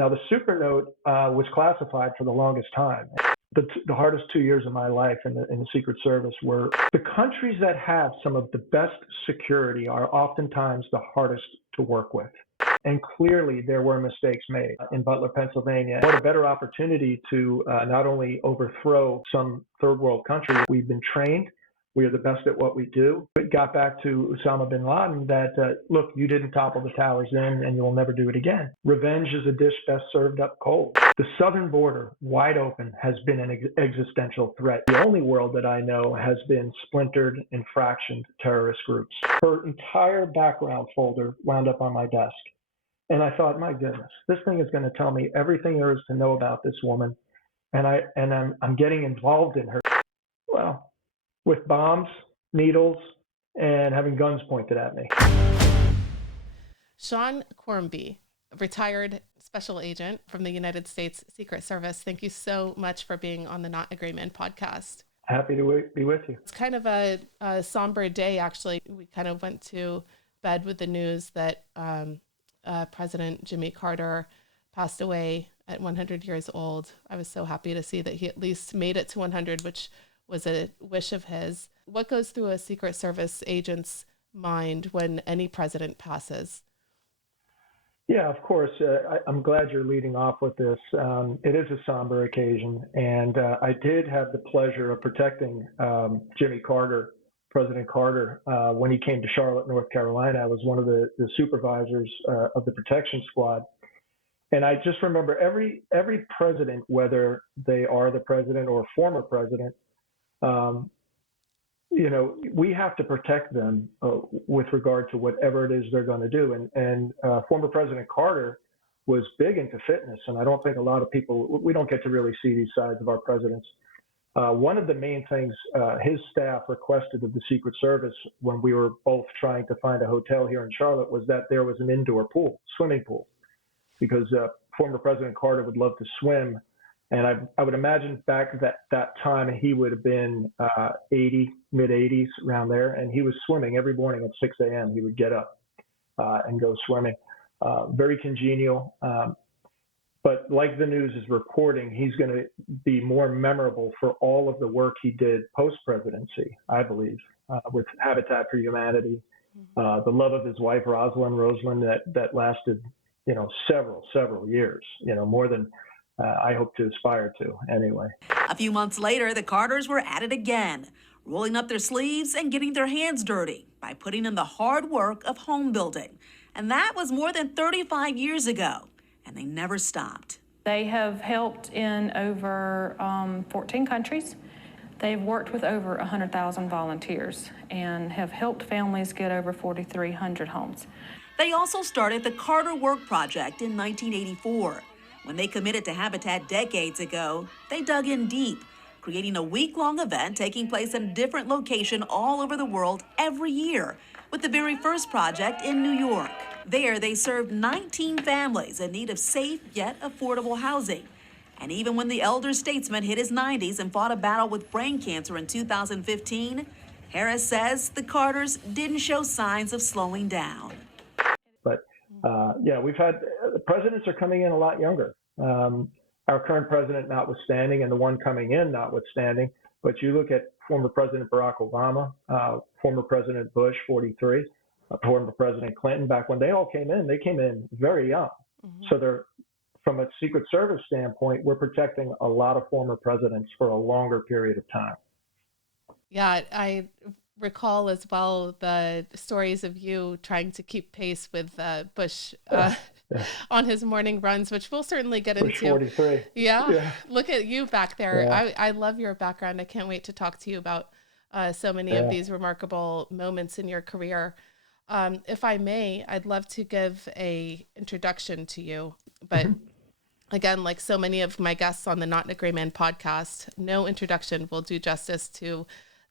Now, the Supernote was classified for the longest time. The hardest 2 years of my life in the Secret Service were the countries that have some of the best security are oftentimes the hardest to work with. And clearly there were mistakes made in Butler, Pennsylvania. What a better opportunity to not only overthrow some third world country. We've been trained. We are the best at what we do. It got back to Osama bin Laden that, look, you didn't topple the towers then and you will never do it again. Revenge is a dish best served up cold. The southern border, wide open, has been an existential threat. The only world that I know has been splintered and fractioned terrorist groups. Her entire background folder wound up on my desk. And I thought, my goodness, this thing is going to tell me everything there is to know about this woman. And I'm getting involved in her. Well, with bombs, needles, and having guns pointed at me. Sean QUARMBY, retired special agent from the United States Secret Service. Thank you so much for being on the Not A Grayman podcast. Happy to be with you. It's kind of a somber day, actually. We kind of went to bed with the news that President Jimmy Carter passed away at 100 years old. I was so happy to see that he at least made it to 100, which was a wish of his. What goes through a Secret Service agent's mind when any president passes? Yeah, of course. I'm glad you're leading off with this. It is a somber occasion, and I did have the pleasure of protecting Jimmy Carter, President Carter, when he came to Charlotte, North Carolina. I was one of the supervisors of the protection squad. And I just remember every president, whether they are the president or former president, we have to protect them with regard to whatever it is they're going to do. And former President Carter was big into fitness. And I don't think a lot of people, we don't get to really see these sides of our presidents. One of the main things his staff requested of the Secret Service when we were both trying to find a hotel here in Charlotte was that there was an indoor pool, swimming pool, because former President Carter would love to swim. And I would imagine back at that time, he would have been 80, mid-80s, around there. And he was swimming every morning at 6 a.m. He would get up and go swimming. Very congenial. But like the news is reporting, he's going to be more memorable for all of the work he did post-presidency, I believe, with Habitat for Humanity, the love of his wife, Rosalind, that lasted, several years, more than I hope to aspire to anyway. A few months later, the Carters were at it again, rolling up their sleeves and getting their hands dirty by putting in the hard work of home building. And that was more than 35 years ago, and they never stopped. They have helped in over 14 countries. They've worked with over 100,000 volunteers and have helped families get over 4,300 homes. They also started the Carter Work Project in 1984. When they committed to Habitat decades ago, they dug in deep, creating a week-long event taking place in a different location all over the world every year, with the very first project in New York. There, they served 19 families in need of safe yet affordable housing. And even when the elder statesman hit his 90s and fought a battle with brain cancer in 2015, Harris says the Carters didn't show signs of slowing down. But we've had presidents are coming in a lot younger. Our current president notwithstanding, and the one coming in notwithstanding. But you look at former President Barack Obama, former President Bush, 43, former President Clinton. Back when they all came in, they came in very young. Mm-hmm. So they're, from a Secret Service standpoint, we're protecting a lot of former presidents for a longer period of time. Yeah, I recall as well the stories of you trying to keep pace with Bush on his morning runs, which we'll certainly get Bush into. 43. Yeah. Look at you back there. Yeah. I love your background. I can't wait to talk to you about so many of these remarkable moments in your career. If I may, I'd love to give a introduction to you, but again, like so many of my guests on the Not A Grayman podcast, no introduction will do justice to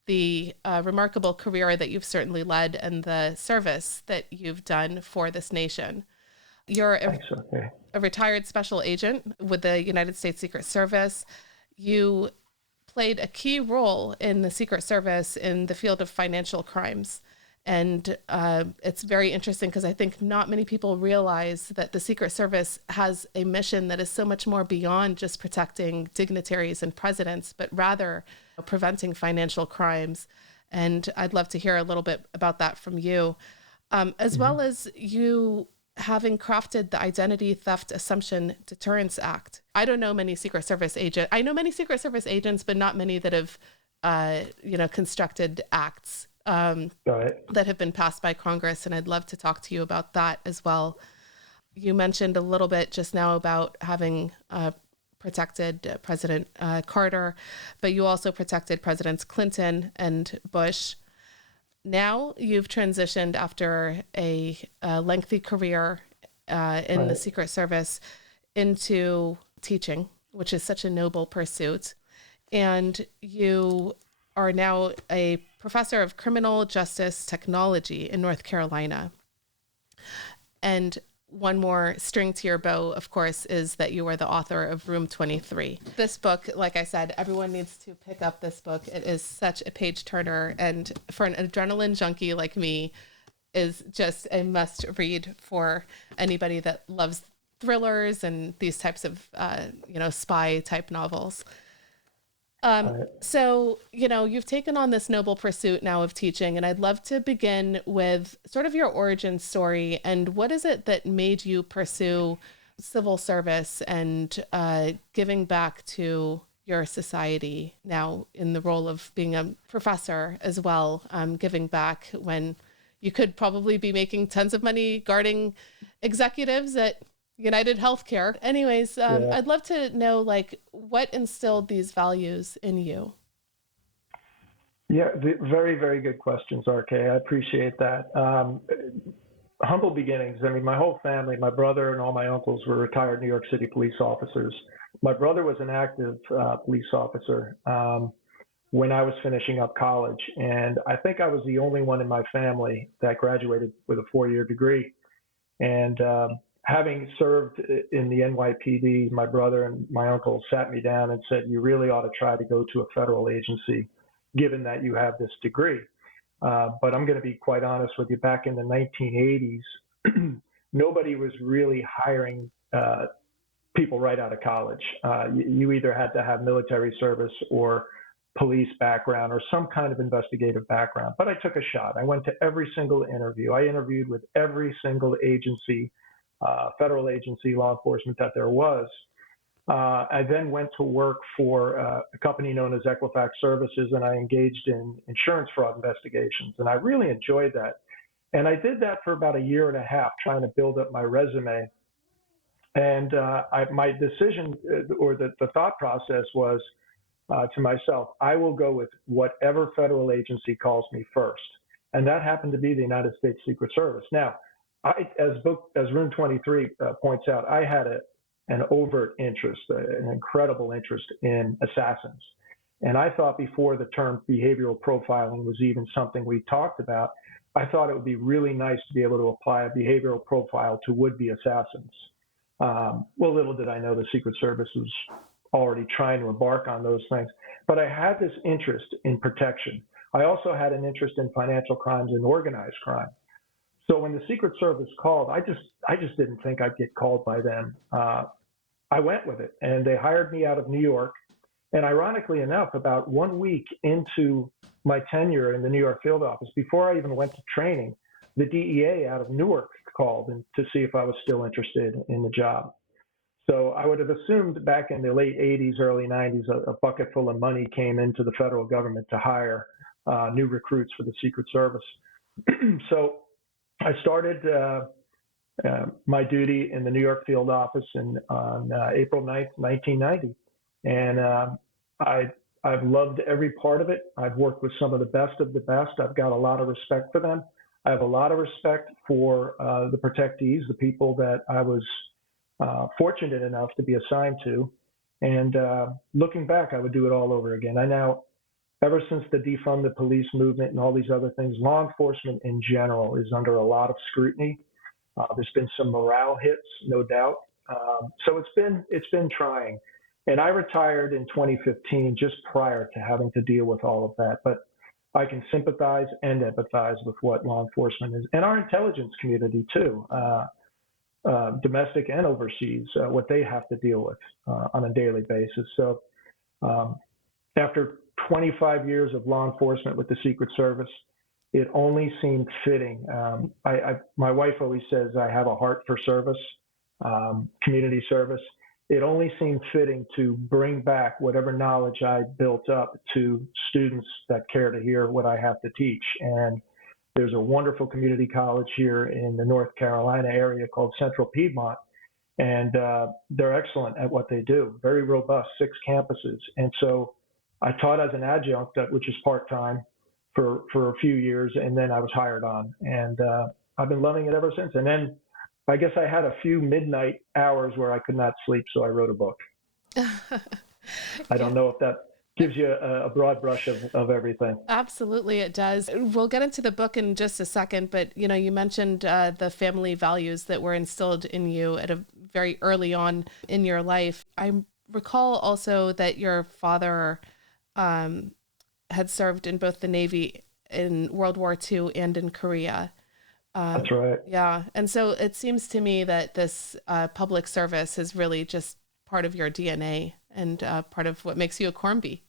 the remarkable career that you've certainly led and the service that you've done for this nation. You're a retired special agent with the United States Secret Service. You played a key role in the Secret Service in the field of financial crimes. And it's very interesting because I think not many people realize that the Secret Service has a mission that is so much more beyond just protecting dignitaries and presidents, but rather preventing financial crimes. And I'd love to hear a little bit about that from you, as well as you having crafted the Identity Theft Assumption Deterrence Act. I don't know many Secret Service agents. I know many Secret Service agents, but not many that have, constructed acts that have been passed by Congress. And I'd love to talk to you about that as well. You mentioned a little bit just now about having protected President Carter, but you also protected Presidents Clinton and Bush. Now you've transitioned after a lengthy career in the Secret Service into teaching, which is such a noble pursuit. And you are now a professor of criminal justice technology in North Carolina. And one more string to your bow, of course, is that you are the author of Room 23. This book, like I said, everyone needs to pick up this book. It is such a page turner, and for an adrenaline junkie like me, is just a must read for anybody that loves thrillers and these types of, spy type novels. So, you've taken on this noble pursuit now of teaching, and I'd love to begin with sort of your origin story and what is it that made you pursue civil service and giving back to your society now in the role of being a professor as well, giving back when you could probably be making tons of money guarding executives at United Healthcare. Anyways, I'd love to know, what instilled these values in you? Yeah, very, very good questions, RK. I appreciate that. Humble beginnings. I mean, my whole family, my brother and all my uncles were retired New York City police officers. My brother was an active police officer when I was finishing up college. And I think I was the only one in my family that graduated with a 4-year degree. And having served in the NYPD, my brother and my uncle sat me down and said, you really ought to try to go to a federal agency, given that you have this degree. But I'm going to be quite honest with you, back in the 1980s, nobody was really hiring people right out of college. You either had to have military service or police background or some kind of investigative background. But I took a shot. I went to every single interview. I interviewed with every single agency, federal agency, law enforcement that there was. I then went to work for a company known as Equifax Services, and I engaged in insurance fraud investigations. And I really enjoyed that. And I did that for about a year and a half, trying to build up my resume. And my decision or the thought process was to myself, I will go with whatever federal agency calls me first. And that happened to be the United States Secret Service. Now, as Room 23 points out, I had an overt interest, an incredible interest in assassins. And I thought before the term behavioral profiling was even something we talked about, I thought it would be really nice to be able to apply a behavioral profile to would-be assassins. Well, little did I know the Secret Service was already trying to embark on those things. But I had this interest in protection. I also had an interest in financial crimes and organized crime. So when the Secret Service called, I just didn't think I'd get called by them. I went with it, and they hired me out of New York. And ironically enough, about 1 week into my tenure in the New York field office, before I even went to training, the DEA out of Newark called to see if I was still interested in the job. So I would have assumed back in the late 80s, early 90s, a bucket full of money came into the federal government to hire new recruits for the Secret Service. So I started my duty in the New York field office on April 9th, 1990. And I've loved every part of it. I've worked with some of the best. I've got a lot of respect for them. I have a lot of respect for the protectees, the people that I was fortunate enough to be assigned to. And looking back, I would do it all over again. Ever since the defund the police movement and all these other things, law enforcement in general is under a lot of scrutiny. There's been some morale hits, no doubt. So it's been trying. And I retired in 2015, just prior to having to deal with all of that. But I can sympathize and empathize with what law enforcement is, and our intelligence community too, domestic and overseas, what they have to deal with on a daily basis. So after 25 years of law enforcement with the Secret Service, it only seemed fitting. My wife always says I have a heart for service, community service. It only seemed fitting to bring back whatever knowledge I built up to students that care to hear what I have to teach. And there's a wonderful community college here in the North Carolina area called Central Piedmont, and they're excellent at what they do. Very robust, 6 campuses. And so I taught as an adjunct, which is part-time, for a few years, and then I was hired on. And I've been loving it ever since. And then I guess I had a few midnight hours where I could not sleep, so I wrote a book. I don't know if that gives you a broad brush of everything. Absolutely, it does. We'll get into the book in just a second, but you mentioned the family values that were instilled in you at a very early on in your life. I recall also that your father had served in both the Navy in World War II and in Korea. That's right. Yeah. And so it seems to me that this public service is really just part of your DNA and part of what makes you a QUARMBY.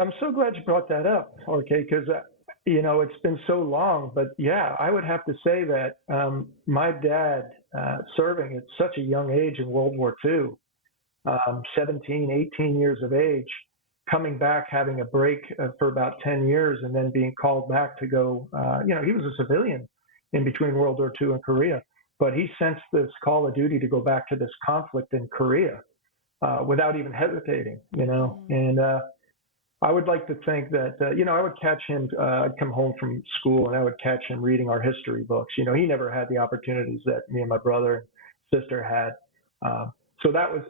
I'm so glad you brought that up, okay, because, it's been so long. But, yeah, I would have to say that my dad serving at such a young age in World War II, 17, 18 years of age, coming back, having a break for about 10 years, and then being called back to go, he was a civilian in between World War II and Korea, but he sensed this call of duty to go back to this conflict in Korea without even hesitating, and I would like to think that, I would catch him, I'd come home from school and I would catch him reading our history books. He never had the opportunities that me and my brother and sister had. So that was,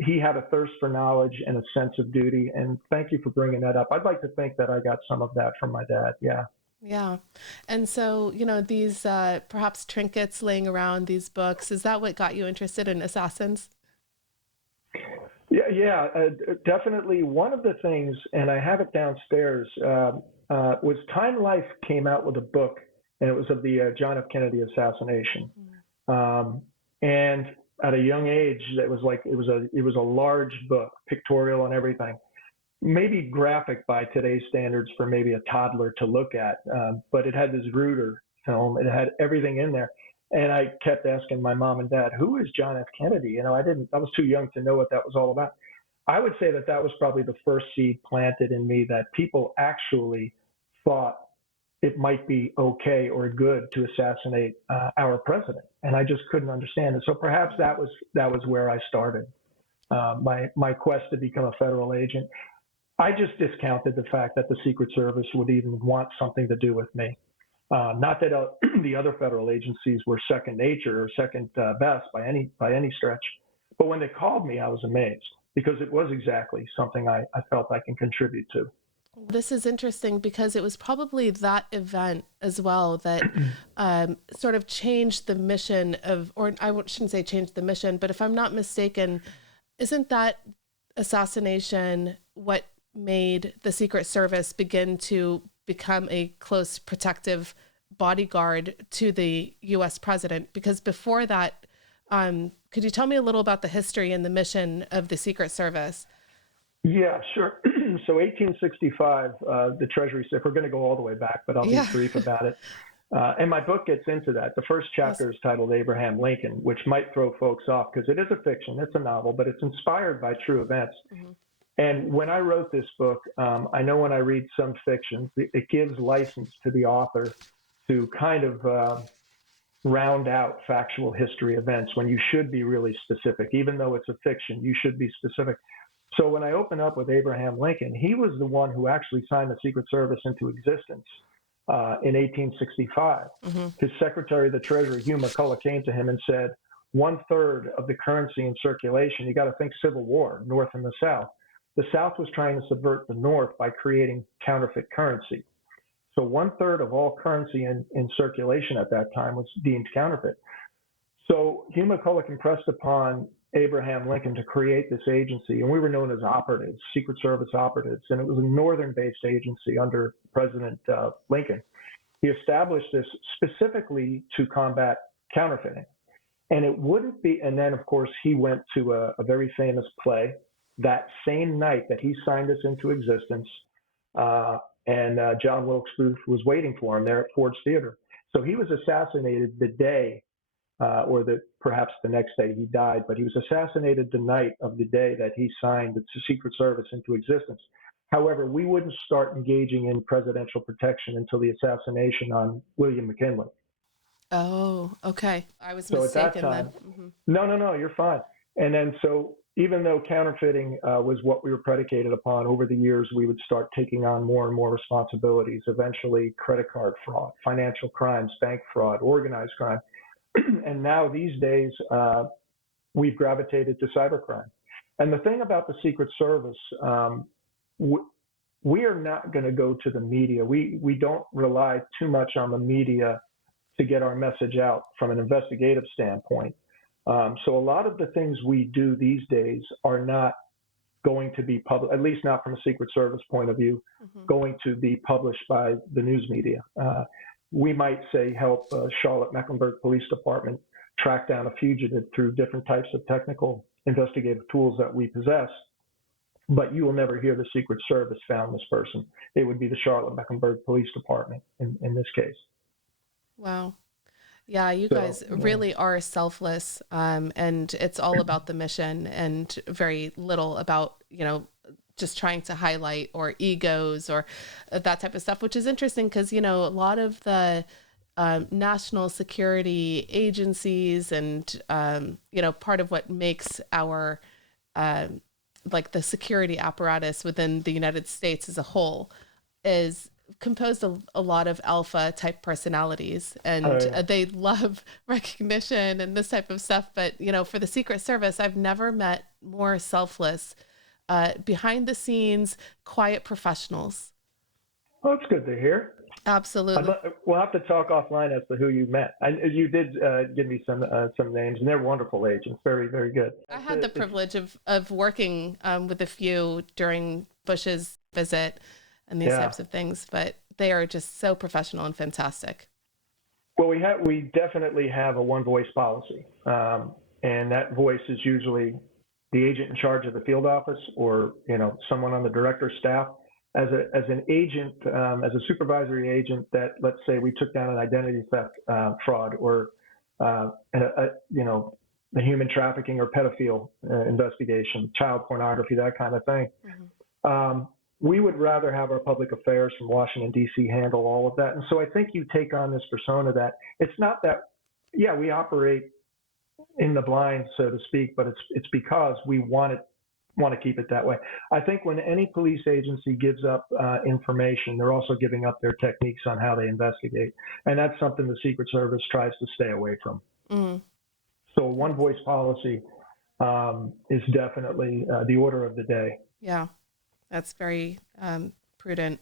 he had a thirst for knowledge and a sense of duty. And thank you for bringing that up. I'd like to think that I got some of that from my dad. Yeah. Yeah. And so, these perhaps trinkets laying around, these books, is that what got you interested in Assassins? Yeah, definitely. One of the things, and I have it downstairs, was Time Life came out with a book, and it was of the John F. Kennedy assassination. And at a young age, it was a large book, pictorial and everything. Maybe graphic by today's standards for maybe a toddler to look at, but it had this Reuter film. It had everything in there. And I kept asking my mom and dad, who is John F. Kennedy? I was too young to know what that was all about. I would say that was probably the first seed planted in me that people actually thought it might be okay or good to assassinate our president. And I just couldn't understand it. So perhaps that was where I started my quest to become a federal agent. I just discounted the fact that the Secret Service would even want something to do with me. Not that the other federal agencies were second nature or second best by any stretch, but when they called me, I was amazed because it was exactly something I felt I can contribute to. This is interesting because it was probably that event as well that sort of changed the mission or I shouldn't say changed the mission, but if I'm not mistaken, isn't that assassination what made the Secret Service begin to become a close protective bodyguard to the U.S. president? Because before that, could you tell me a little about the history and the mission of the Secret Service? Yeah, sure. So 1865, the Treasury, if we're going to go all the way back, but I'll be brief about it. And my book gets into that. The first chapter is titled Abraham Lincoln, which might throw folks off because it is a fiction. It's a novel, but it's inspired by true events. Mm-hmm. And when I wrote this book, I know when I read some fictions, it gives license to the author to kind of round out factual history events when you should be really specific. Even though it's a fiction, you should be specific. So when I open up with Abraham Lincoln, he was the one who actually signed the Secret Service into existence in 1865. Mm-hmm. His Secretary of the Treasury, Hugh McCulloch, came to him and said, 1/3 of the currency in circulation, you got to think Civil War, North and the South. The South was trying to subvert the North by creating counterfeit currency. So 1/3 of all currency in circulation at that time was deemed counterfeit. So Hugh McCulloch impressed upon Abraham Lincoln to create this agency, and we were known as operatives, Secret Service operatives, and it was a northern-based agency under President Lincoln. He established this specifically to combat counterfeiting. And it wouldn't be, and then of course he went to a very famous play that same night that he signed this into existence, and John Wilkes Booth was waiting for him there at Ford's Theater. So he was assassinated the day, perhaps the next day he died, but he was assassinated the night of the day that he signed the Secret Service into existence. However, we wouldn't start engaging in presidential protection until the assassination on William McKinley. Oh, okay. I was So mistaken at that time, then. no, you're fine. And then so even though counterfeiting was what we were predicated upon, over the years we would start taking on more and more responsibilities, eventually credit card fraud, financial crimes, bank fraud, organized crime. And now these days, we've gravitated to cybercrime. And the thing about the Secret Service, we are not going to go to the media. We don't rely too much on the media to get our message out from an investigative standpoint. So a lot of the things we do these days are not going to be public, at least not from a Secret Service point of view, going to be published by the news media. We might say help Charlotte-Mecklenburg Police Department track down a fugitive through different types of technical investigative tools that we possess, but you will never hear the Secret Service found this person. It would be the Charlotte-Mecklenburg Police Department in this case. Wow. Yeah, you guys really are selfless, and it's all about the mission and very little about, just trying to highlight or egos or that type of stuff, which is interesting because, a lot of the national security agencies and, part of what makes our, the security apparatus within the United States as a whole is composed of a lot of alpha type personalities, and they love recognition and this type of stuff. But, for the Secret Service, I've never met more selfless, behind the scenes, quiet professionals. Well, that's good to hear. Absolutely. We'll have to talk offline as to who you met. You did give me some names, and they're wonderful agents. Very, very good. I had the privilege of working with a few during Bush's visit and these types of things, but they are just so professional and fantastic. Well, we definitely have a one voice policy, and that voice is usually the agent in charge of the field office, or someone on the director's staff. As an agent, as a supervisory agent, that, let's say we took down an identity theft fraud, or a human trafficking or pedophile investigation, child pornography, that kind of thing. We would rather have our public affairs from Washington, D.C. handle all of that. And so I think you take on this persona that it's not that, we operate in the blind, so to speak, but it's because we want to keep it that way. I think when any police agency gives up information, they're also giving up their techniques on how they investigate. And that's something the Secret Service tries to stay away from. So a one voice policy is definitely the order of the day. Yeah. That's very prudent.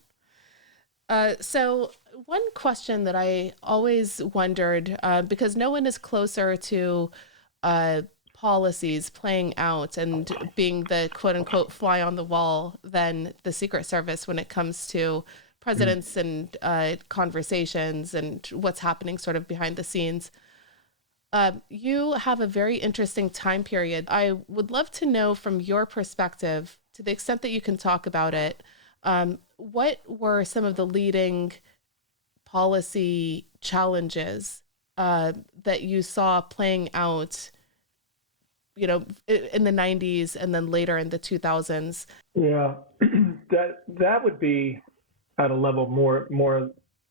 So one question that I always wondered, because no one is closer to policies playing out and being the quote unquote fly on the wall than the Secret Service when it comes to presidents and conversations and what's happening sort of behind the scenes. You have a very interesting time period. I would love to know from your perspective, to the extent that you can talk about it, what were some of the leading policy challenges that you saw playing out, in the 90s and then later in the 2000s? Yeah, that would be at a level more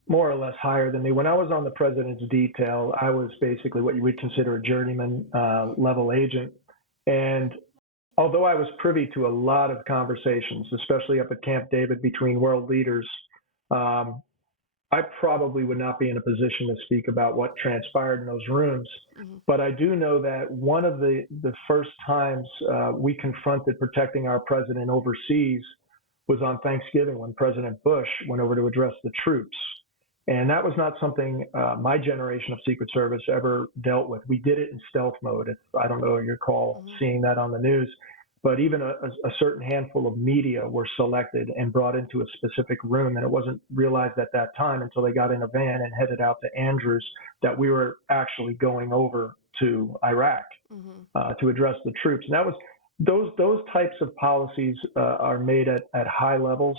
or less higher than me. When I was on the president's detail, I was basically what you would consider a journeyman level agent. And although I was privy to a lot of conversations, especially up at Camp David between world leaders, I probably would not be in a position to speak about what transpired in those rooms. But I do know that one of the first times we confronted protecting our president overseas was on Thanksgiving, when President Bush went over to address the troops. And that was not something my generation of Secret Service ever dealt with. We did it in stealth mode. I don't know if you recall seeing that on the news, but even a certain handful of media were selected and brought into a specific room. And it wasn't realized at that time until they got in a van and headed out to Andrews that we were actually going over to Iraq to address the troops. And that was those types of policies are made at high levels.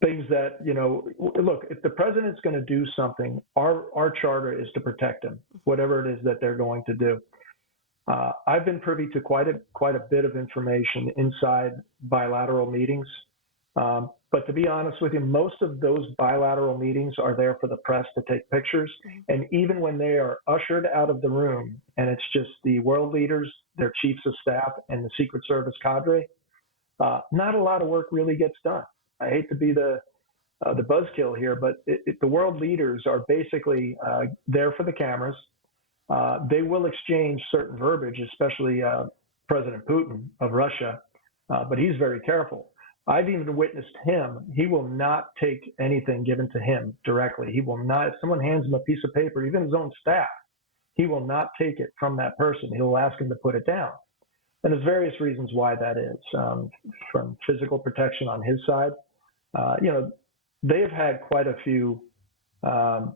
Things that, look, if the president's going to do something, our charter is to protect him, whatever it is that they're going to do. I've been privy to quite a bit of information inside bilateral meetings. But to be honest with you, most of those bilateral meetings are there for the press to take pictures. And even when they are ushered out of the room and it's just the world leaders, their chiefs of staff, and the Secret Service cadre, not a lot of work really gets done. I hate to be the buzzkill here, but the world leaders are basically there for the cameras. They will exchange certain verbiage, especially President Putin of Russia, but he's very careful. I've even witnessed him. He will not take anything given to him directly. He will not, if someone hands him a piece of paper, even his own staff, he will not take it from that person. He'll ask him to put it down. And there's various reasons why that is, from physical protection on his side. They've had quite a few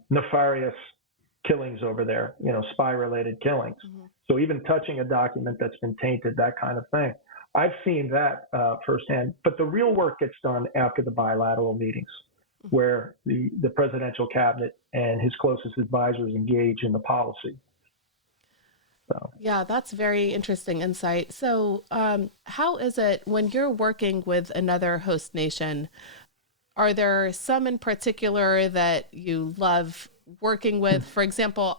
nefarious killings over there, spy-related killings. So even touching a document that's been tainted, that kind of thing. I've seen that firsthand. But the real work gets done after the bilateral meetings, where the presidential cabinet and his closest advisors engage in the policy. So. Yeah, that's very interesting insight. So how is it when you're working with another host nation? Are there some in particular that you love working with? For example,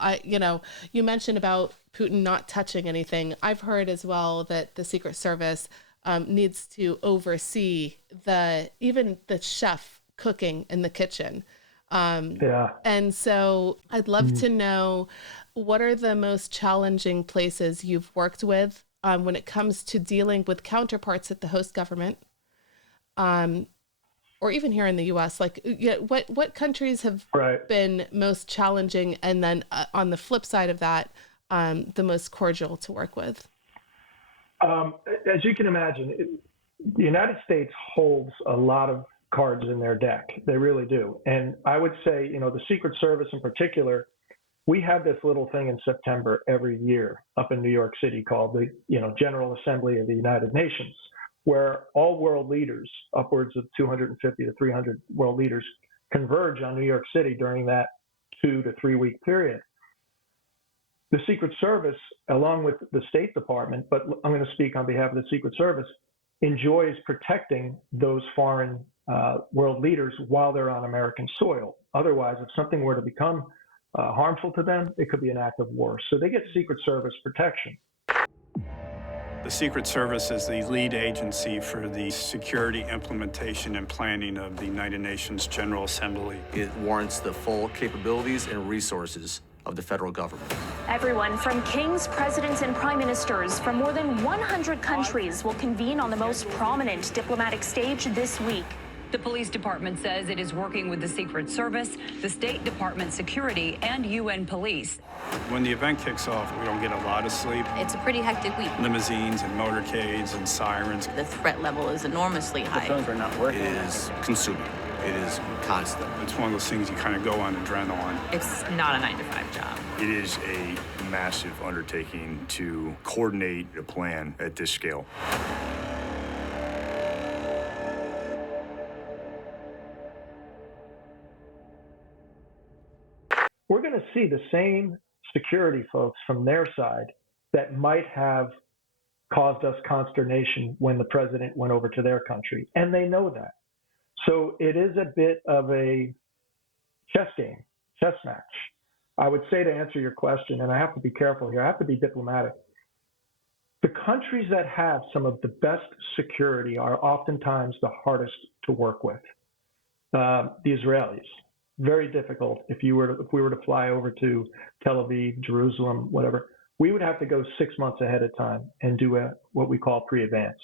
you mentioned about Putin not touching anything. I've heard as well that the Secret Service needs to oversee even the chef cooking in the kitchen. And so I'd love to know, what are the most challenging places you've worked with when it comes to dealing with counterparts at the host government? Or even here in the U.S., what countries have been most challenging, and then on the flip side of that, the most cordial to work with? As you can imagine, the United States holds a lot of cards in their deck. They really do. And I would say, the Secret Service in particular, we have this little thing in September every year up in New York City called the, General Assembly of the United Nations, where all world leaders, upwards of 250 to 300 world leaders, converge on New York City during that 2 to 3 week period. The Secret Service, along with the State Department, but I'm going to speak on behalf of the Secret Service, enjoys protecting those foreign world leaders while they're on American soil. Otherwise, if something were to become harmful to them, it could be an act of war. So they get Secret Service protection. The Secret Service is the lead agency for the security implementation and planning of the United Nations General Assembly. It warrants the full capabilities and resources of the federal government. Everyone from kings, presidents, and prime ministers from more than 100 countries will convene on the most prominent diplomatic stage this week. The police department says it is working with the Secret Service, the State Department Security, and UN Police. When the event kicks off, we don't get a lot of sleep. It's a pretty hectic week. Limousines and motorcades and sirens. The threat level is enormously high. The phones are not working. It is consuming. It is constant. It's one of those things you kind of go on adrenaline. It's not a 9-to-5 job. It is a massive undertaking to coordinate a plan at this scale. We're going to see the same security folks from their side that might have caused us consternation when the president went over to their country, and they know that. So it is a bit of a chess game, chess match. I would say, to answer your question, and I have to be careful here, I have to be diplomatic. The countries that have some of the best security are oftentimes the hardest to work with. The Israelis. Very difficult. If we were to fly over to Tel Aviv, Jerusalem, whatever, we would have to go 6 months ahead of time and do what we call pre-advance,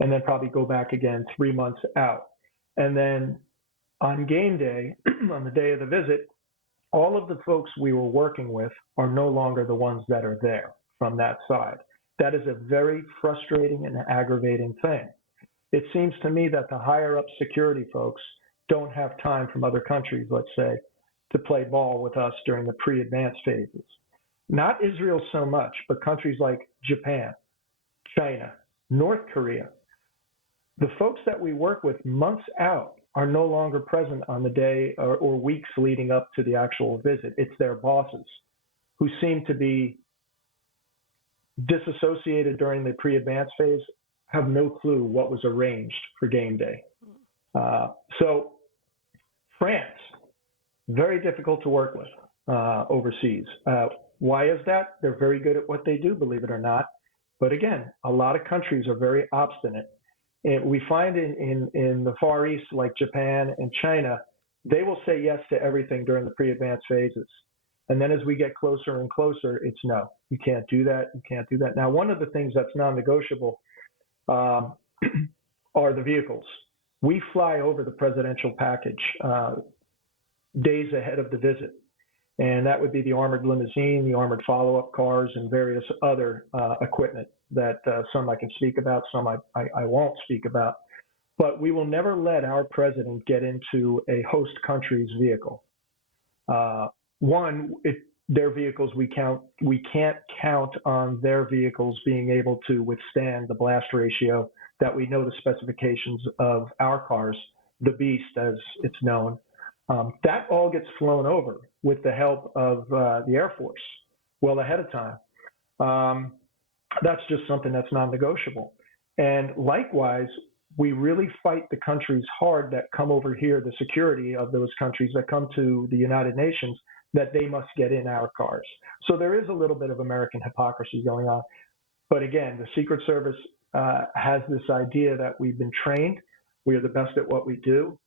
and then probably go back again 3 months out. And then On game day, on the day of the visit, all of the folks we were working with are no longer the ones that are there from that side. That is a very frustrating and aggravating thing. It seems to me that the higher up security folks don't have time from other countries, let's say, to play ball with us during the pre-advanced phases. Not Israel so much, but countries like Japan, China, North Korea. The folks that we work with months out are no longer present on the day or weeks leading up to the actual visit. It's their bosses who seem to be disassociated during the pre-advanced phase, have no clue what was arranged for game day. So France, very difficult to work with overseas. Why is that? They're very good at what they do, believe it or not. But again, a lot of countries are very obstinate. And we find in the Far East, like Japan and China, they will say yes to everything during the pre-advanced phases. And then as we get closer and closer, it's no, you can't do that, you can't do that. Now, one of the things that's non-negotiable are the vehicles. We fly over the presidential package days ahead of the visit. And that would be the armored limousine, the armored follow-up cars, and various other equipment that some I can speak about, some I won't speak about. But we will never let our president get into a host country's vehicle. Their vehicles, we can't count on their vehicles being able to withstand the blast ratio that we know the specifications of our cars, the Beast as it's known. That all gets flown over with the help of the Air Force well ahead of time. That's just something that's non-negotiable. And likewise, we really fight the countries hard that come over here, the security of those countries that come to the United Nations, that they must get in our cars. So there is a little bit of American hypocrisy going on. But again, the Secret Service has this idea that we've been trained, we are the best at what we do.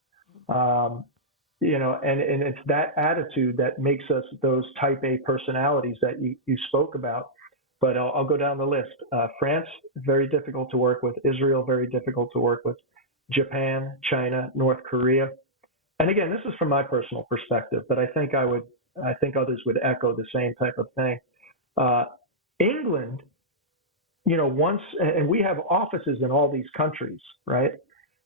And it's that attitude that makes us those type A personalities that you spoke about. But I'll go down the list. France, very difficult to work with. Israel, very difficult to work with. Japan, China, North Korea. And again, this is from my personal perspective, but I think others would echo the same type of thing. England, and we have offices in all these countries, right?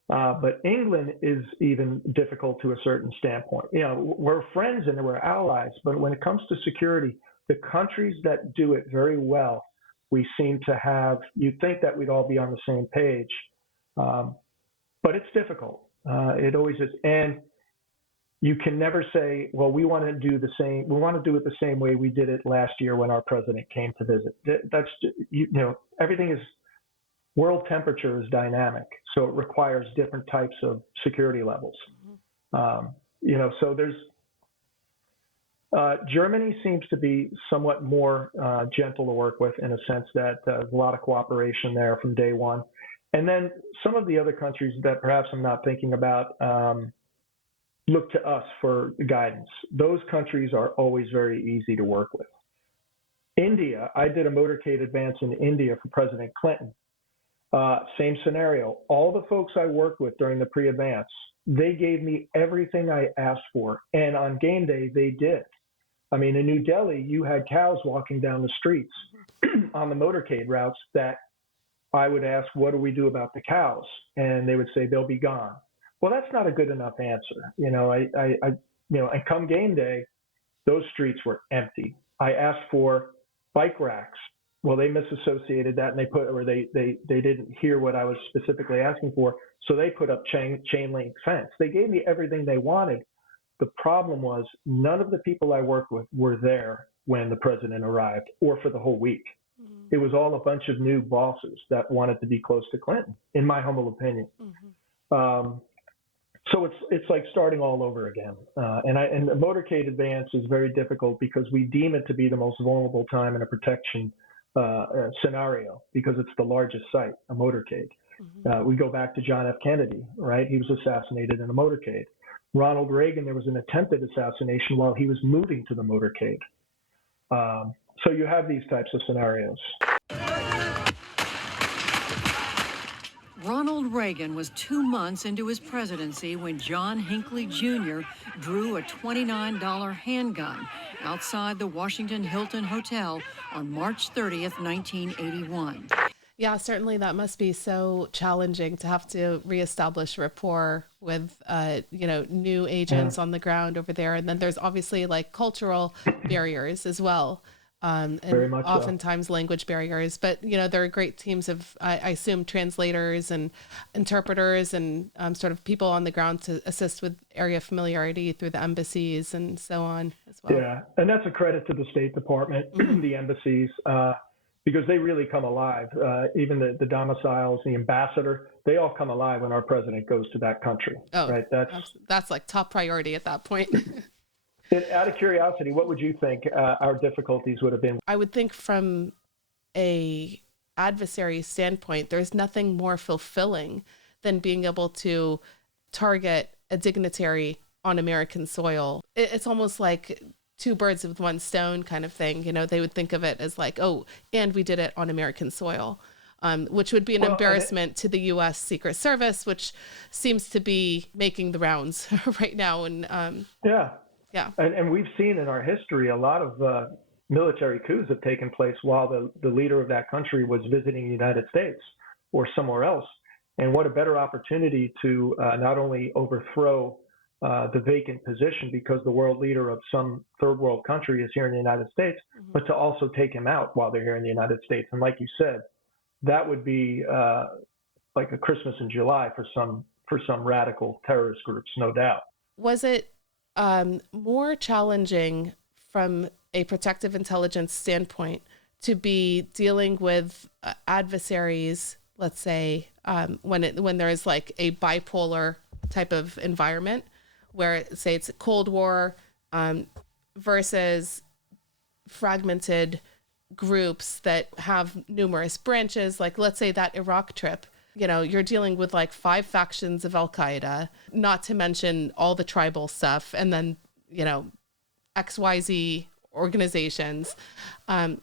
But England is even difficult to a certain standpoint. We're friends and we're allies, but when it comes to security, the countries that do it very well, we seem to have, you'd think that we'd all be on the same page, but it's difficult. It always is. And you can never say, well, we want to do it the same way we did it last year when our president came to visit. That's, everything is, world temperature is dynamic, so it requires different types of security levels. So there's, Germany seems to be somewhat more gentle to work with in a sense that there's a lot of cooperation there from day one. And then some of the other countries that perhaps I'm not thinking about look to us for guidance. Those countries are always very easy to work with. India, I did a motorcade advance in India for President Clinton. Same scenario. All the folks I worked with during the pre-advance, they gave me everything I asked for. And on game day, they did. I mean, in New Delhi, you had cows walking down the streets on the motorcade routes that I would ask, what do we do about the cows? And they would say, they'll be gone. Well, that's not a good enough answer. And come game day, those streets were empty. I asked for bike racks. Well, they misassociated that and they didn't hear what I was specifically asking for. So they put up chain link fence. They gave me everything they wanted. The problem was none of the people I worked with were there when the president arrived or for the whole week. Mm-hmm. It was all a bunch of new bosses that wanted to be close to Clinton, in my humble opinion. Mm-hmm. So it's like starting all over again. And the motorcade advance is very difficult because we deem it to be the most vulnerable time in a protection scenario because it's the largest site, a motorcade. Mm-hmm. We go back to John F. Kennedy, right? He was assassinated in a motorcade. Ronald Reagan, there was an attempted assassination while he was moving to the motorcade. So you have these types of scenarios. Ronald Reagan was 2 months into his presidency when John Hinckley Jr. drew a $29 handgun outside the Washington Hilton Hotel on March 30th, 1981. Yeah, certainly that must be so challenging to have to reestablish rapport with, new agents on the ground over there. And then there's obviously like cultural barriers as well. And Very much oftentimes language barriers, but there are great teams of, I assume, translators and interpreters and sort of people on the ground to assist with area familiarity through the embassies and so on as well. Yeah, and that's a credit to the State Department, the embassies, because they really come alive. Even the domiciles, the ambassador, they all come alive when our president goes to that country. Oh, right. That's like top priority at that point. Out of curiosity, what would you think our difficulties would have been? I would think from a adversary standpoint, there's nothing more fulfilling than being able to target a dignitary on American soil. It's almost like two birds with one stone kind of thing. They would think of it as like, oh, and we did it on American soil, which would be an embarrassment to the U.S. Secret Service, which seems to be making the rounds right now. And Yeah, and we've seen in our history a lot of military coups have taken place while the leader of that country was visiting the United States or somewhere else. And what a better opportunity to not only overthrow the vacant position because the world leader of some third world country is here in the United States, but to also take him out while they're here in the United States. And like you said, that would be like a Christmas in July for some radical terrorist groups, no doubt. Was it more challenging from a protective intelligence standpoint to be dealing with adversaries, let's say, when there is like a bipolar type of environment where, say, it's a Cold War versus fragmented groups that have numerous branches, like let's say that Iraq trip? You're dealing with like 5 factions of Al-Qaeda, not to mention all the tribal stuff, and then, XYZ organizations.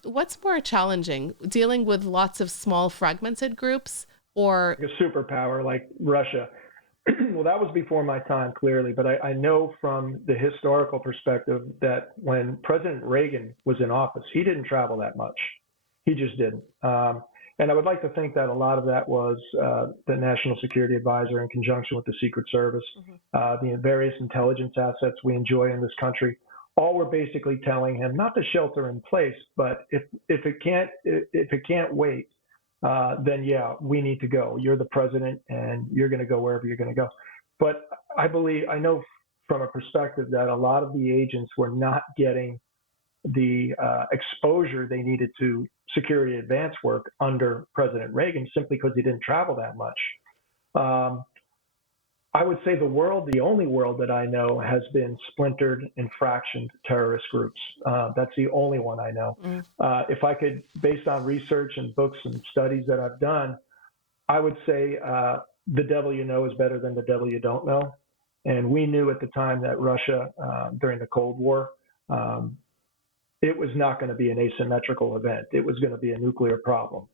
What's more challenging, dealing with lots of small fragmented groups or a superpower like Russia? Well, that was before my time, clearly, but I know from the historical perspective that when President Reagan was in office, he didn't travel that much. He just didn't. And I would like to think that a lot of that was the National Security Advisor in conjunction with the Secret Service, the various intelligence assets we enjoy in this country. All were basically telling him not to shelter in place, but if it can't wait, then yeah, we need to go. You're the president, and you're going to go wherever you're going to go. But I know from a perspective that a lot of the agents were not getting the exposure they needed to security advance work under President Reagan simply because he didn't travel that much. I would say the only world that I know has been splintered and fractioned terrorist groups. That's the only one I know. If I could, based on research and books and studies that I've done, I would say the devil you know is better than the devil you don't know. And we knew at the time that Russia, during the Cold War, it was not going to be an asymmetrical event. It was going to be a nuclear problem.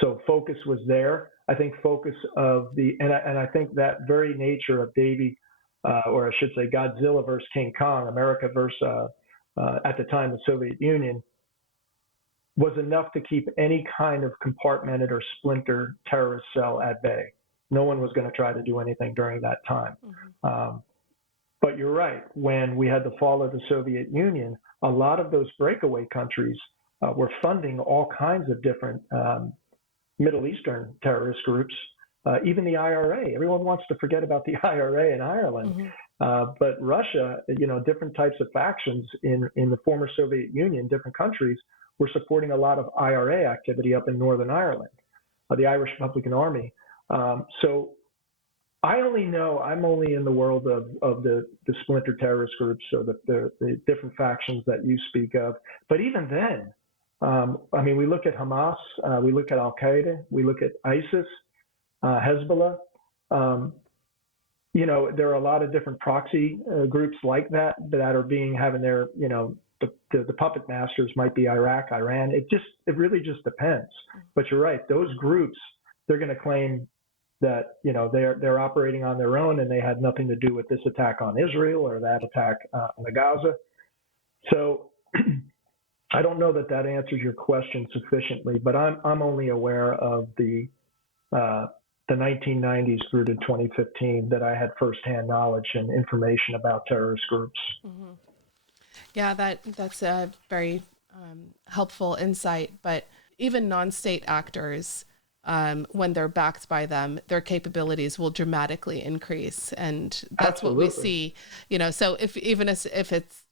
So focus was there. I think focus of and I think that very nature of Davy, or I should say Godzilla versus King Kong, America versus, at the time, the Soviet Union, was enough to keep any kind of compartmented or splinter terrorist cell at bay. No one was going to try to do anything during that time. But you're right. When we had the fall of the Soviet Union, a lot of those breakaway countries were funding all kinds of different Middle Eastern terrorist groups, even the IRA. Everyone wants to forget about the IRA in Ireland. But Russia, different types of factions in the former Soviet Union, different countries, were supporting a lot of IRA activity up in Northern Ireland, the Irish Republican Army. So I'm only in the world of the splinter terrorist groups, so the different factions that you speak of. But even then, we look at Hamas, we look at Al-Qaeda, we look at ISIS, Hezbollah. There are a lot of different proxy groups like that are having their, the puppet masters might be Iraq, Iran. It really just depends. But you're right; those groups, they're going to claim that, you know, they're operating on their own and they had nothing to do with this attack on Israel or that attack on the Gaza. So I don't know that that answers your question sufficiently, but I'm only aware of the 1990s through to 2015 that I had firsthand knowledge and information about terrorist groups. Mm-hmm. Yeah, that's a very helpful insight. But even non-state actors, when they're backed by them, their capabilities will dramatically increase, and that's Absolutely. what we see. You know, so if it's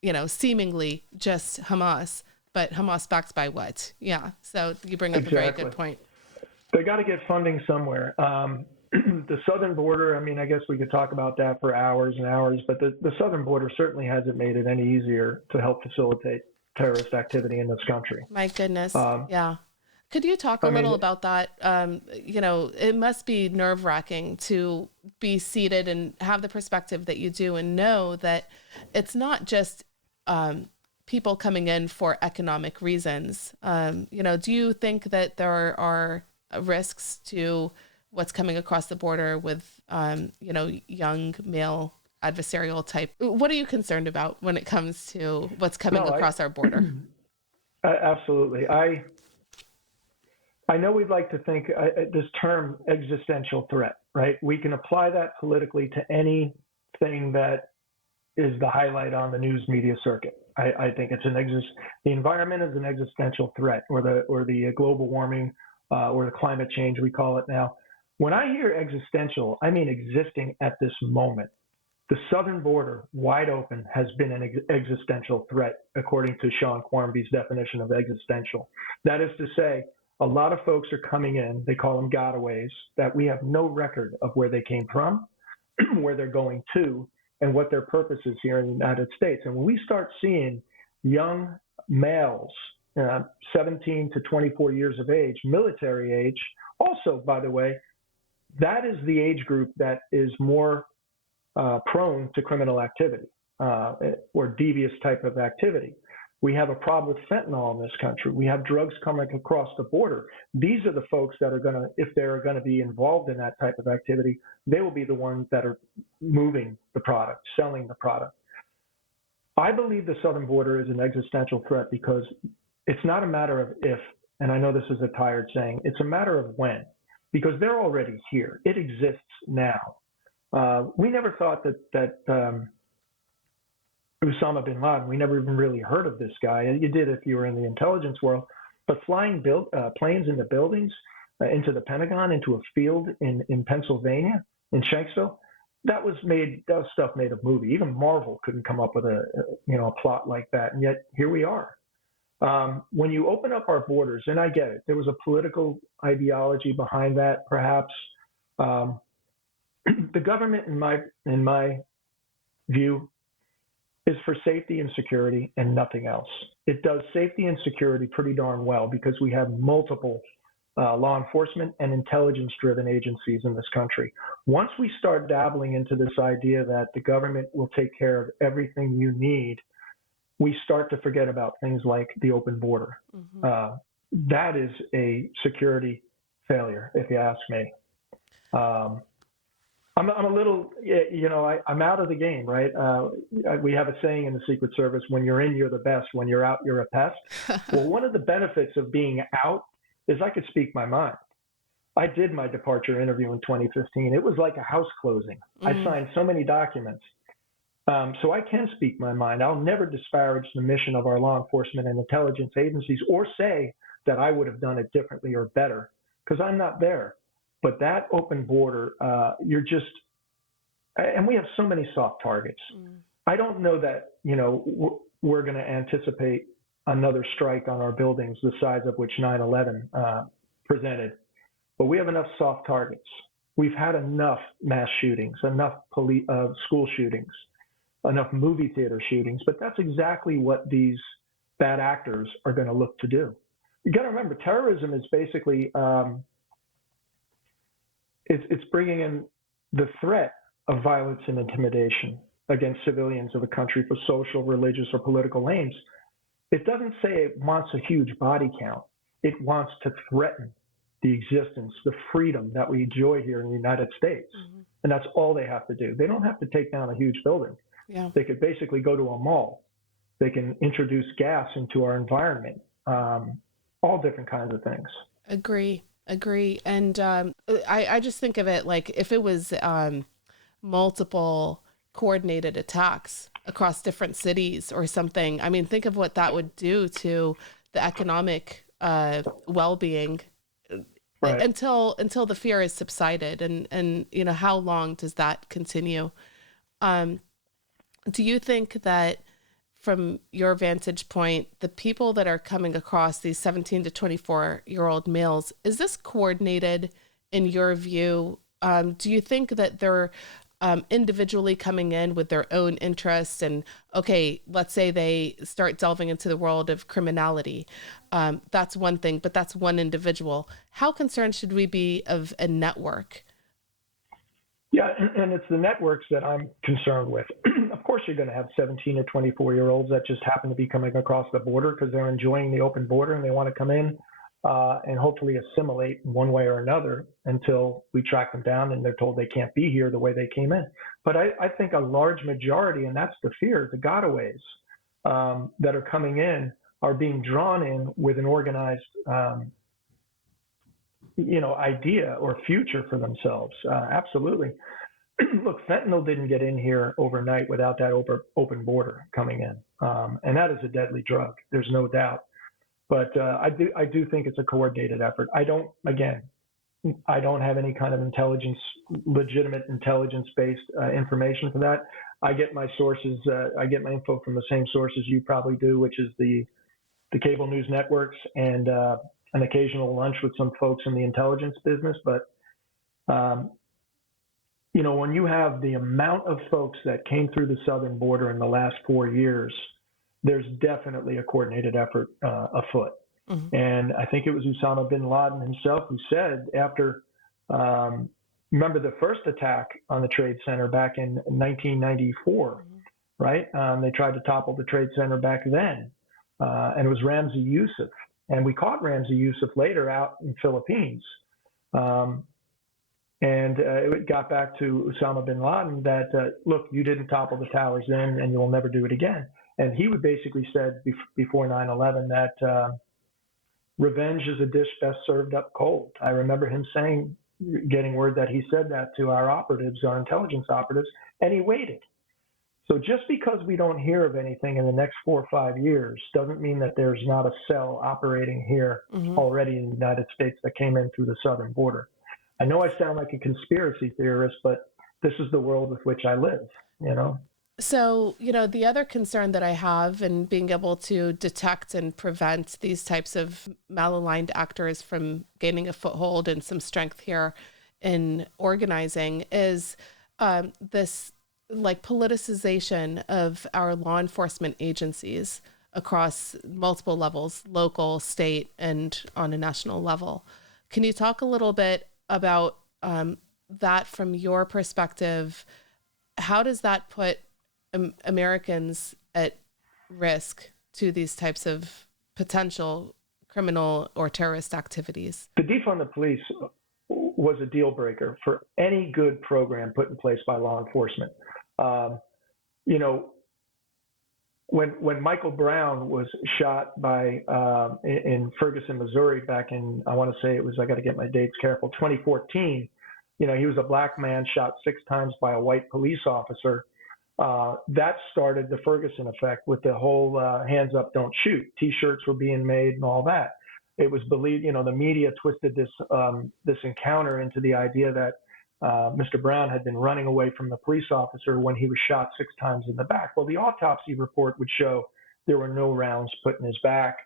you know, seemingly just Hamas, but Hamas backed by what? Yeah. So you bring up Exactly. a very good point. They got to get funding somewhere. The southern border, I mean, I guess we could talk about that for hours and hours, but the southern border certainly hasn't made it any easier to help facilitate terrorist activity in this country. My goodness. Yeah. Could you talk a little about that? You know, it must be nerve-wracking to be seated and have the perspective that you do and know that it's not just people coming in for economic reasons. You know, do you think that there are risks to what's coming across the border with, you know, young male adversarial type? What are you concerned about when it comes to what's coming across our border? Absolutely. I know we'd like to think this term existential threat, right? We can apply that politically to anything that is the highlight on the news media circuit. I think it's the environment is an existential threat, or the global warming, or the climate change we call it now. When I hear existential, I mean existing at this moment. The southern border, wide open, has been an existential threat, according to Sean QUARMBY's definition of existential. That is to say, a lot of folks are coming in, they call them gotaways, that we have no record of where they came from, where they're going to, and what their purpose is here in the United States. And when we start seeing young males, 17 to 24 years of age, military age, also, by the way, that is the age group that is more prone to criminal activity or devious type of activity. We have a problem with fentanyl in this country. We have drugs coming across the border. These are the folks that are going to, if they're going to be involved in that type of activity, they will be the ones that are moving the product, selling the product. I believe the southern border is an existential threat because it's not a matter of if, and I know this is a tired saying, it's a matter of when, because they're already here. It exists now. We never thought that Osama bin Laden, we never even really heard of this guy. You did if you were in the intelligence world, but flying planes into buildings, into the Pentagon, into a field in Pennsylvania, in Shanksville, that was stuff made of movie. Even Marvel couldn't come up with a plot like that, and yet here we are. When you open up our borders, and I get it, there was a political ideology behind that, perhaps. The government, in my view, is for safety and security and nothing else. It does safety and security pretty darn well because we have multiple law enforcement and intelligence-driven agencies in this country. Once we start dabbling into this idea that the government will take care of everything you need, we start to forget about things like the open border. Mm-hmm. That is a security failure, if you ask me. I'm a little, I'm out of the game, right? We have a saying in the Secret Service, when you're in, you're the best. When you're out, you're a pest. Well, one of the benefits of being out is I could speak my mind. I did my departure interview in 2015. It was like a house closing. I signed so many documents. So I can speak my mind. I'll never disparage the mission of our law enforcement and intelligence agencies or say that I would have done it differently or better, because I'm not there. But that open border, and we have so many soft targets. I don't know that, we're going to anticipate another strike on our buildings the size of which 9/11 presented. But we have enough soft targets. We've had enough mass shootings, enough school shootings, enough movie theater shootings. But that's exactly what these bad actors are going to look to do. You got to remember, terrorism is basically it's bringing in the threat of violence and intimidation against civilians of a country for social, religious, or political aims. It doesn't say it wants a huge body count. It wants to threaten the existence, the freedom that we enjoy here in the United States. Mm-hmm. And that's all they have to do. They don't have to take down a huge building. Yeah. They could basically go to a mall. They can introduce gas into our environment, all different kinds of things. Agree. And I just think of it like if it was multiple coordinated attacks across different cities or something. I mean, think of what that would do to the economic well-being. Right. Until the fear is subsided, and you know, how long does that continue? Do you think that, from your vantage point, the people that are coming across, these 17 to 24-year-old males, is this coordinated in your view? Do you think that they're individually coming in with their own interests, and okay, let's say they start delving into the world of criminality. That's one thing, but that's one individual. How concerned should we be of a network? Yeah, and it's the networks that I'm concerned with. Of course, you're going to have 17 or 24-year-olds that just happen to be coming across the border because they're enjoying the open border and they want to come in and hopefully assimilate in one way or another until we track them down and they're told they can't be here the way they came in. But I think a large majority, and that's the fear, the gotaways that are coming in are being drawn in with an organized idea or future for themselves. Absolutely. Look, fentanyl didn't get in here overnight without that open border coming in. And that is a deadly drug. There's no doubt. But I do think it's a coordinated effort. I don't have any kind of legitimate intelligence-based information for that. I get my sources, I get my info from the same sources you probably do, which is the cable news networks and an occasional lunch with some folks in the intelligence business. But, when you have the amount of folks that came through the southern border in the last 4 years, there's definitely a coordinated effort afoot. Mm-hmm. And I think it was Osama bin Laden himself who said after, remember the first attack on the Trade Center back in 1994, mm-hmm. right? They tried to topple the Trade Center back then. And it was Ramzi Youssef. And we caught Ramzi Youssef later out in Philippines. And it got back to Osama bin Laden that, look, you didn't topple the towers then and you'll never do it again. And he would basically said before 9/11 that revenge is a dish best served up cold. I remember him getting word that he said that to our operatives, our intelligence operatives, and he waited. So just because we don't hear of anything in the next 4 or 5 years doesn't mean that there's not a cell operating here mm-hmm. already in the United States that came in through the southern border. I know I sound like a conspiracy theorist, but this is the world with which I live, So, the other concern that I have in being able to detect and prevent these types of malaligned actors from gaining a foothold and some strength here in organizing is this politicization of our law enforcement agencies across multiple levels, local, state, and on a national level. Can you talk a little bit about that from your perspective? How does that put Americans at risk to these types of potential criminal or terrorist activities? The defund the police was a deal breaker for any good program put in place by law enforcement. When Michael Brown was shot in Ferguson, Missouri, back in, I want to say it was, I got to get my dates careful, 2014, he was a black man shot 6 times by a white police officer. That started the Ferguson effect with the whole hands up, don't shoot. T-shirts were being made and all that. It was believed, the media twisted this encounter into the idea that Mr. Brown had been running away from the police officer when he was shot 6 times in the back. Well, the autopsy report would show there were no rounds put in his back.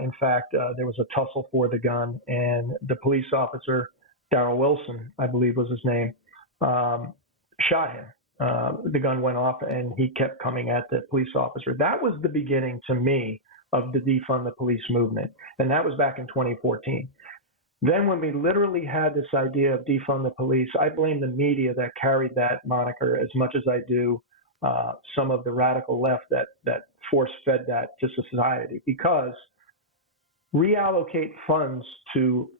In fact, there was a tussle for the gun, and the police officer, Darrell Wilson, I believe was his name, shot him. The gun went off, and he kept coming at the police officer. That was the beginning, to me, of the defund the police movement, and that was back in 2014. Then when we literally had this idea of defund the police, I blame the media that carried that moniker as much as I do some of the radical left that force-fed that to society, because reallocate funds to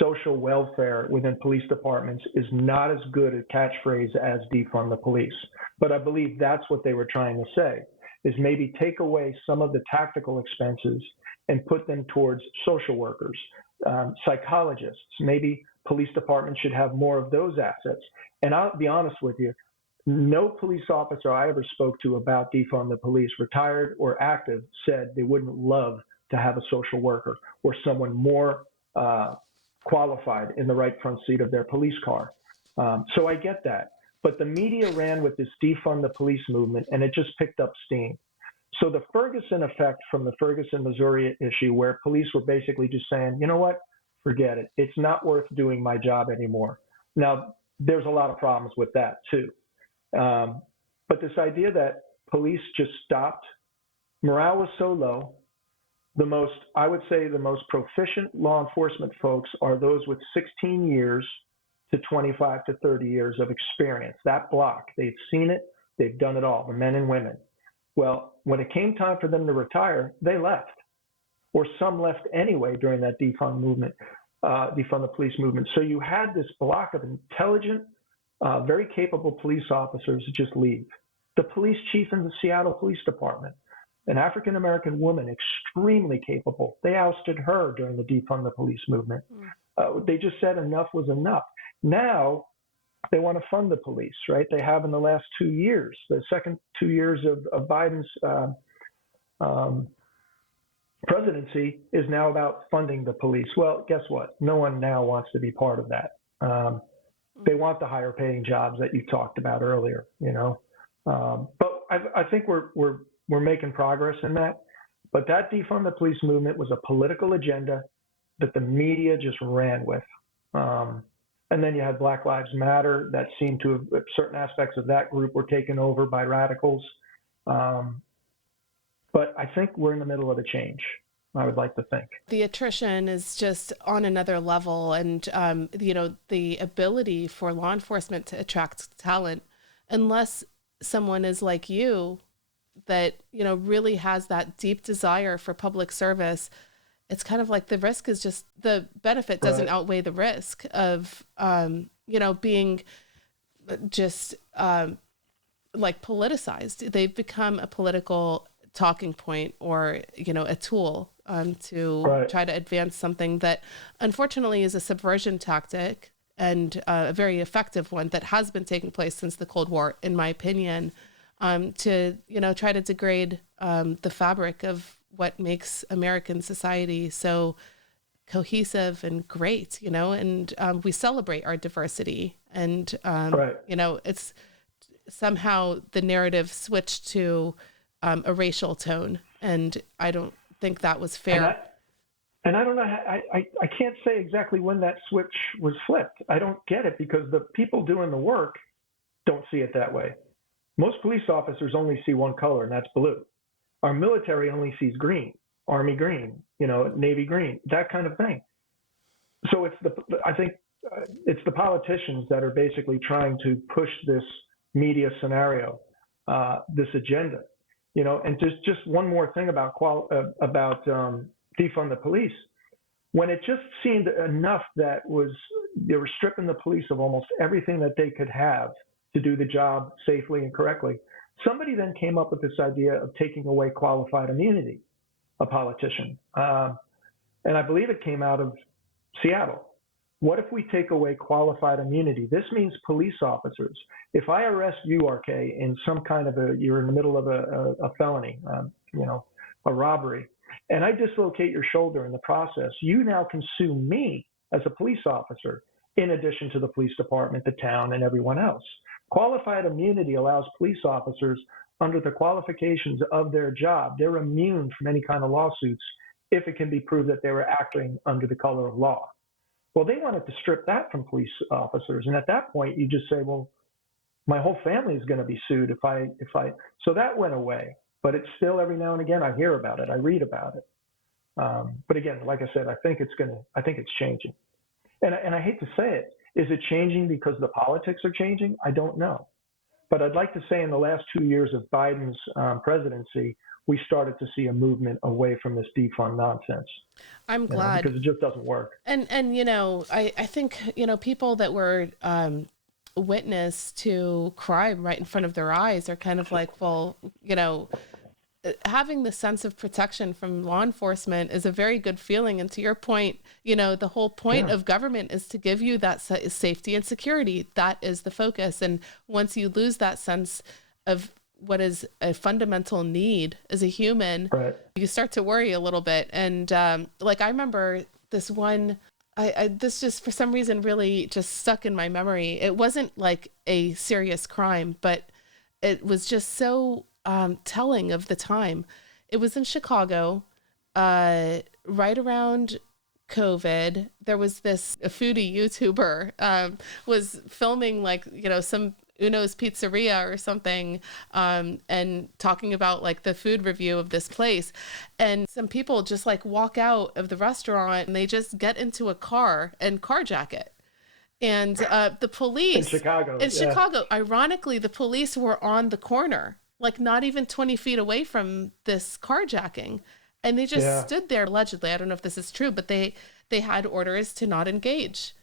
social welfare within police departments is not as good a catchphrase as defund the police. But I believe that's what they were trying to say, is maybe take away some of the tactical expenses and put them towards social workers, psychologists. Maybe police departments should have more of those assets. And I'll be honest with you, no police officer I ever spoke to about defund the police, retired or active, said they wouldn't love to have a social worker or someone more qualified in the right front seat of their police car. So I get that. But the media ran with this defund the police movement, and it just picked up steam. So the Ferguson effect from the Ferguson, Missouri issue, where police were basically just saying, you know what, forget it. It's not worth doing my job anymore. Now, there's a lot of problems with that, too. But this idea that police just stopped, morale was so low. I would say the most proficient law enforcement folks are those with 16 years to 25 to 30 years of experience. That block, they've seen it, they've done it all, the men and women. Well, when it came time for them to retire, they left, or some left anyway during that defund the police movement. So you had this block of intelligent, very capable police officers just leave. The police chief in the Seattle Police Department, an African-American woman, extremely capable. They ousted her during the defund the police movement. They just said enough was enough. Now they want to fund the police, right? They have in the last 2 years. The second 2 years of Biden's presidency is now about funding the police. Well, guess what? No one now wants to be part of that. They want the higher paying jobs that you talked about earlier, But I think we're making progress in that. But that defund the police movement was a political agenda that the media just ran with. And then you had Black Lives Matter that seemed to have, certain aspects of that group were taken over by radicals. But I think we're in the middle of a change, I would like to think. The attrition is just on another level. And, the ability for law enforcement to attract talent, unless someone is like you, that, really has that deep desire for public service, it's kind of like the risk is just, the benefit doesn't outweigh the risk of, being just politicized. They've become a political talking point or, a tool to try to advance something that unfortunately is a subversion tactic and a very effective one that has been taking place since the Cold War, in my opinion, to, try to degrade the fabric of what makes American society so cohesive and great, and we celebrate our diversity. And, it's somehow the narrative switched to a racial tone. And I don't think that was fair. And I don't know, I can't say exactly when that switch was flipped. I don't get it because the people doing the work don't see it that way. Most police officers only see one color, and that's blue. Our military only sees green, Army green, Navy green, that kind of thing. So I think it's the politicians that are basically trying to push this media scenario, this agenda, And just one more thing about defund the police. When it just seemed enough that they were stripping the police of almost everything that they could have to do the job safely and correctly, somebody then came up with this idea of taking away qualified immunity, a politician. And I believe it came out of Seattle. What if we take away qualified immunity? This means police officers. If I arrest you, RK, in some kind of you're in the middle of a felony, a robbery, and I dislocate your shoulder in the process, you now can sue me as a police officer, in addition to the police department, the town, and everyone else. Qualified immunity allows police officers, under the qualifications of their job, they're immune from any kind of lawsuits if it can be proved that they were acting under the color of law. Well, they wanted to strip that from police officers. And at that point, you just say, well, my whole family is going to be sued if I, so that went away. But it's still, every now and again, I hear about it, I read about it. But again, like I said, I think it's changing. And I hate to say it, is it changing because the politics are changing? I don't know. But I'd like to say in the last 2 years of Biden's presidency, we started to see a movement away from this defund nonsense. I'm glad, because it just doesn't work. And I think, people that were witness to crime right in front of their eyes are kind of like, well, having the sense of protection from law enforcement is a very good feeling. And to your point, the whole point of government is to give you that safety and security. That is the focus. And once you lose that sense of what is a fundamental need as a human, you start to worry a little bit. And I remember this one, this just for some reason really just stuck in my memory. It wasn't like a serious crime, but it was just so telling of the time. It was in Chicago, right around COVID. There was a foodie YouTuber was filming some Uno's Pizzeria or something, and talking about the food review of this place. And some people just walk out of the restaurant and they just get into a car and carjack it. And the police in Chicago, ironically, the police were on the corner, not even 20 feet away from this carjacking. And they just stood there, allegedly. I don't know if this is true, but they had orders to not engage.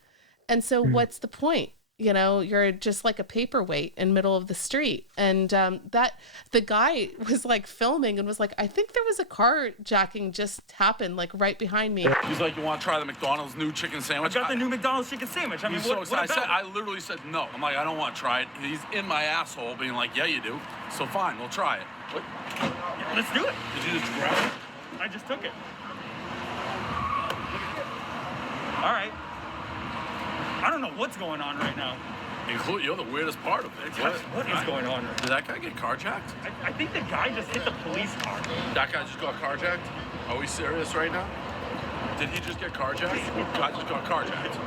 And so what's the point? You're just like a paperweight in the middle of the street. And that the guy was filming and was like, I think there was a carjacking just happened right behind me. He's like, you want to try the McDonald's new chicken sandwich? I got the new McDonald's chicken sandwich. I mean, I literally said no. I'm like, I don't want to try it. He's in my asshole being like, yeah, you do. So fine, we'll try it. What? Yeah, let's do it. Did you just grab it? I just took it. All right. I don't know what's going on right now. You're the weirdest part of it. What is going on right now? Did that guy get carjacked? I think the guy just hit the police car. That guy just got carjacked? Are we serious right now? Did he just get carjacked? The guy just got carjacked.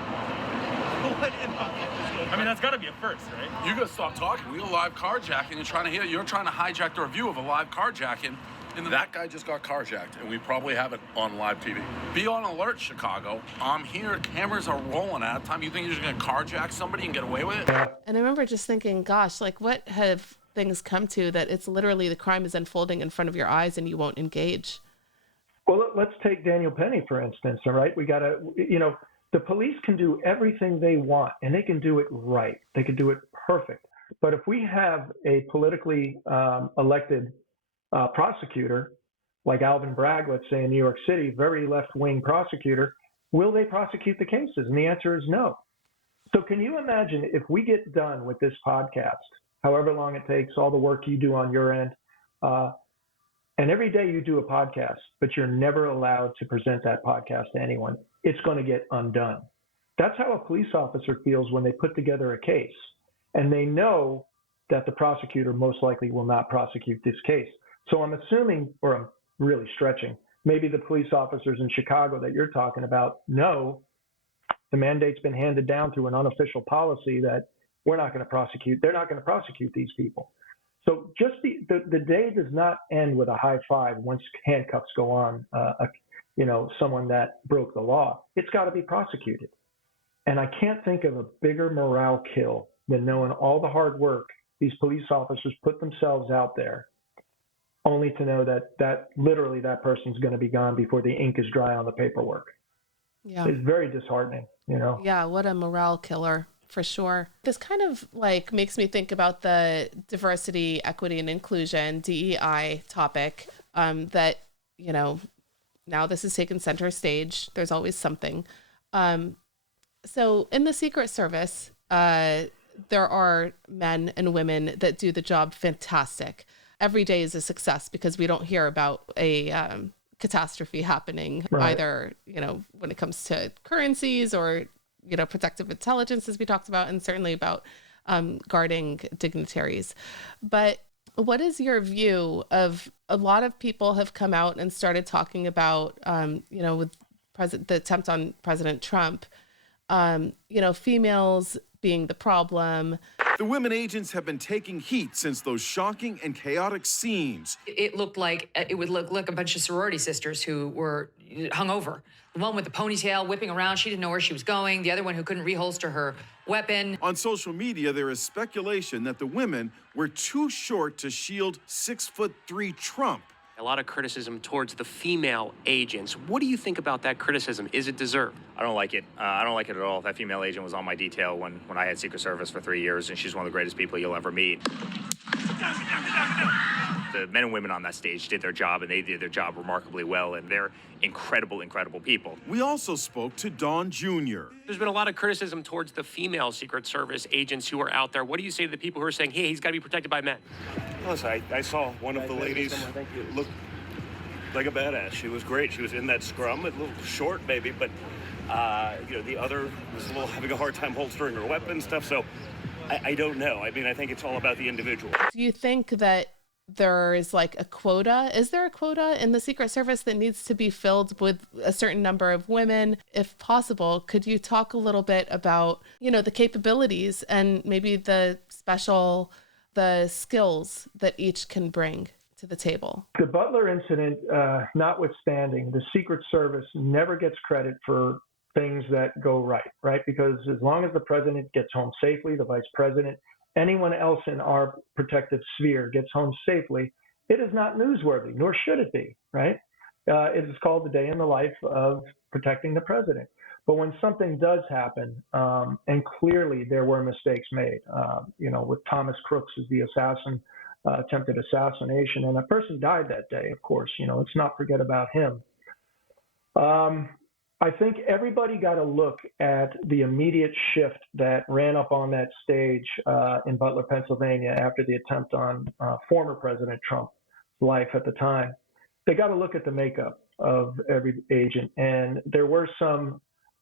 I mean, that's got to be a first, right? You got to stop talking. We got live carjacking and you're trying to hijack the review of a live carjacking. That guy just got carjacked, and we probably have it on live TV. Be on alert, Chicago. I'm here. Cameras are rolling at a time. You think you're just going to carjack somebody and get away with it? And I remember just thinking, gosh, what have things come to that it's literally the crime is unfolding in front of your eyes and you won't engage? Well, let's take Daniel Penny, for instance, all right? We got to, the police can do everything they want, and they can do it right. They can do it perfect. But if we have a politically elected prosecutor, like Alvin Bragg, let's say in New York City, very left-wing prosecutor, will they prosecute the cases? And the answer is no. So can you imagine if we get done with this podcast, however long it takes, all the work you do on your end, and every day you do a podcast, but you're never allowed to present that podcast to anyone, it's going to get undone. That's how a police officer feels when they put together a case, and they know that the prosecutor most likely will not prosecute this case. So I'm assuming, or I'm really stretching, maybe the police officers in Chicago that you're talking about know the mandate's been handed down through an unofficial policy that we're not going to prosecute. They're not going to prosecute these people. So just the day does not end with a high five once handcuffs go on, someone that broke the law. It's got to be prosecuted. And I can't think of a bigger morale kill than knowing all the hard work these police officers put themselves out there, only to know that literally that person's going to be gone before the ink is dry on the paperwork. Yeah. It's very disheartening, Yeah, what a morale killer, for sure. This kind of makes me think about the diversity, equity, and inclusion, DEI topic that, now this has taken center stage. There's always something. So in the Secret Service, there are men and women that do the job fantastic. Every day is a success because we don't hear about a catastrophe happening, either, when it comes to currencies or, protective intelligence, as we talked about, and certainly about guarding dignitaries. But what is your view of a lot of people have come out and started talking about, with the attempt on President Trump, females being the problem. The women agents have been taking heat since those shocking and chaotic scenes. It looked like it would look like a bunch of sorority sisters who were hungover. The one with the ponytail whipping around, she didn't know where she was going. The other one who couldn't reholster her weapon. On social media, there is speculation that the women were too short to shield 6'3" Trump. A lot of criticism towards the female agents. What do you think about that criticism? Is it deserved? I don't like it. I don't like it at all. That female agent was on my detail when I had Secret Service for 3 years, and she's one of the greatest people you'll ever meet. The men and women on that stage did their job, and they did their job remarkably well, and they're incredible, incredible people. We also spoke to Don Jr. There's been a lot of criticism towards the female Secret Service agents who are out there. What do you say to the people who are saying, hey, he's got to be protected by men? Listen, I saw one of the ladies look like a badass. She was great. She was in that scrum, a little short maybe, but the other was having a hard time holstering her weapon stuff. So I don't know. I mean, I think it's all about the individual. Do you think that there is like a quota? Is there a quota in the Secret Service that needs to be filled with a certain number of women? If possible, could you talk a little bit about, the capabilities and maybe the skills that each can bring to the table? The Butler incident, notwithstanding, the Secret Service never gets credit for things that go right? Because as long as the president gets home safely, the vice president, anyone else in our protective sphere gets home safely, it is not newsworthy, nor should it be, right? It is called the day in the life of protecting the president. But when something does happen, and clearly there were mistakes made, with Thomas Crooks as the attempted assassination, and a person died that day, of course, let's not forget about him. I think everybody got a look at the immediate shift that ran up on that stage in Butler, Pennsylvania after the attempt on former President Trump's life at the time. They got a look at the makeup of every agent, and there were some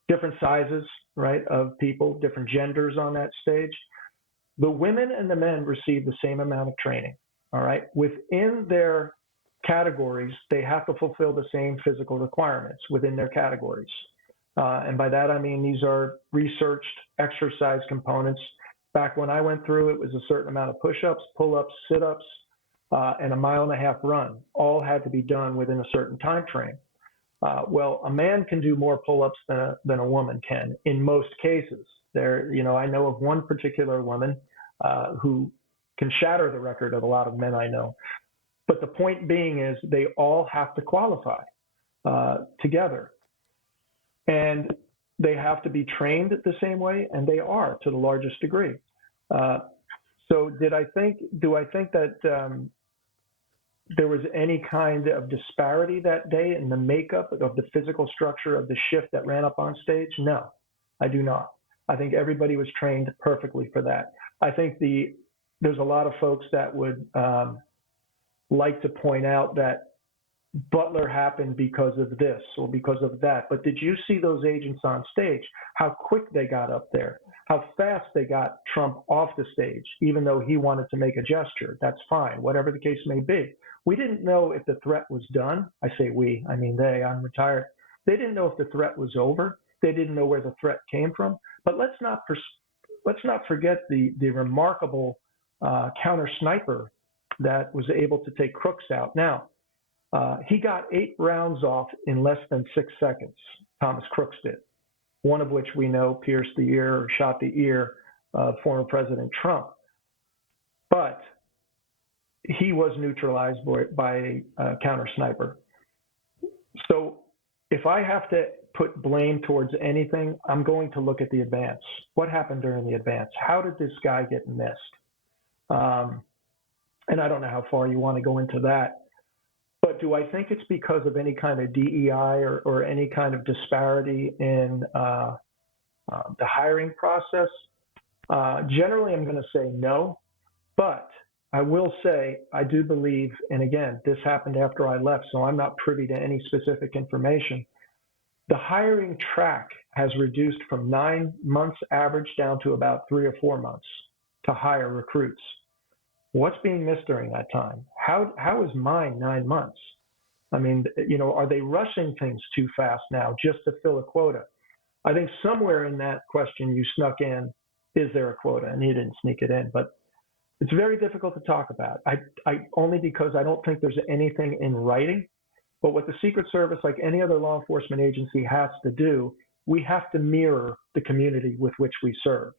different sizes, right, of people, different genders on that stage. The women and the men received the same amount of training, all right? Within their categories, they have to fulfill the same physical requirements within their categories. And by that, I mean, these are researched exercise components. Back when I went through, it was a certain amount of push-ups, pull-ups, sit-ups, and a 1.5 mile run. All had to be done within a certain time frame. Well, a man can do more pull-ups than a woman can in most cases. I know of one particular woman who can shatter the record of a lot of men I know. But the point being is they all have to qualify together. And they have to be trained the same way, and they are to the largest degree. So do I think that there was any kind of disparity that day in the makeup of the physical structure of the shift that ran up on stage? No, I do not. I think everybody was trained perfectly for that. I think there's a lot of folks that would like to point out that Butler happened because of this or because of that. But did you see those agents on stage? How quick they got up there, how fast they got Trump off the stage, even though he wanted to make a gesture. That's fine, whatever the case may be. We didn't know if the threat was done. I say we, I mean they, I'm retired. They didn't know if the threat was over. They didn't know where the threat came from. But let's not forget the remarkable counter sniper that was able to take Crooks out. Now, he got 8 rounds off in less than 6 seconds. Thomas Crooks did, one of which we know pierced the ear or shot the ear of former President Trump. But he was neutralized by a counter sniper. So if I have to put blame towards anything, I'm going to look at the advance. What happened during the advance? How did this guy get missed? And I don't know how far you want to go into that. But do I think it's because of any kind of DEI or any kind of disparity in the hiring process? Generally, I'm going to say no. But I will say I do believe, and again, this happened after I left, so I'm not privy to any specific information. The hiring track has reduced from 9 months average down to about 3 or 4 months to hire recruits. What's being missed during that time? How is mine 9 months? I mean, are they rushing things too fast now just to fill a quota? I think somewhere in that question you snuck in, is there a quota? And you didn't sneak it in, but it's very difficult to talk about. I only because I don't think there's anything in writing. But what the Secret Service, like any other law enforcement agency, has to do, we have to mirror the community with which we serve,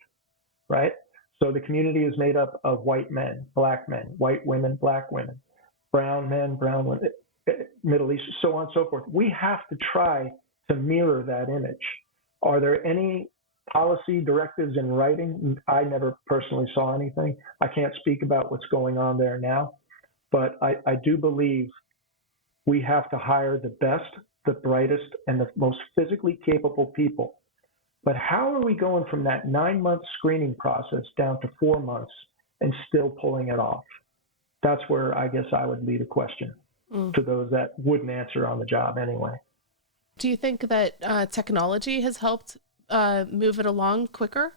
right? So the community is made up of white men, black men, white women, black women, brown men, brown women. Middle East, so on and so forth. We have to try to mirror that image. Are there any policy directives in writing? I never personally saw anything. I can't speak about what's going on there now, but I do believe we have to hire the best, the brightest, and the most physically capable people. But how are we going from that 9-month screening process down to 4 months and still pulling it off? That's where I guess I would lead a question to those that wouldn't answer on the job anyway. Do you think that technology has helped move it along quicker?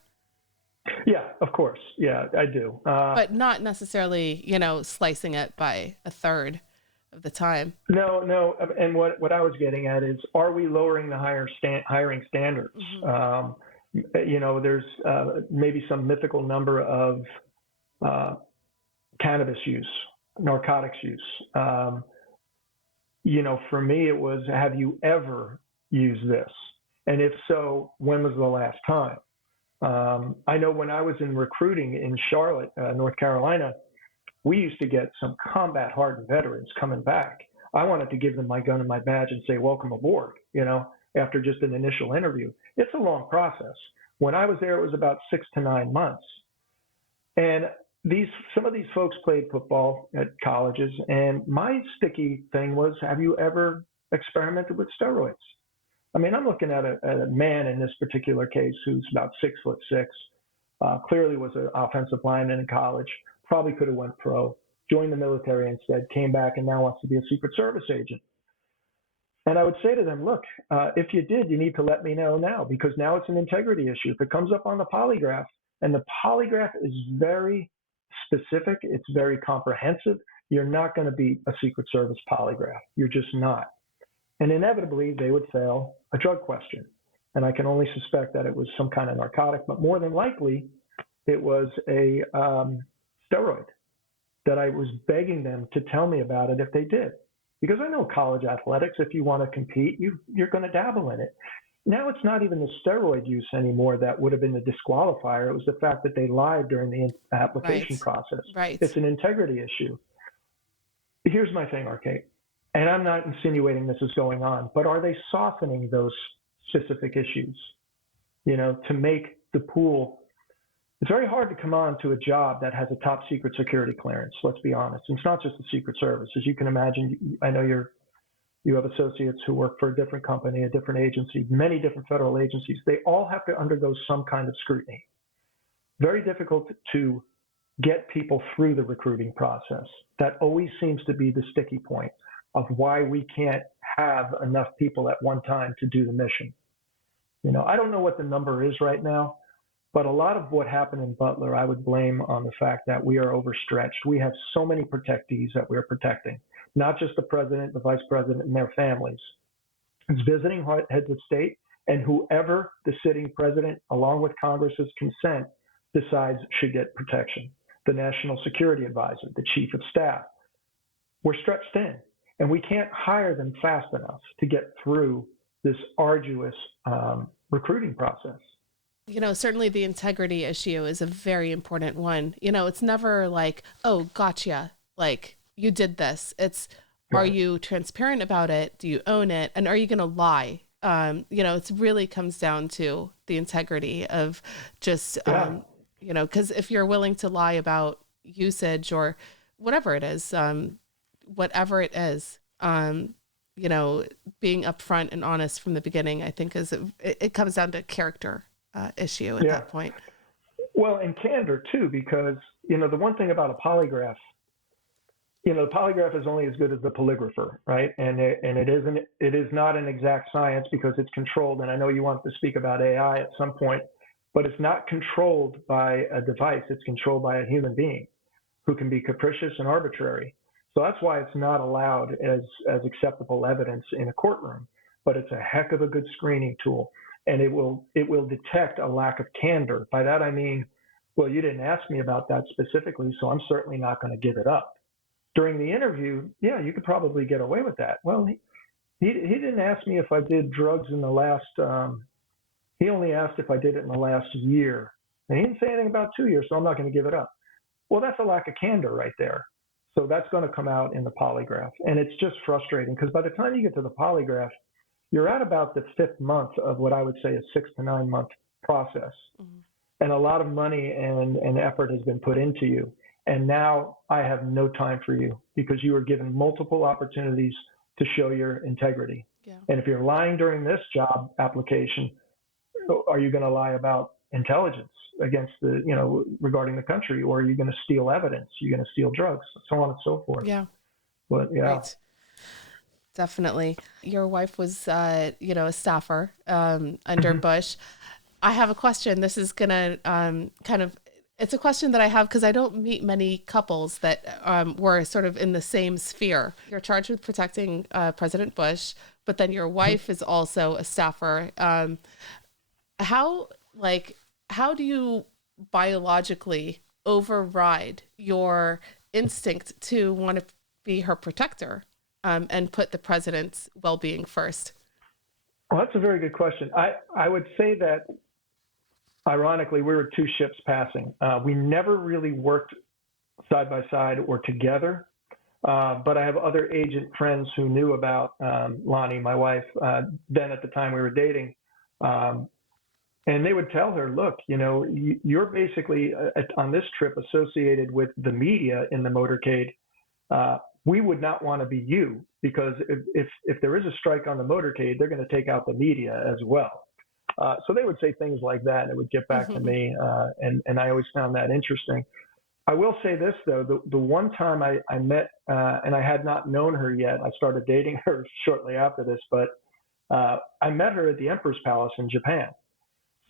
Yeah, of course. Yeah, I do. But not necessarily, slicing it by a third of the time. No. And what I was getting at is, are we lowering the hiring standards? There's maybe some mythical number of cannabis use, narcotics use. For me, it was, have you ever used this? And if so, when was the last time? I know when I was in recruiting in Charlotte, North Carolina, we used to get some combat hardened veterans coming back. I wanted to give them my gun and my badge and say, welcome aboard, after just an initial interview. It's a long process. When I was there, it was about 6 to 9 months. And some of these folks played football at colleges, and my sticky thing was, have you ever experimented with steroids? I mean, I'm looking at a man in this particular case who's about 6'6", clearly was an offensive lineman in college, probably could have went pro, joined the military instead, came back, and now wants to be a Secret Service agent. And I would say to them, look, if you did, you need to let me know now, because now it's an integrity issue. If it comes up on the polygraph, and the polygraph is very specific, it's very comprehensive, you're not going to beat a Secret Service polygraph. You're just not. And inevitably, they would fail a drug question. And I can only suspect that it was some kind of narcotic, but more than likely, it was a steroid that I was begging them to tell me about it if they did. Because I know college athletics, if you want to compete, you're going to dabble in it. Now it's not even the steroid use anymore that would have been the disqualifier. It was the fact that they lied during the application process. Right. It's an integrity issue. Here's my thing, RK, and I'm not insinuating this is going on, but are they softening those specific issues, to make the pool? It's very hard to come on to a job that has a top secret security clearance. Let's be honest. It's not just the Secret Service. As you can imagine, I know you have associates who work for a different company, a different agency, many different federal agencies. They all have to undergo some kind of scrutiny. Very difficult to get people through the recruiting process. That always seems to be the sticky point of why we can't have enough people at one time to do the mission. I don't know what the number is right now, but a lot of what happened in Butler, I would blame on the fact that we are overstretched. We have so many protectees that we're protecting, not just the president, the vice president, and their families. It's visiting heads of state and whoever the sitting president, along with Congress's consent, decides should get protection. The National Security Advisor, the Chief of Staff. We're stretched thin, and we can't hire them fast enough to get through this arduous recruiting process. Certainly the integrity issue is a very important one. It's never like, oh, gotcha, like you did this. It's, are you transparent about it? Do you own it? And are you going to lie? It really comes down to the integrity of just, because if you're willing to lie about usage or whatever it is, being upfront and honest from the beginning, I think it comes down to character issue at that point. Well, and candor too, because, the one thing about a polygraph, the polygraph is only as good as the polygrapher, right? And it is not an exact science because it's controlled. And I know you want to speak about AI at some point, but it's not controlled by a device. It's controlled by a human being who can be capricious and arbitrary. So that's why it's not allowed as acceptable evidence in a courtroom, but it's a heck of a good screening tool. And it will detect a lack of candor. By that I mean, well, you didn't ask me about that specifically, so I'm certainly not going to give it up. During the interview, you could probably get away with that. Well, he didn't ask me if I did drugs in the last. He only asked if I did it in the last year, and he didn't say anything about 2 years, so I'm not going to give it up. Well, that's a lack of candor right there. So that's going to come out in the polygraph. And it's just frustrating because by the time you get to the polygraph, you're at about the 5th month of what I would say a 6 to 9 month process. Mm-hmm. And a lot of money and effort has been put into you. And now I have no time for you because you were given multiple opportunities to show your integrity. Yeah. And if you're lying during this job application, are you going to lie about intelligence against the, regarding the country, or are you going to steal evidence? You're going to steal drugs, so on and so forth. Yeah. But yeah. Right. Definitely. Your wife was, a staffer under Bush. I have a question. This is going to it's a question that I have because I don't meet many couples that were sort of in the same sphere. You're charged with protecting President Bush, but then your wife is also a staffer. How do you biologically override your instinct to want to be her protector and put the president's well-being first? Well, that's a very good question. I would say that, ironically, we were two ships passing. We never really worked side by side or together, but I have other agent friends who knew about Lani, my wife, then at the time we were dating. And they would tell her, look, you're basically on this trip associated with the media in the motorcade. We would not want to be you because if there is a strike on the motorcade, they're going to take out the media as well. So they would say things like that, and it would get back to me, and I always found that interesting. I will say this, though. The one time I met, and I had not known her yet, I started dating her shortly after this, but I met her at the Emperor's Palace in Japan.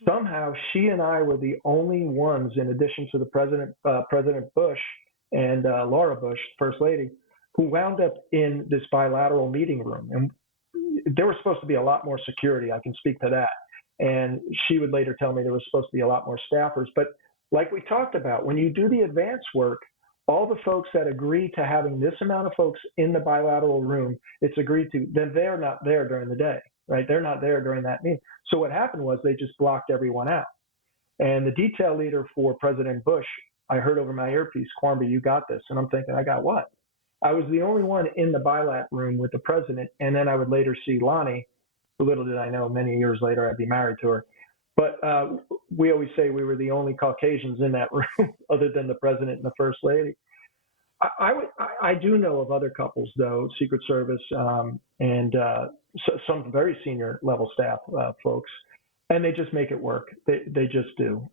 Somehow she and I were the only ones, in addition to the President Bush and Laura Bush, First Lady, who wound up in this bilateral meeting room. And there was supposed to be a lot more security. I can speak to that. And she would later tell me there was supposed to be a lot more staffers. But like we talked about, when you do the advance work, all the folks that agree to having this amount of folks in the bilateral room, it's agreed to, then they're not there during the day, right? They're not there during that meeting. So what happened was they just blocked everyone out. And the detail leader for President Bush, I heard over my earpiece, "QUARMBY, you got this." And I'm thinking, I got what? I was the only one in the bilat room with the president. And then I would later see Lani. Little did I know, many years later, I'd be married to her. But we always say we were the only Caucasians in that room other than the president and the first lady. I do know of other couples, though, Secret Service and some very senior level staff folks, and they just make it work. They just do.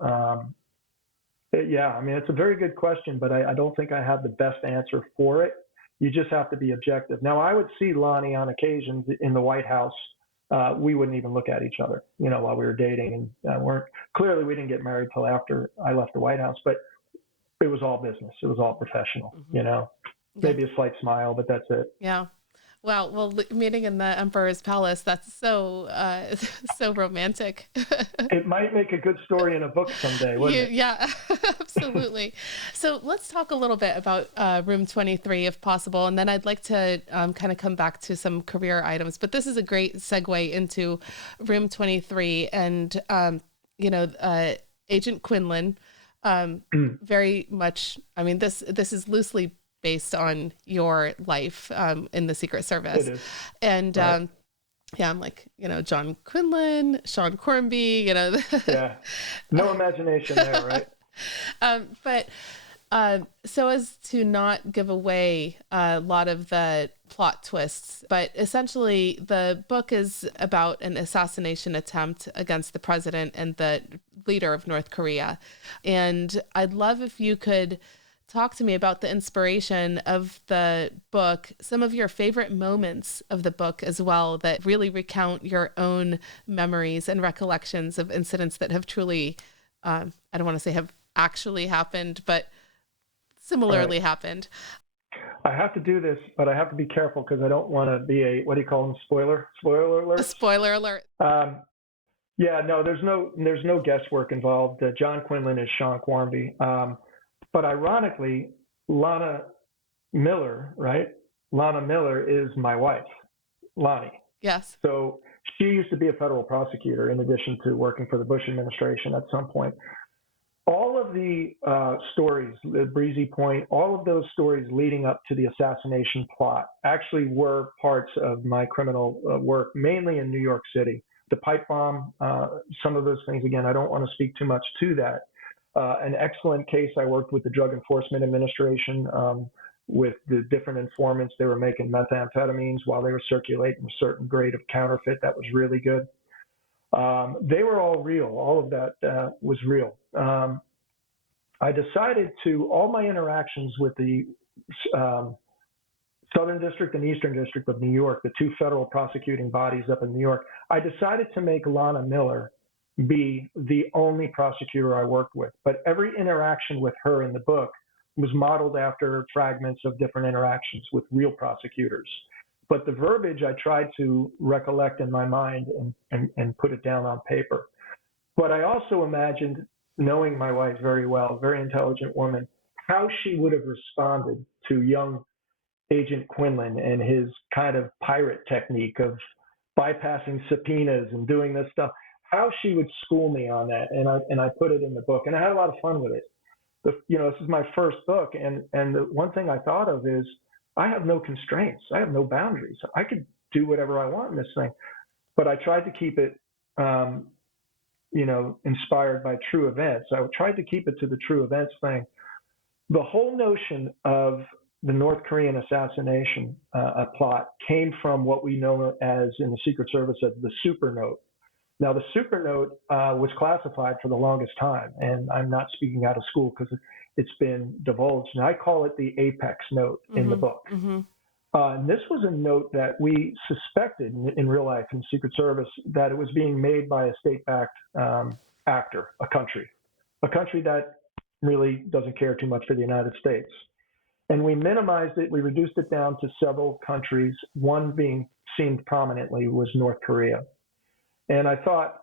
Yeah, I mean, it's a very good question, but I don't think I have the best answer for it. You just have to be objective. Now, I would see Lani on occasions in the White House. We wouldn't even look at each other, while we were dating, and clearly we didn't get married till after I left the White House, but it was all business. It was all professional, maybe a slight smile, but that's it. Yeah. Well, meeting in the Emperor's Palace, that's so romantic. It might make a good story in a book someday, wouldn't it? Yeah, absolutely. So let's talk a little bit about Room 23, if possible, and then I'd like to kind of come back to some career items. But this is a great segue into Room 23 and, Agent Quinlan. Very much, I mean, this is loosely based on your life in the Secret Service. It is. And right. I'm like, John Quinlan, Sean Quarmby, Yeah, no imagination there, right? But so as to not give away a lot of the plot twists, but essentially the book is about an assassination attempt against the president and the leader of North Korea. And I'd love if you could talk to me about the inspiration of the book, some of your favorite moments of the book as well, that really recount your own memories and recollections of incidents that have truly, I don't want to say have actually happened, but similarly happened. I have to do this, but I have to be careful because I don't want to be a, what do you call them? Spoiler alert? A spoiler alert. Yeah, no, there's no guesswork involved. John Quinlan is Sean Quarmby. But ironically, Lani Miller, right? Lani Miller is my wife, Lani. Yes. So she used to be a federal prosecutor in addition to working for the Bush administration at some point. All of of the stories, the Breezy Point, all of those stories leading up to the assassination plot actually were parts of my criminal work, mainly in New York City. The pipe bomb, some of those things, again, I don't want to speak too much to that. An excellent case, I worked with the Drug Enforcement Administration with the different informants. They were making methamphetamines while they were circulating a certain grade of counterfeit. That was really good. They were all real. All of that was real. I decided all my interactions with the Southern District and Eastern District of New York, the two federal prosecuting bodies up in New York, I decided to make Lani Miller be the only prosecutor I worked with. But every interaction with her in the book was modeled after fragments of different interactions with real prosecutors. But the verbiage I tried to recollect in my mind and put it down on paper. But I also imagined, knowing my wife very well, very intelligent woman, how she would have responded to young Agent Quinlan and his kind of pirate technique of bypassing subpoenas and doing this stuff, how she would school me on that. And I put it in the book, and I had a lot of fun with it. This is my first book, and the one thing I thought of is I have no constraints. I have no boundaries. I could do whatever I want in this thing. But I tried to keep it, inspired by true events. I tried to keep it to the true events thing. The whole notion of the North Korean assassination plot came from what we know as in the Secret Service as the super note. Now, the super note was classified for the longest time, and I'm not speaking out of school because it's been divulged. And I call it the apex note in the book. And this was a note that we suspected in real life in the Secret Service that it was being made by a state-backed actor, a country that really doesn't care too much for the United States. And we minimized it. We reduced it down to several countries. One being seen prominently was North Korea. And I thought,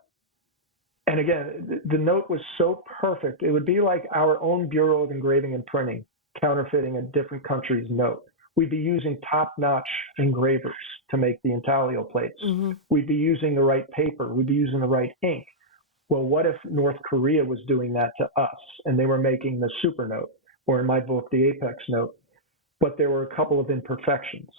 and again, the note was so perfect. It would be like our own Bureau of Engraving and Printing, counterfeiting a different country's note. We'd be using top-notch engravers to make the intaglio plates. We'd be using the right paper. We'd be using the right ink. Well, what if North Korea was doing that to us and they were making the super note, or in my book, the apex note, but there were a couple of imperfections.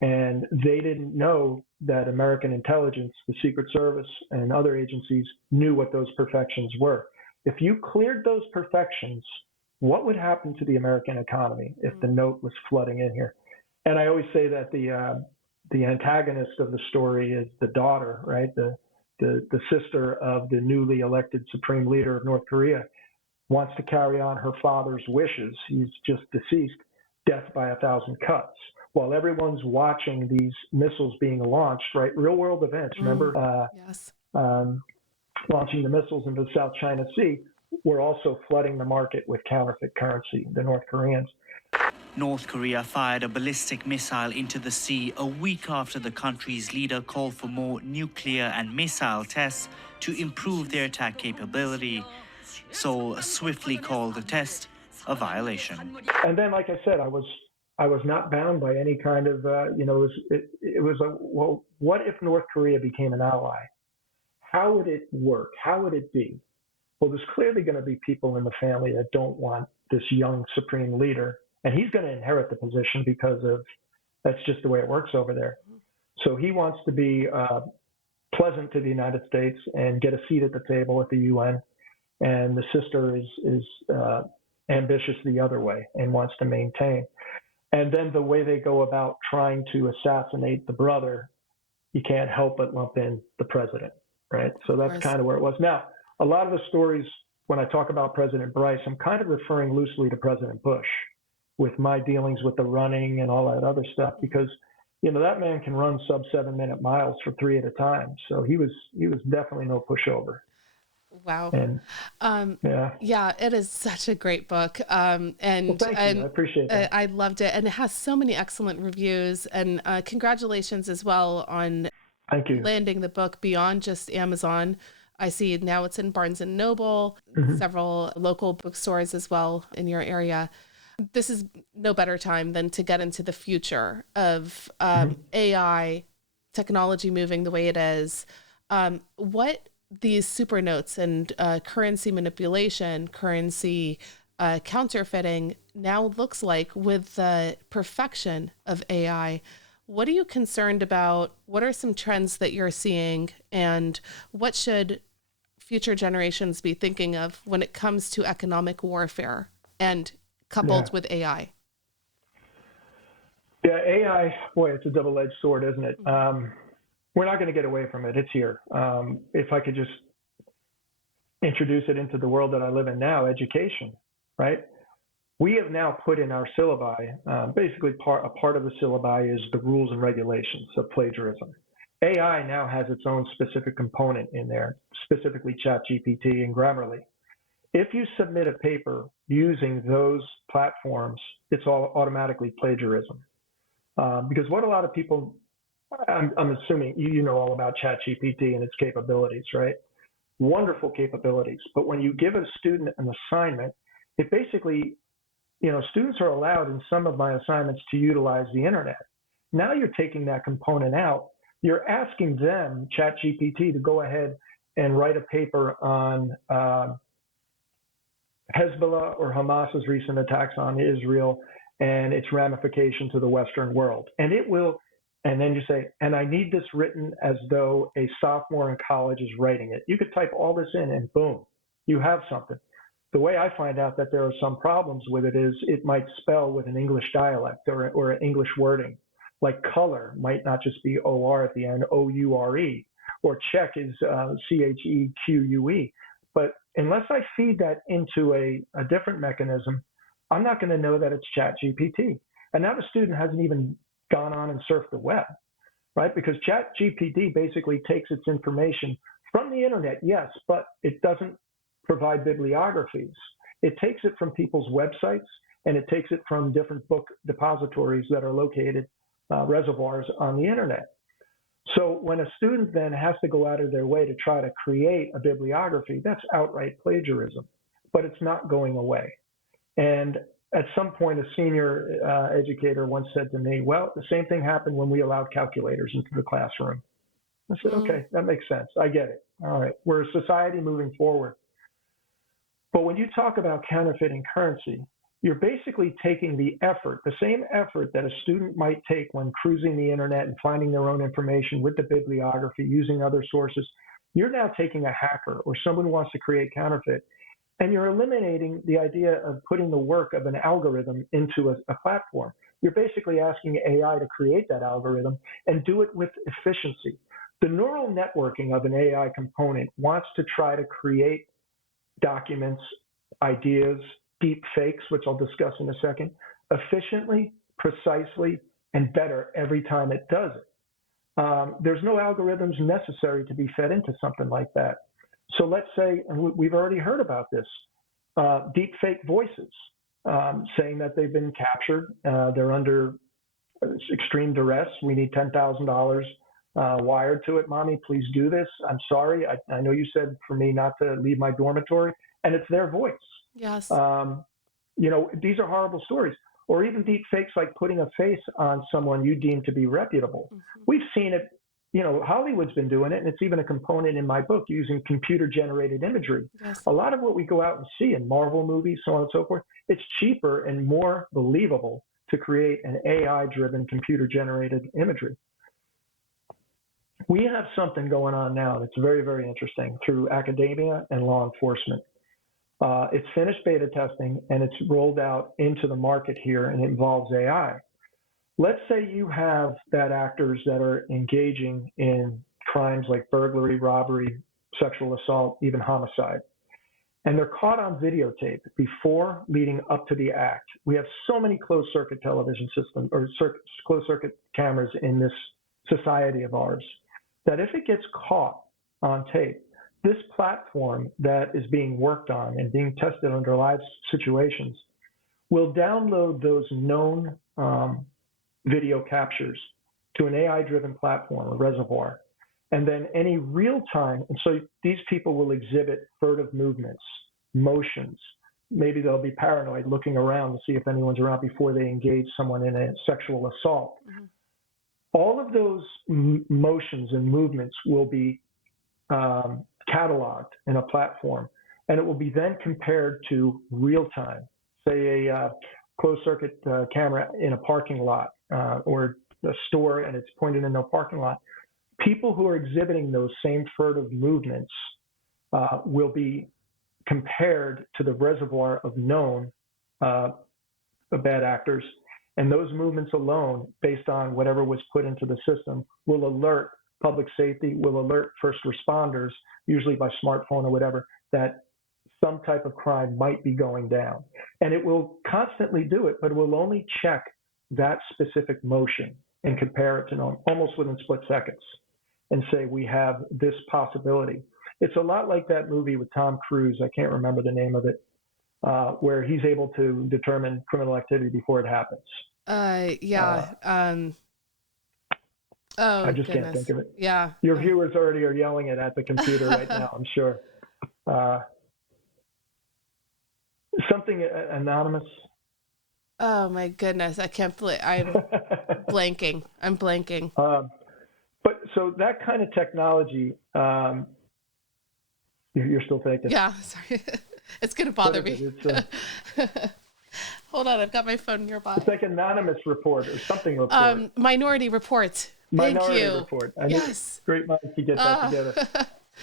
And they didn't know that American intelligence, the Secret Service, and other agencies knew what those perfections were. If you cleared those perfections, what would happen to the American economy if the note was flooding in here? And I always say that the antagonist of the story is the daughter, right? The sister of the newly elected supreme leader of North Korea wants to carry on her father's wishes. He's just deceased, death by 1,000 cuts. While everyone's watching these missiles being launched, right? Real world events. Remember launching the missiles into the South China Sea. We're also flooding the market with counterfeit currency, the North Koreans. North Korea fired a ballistic missile into the sea a week after the country's leader called for more nuclear and missile tests to improve their attack capability. Seoul swiftly called the test a violation. And then, like I said, I was not bound by any kind of, it was a, well, what if North Korea became an ally? How would it work? How would it be? Well, there's clearly going to be people in the family that don't want this young supreme leader, and he's going to inherit the position because of, that's just the way it works over there. So he wants to be pleasant to the United States and get a seat at the table at the UN, and the sister is ambitious the other way and wants to maintain. And then the way they go about trying to assassinate the brother, you can't help but lump in the president, right? So that's kind of where it was. Now, a lot of the stories, when I talk about President Bryce, I'm kind of referring loosely to President Bush with my dealings with the running and all that other stuff, because, that man can run sub 7-minute miles for 3 at a time. So he was definitely no pushover. Wow. And, yeah, it is such a great book. And thank you. I appreciate that. I loved it. And it has so many excellent reviews, and congratulations as well on Thank you. landing the book beyond just Amazon. I see now it's in Barnes & Noble, several local bookstores as well in your area. This is no better time than to get into the future of AI technology moving the way it is. What these super notes and currency manipulation, currency counterfeiting now looks like with the perfection of AI. What are you concerned about? What are some trends that you're seeing, and what should future generations be thinking of when it comes to economic warfare and coupled with AI? Yeah, AI, boy, it's a double-edged sword, isn't it? We're not going to get away from it. It's here. If I could just introduce it into the world that I live in now, education, right? We have now put in our syllabi, basically a part of the syllabi is the rules and regulations of plagiarism. AI now has its own specific component in there, specifically ChatGPT and Grammarly. If you submit a paper using those platforms, it's all automatically plagiarism. Because what a lot of people, I'm assuming you know all about ChatGPT and its capabilities, right? Wonderful capabilities. But when you give a student an assignment, it basically, students are allowed in some of my assignments to utilize the internet. Now you're taking that component out. You're asking them, ChatGPT, to go ahead and write a paper on Hezbollah or Hamas's recent attacks on Israel and its ramification to the Western world. And it will, and then you say, and I need this written as though a sophomore in college is writing it. You could type all this in and boom, you have something. The way I find out that there are some problems with it is it might spell with an English dialect or an English wording. Like color might not just be O-R at the end, O-U-R-E, or check is C-H-E-Q-U-E. But unless I feed that into a different mechanism, I'm not going to know that it's ChatGPT. And now the student hasn't even gone on and surfed the web, right? Because ChatGPT basically takes its information from the internet, yes, but it doesn't provide bibliographies. It takes it from people's websites, and it takes it from different book depositories that are located, reservoirs on the internet. So when a student then has to go out of their way to try to create a bibliography, that's outright plagiarism, but it's not going away. And at some point, a senior educator once said to me, well, the same thing happened when we allowed calculators into the classroom. I said, okay, that makes sense. I get it. All right, we're a society moving forward. But when you talk about counterfeiting currency, you're basically taking the effort, the same effort that a student might take when cruising the internet and finding their own information with the bibliography, using other sources. You're now taking a hacker or someone who wants to create counterfeit, and you're eliminating the idea of putting the work of an algorithm into a platform. You're basically asking AI to create that algorithm and do it with efficiency. The neural networking of an AI component wants to try to create documents, ideas, deepfakes, which I'll discuss in a second, efficiently, precisely, and better every time it does it. There's no algorithms necessary to be fed into something like that. So let's say, and we've already heard about this, deepfake voices saying that they've been captured, they're under extreme duress, we need $10,000 wired to it, mommy, please do this. I'm sorry, I know you said for me not to leave my dormitory, and it's their voice. Yes. These are horrible stories. Or even deep fakes like putting a face on someone you deem to be reputable. Mm-hmm. We've seen it, Hollywood's been doing it, and it's even a component in my book using computer-generated imagery. Yes. A lot of what we go out and see in Marvel movies, so on and so forth, it's cheaper and more believable to create an AI-driven computer-generated imagery. We have something going on now that's very, very interesting through academia and law enforcement. It's finished beta testing, and it's rolled out into the market here, and it involves AI. Let's say you have bad actors that are engaging in crimes like burglary, robbery, sexual assault, even homicide, and they're caught on videotape before leading up to the act. We have so many closed-circuit television systems or closed-circuit cameras in this society of ours that if it gets caught on tape, this platform that is being worked on and being tested under live situations will download those known video captures to an AI-driven platform, a reservoir, and then any real-time, and so these people will exhibit furtive movements, motions. Maybe they'll be paranoid, looking around to see if anyone's around before they engage someone in a sexual assault. Mm-hmm. All of those motions and movements will be cataloged in a platform, and it will be then compared to real time, say a closed circuit camera in a parking lot or a store, and it's pointed in no parking lot. People who are exhibiting those same furtive movements will be compared to the reservoir of known bad actors. And those movements alone, based on whatever was put into the system, will alert public safety, will alert first responders, usually by smartphone or whatever, that some type of crime might be going down. And it will constantly do it, but it will only check that specific motion and compare it to known almost within split seconds and say, we have this possibility. It's a lot like that movie with Tom Cruise, I can't remember the name of it, where he's able to determine criminal activity before it happens. I just can't think of it. Yeah. Your viewers already are yelling it at the computer right now, I'm sure. Something anonymous. Oh my goodness. I can't believe I'm blanking. I'm blanking. But so that kind of technology, you're still thinking. Yeah, sorry. It's going to bother me. Hold on, I've got my phone nearby. It's like Anonymous Report or something report. Minority Report. Minority Thank you. Report. Yes. Great minds to get that together.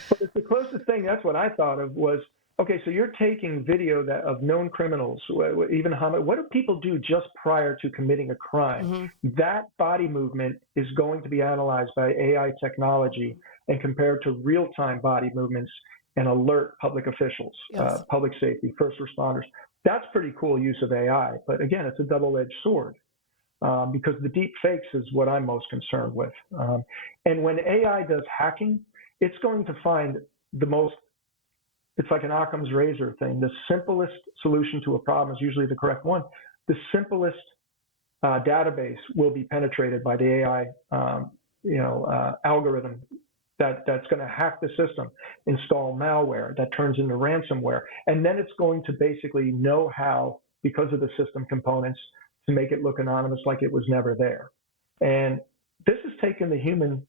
But it's the closest thing, that's what I thought of was, okay, so you're taking video of known criminals, even homicide. What do people do just prior to committing a crime? Mm-hmm. That body movement is going to be analyzed by AI technology and compared to real-time body movements and alert public officials, Yes. Public safety, first responders. That's pretty cool use of AI. But again, it's a double-edged sword because the deep fakes is what I'm most concerned with. And when AI does hacking, it's going to find the most, it's like an Occam's razor thing. The simplest solution to a problem is usually the correct one. The simplest database will be penetrated by the AI, algorithm that's going to hack the system, install malware that turns into ransomware, and then it's going to basically know how, because of the system components, to make it look anonymous, like it was never there. And this has taken the human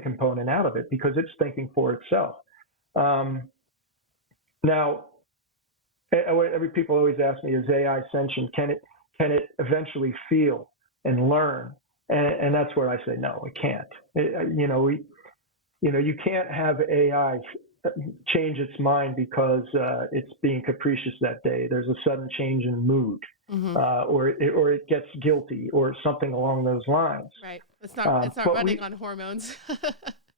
component out of it because it's thinking for itself. Now, people always ask me, is AI sentient? Can it eventually feel and learn? And that's where I say, no, it can't. You can't have AI change its mind because it's being capricious that day. There's a sudden change in mood, Mm-hmm. or it gets guilty, or something along those lines. Right. It's not running on hormones.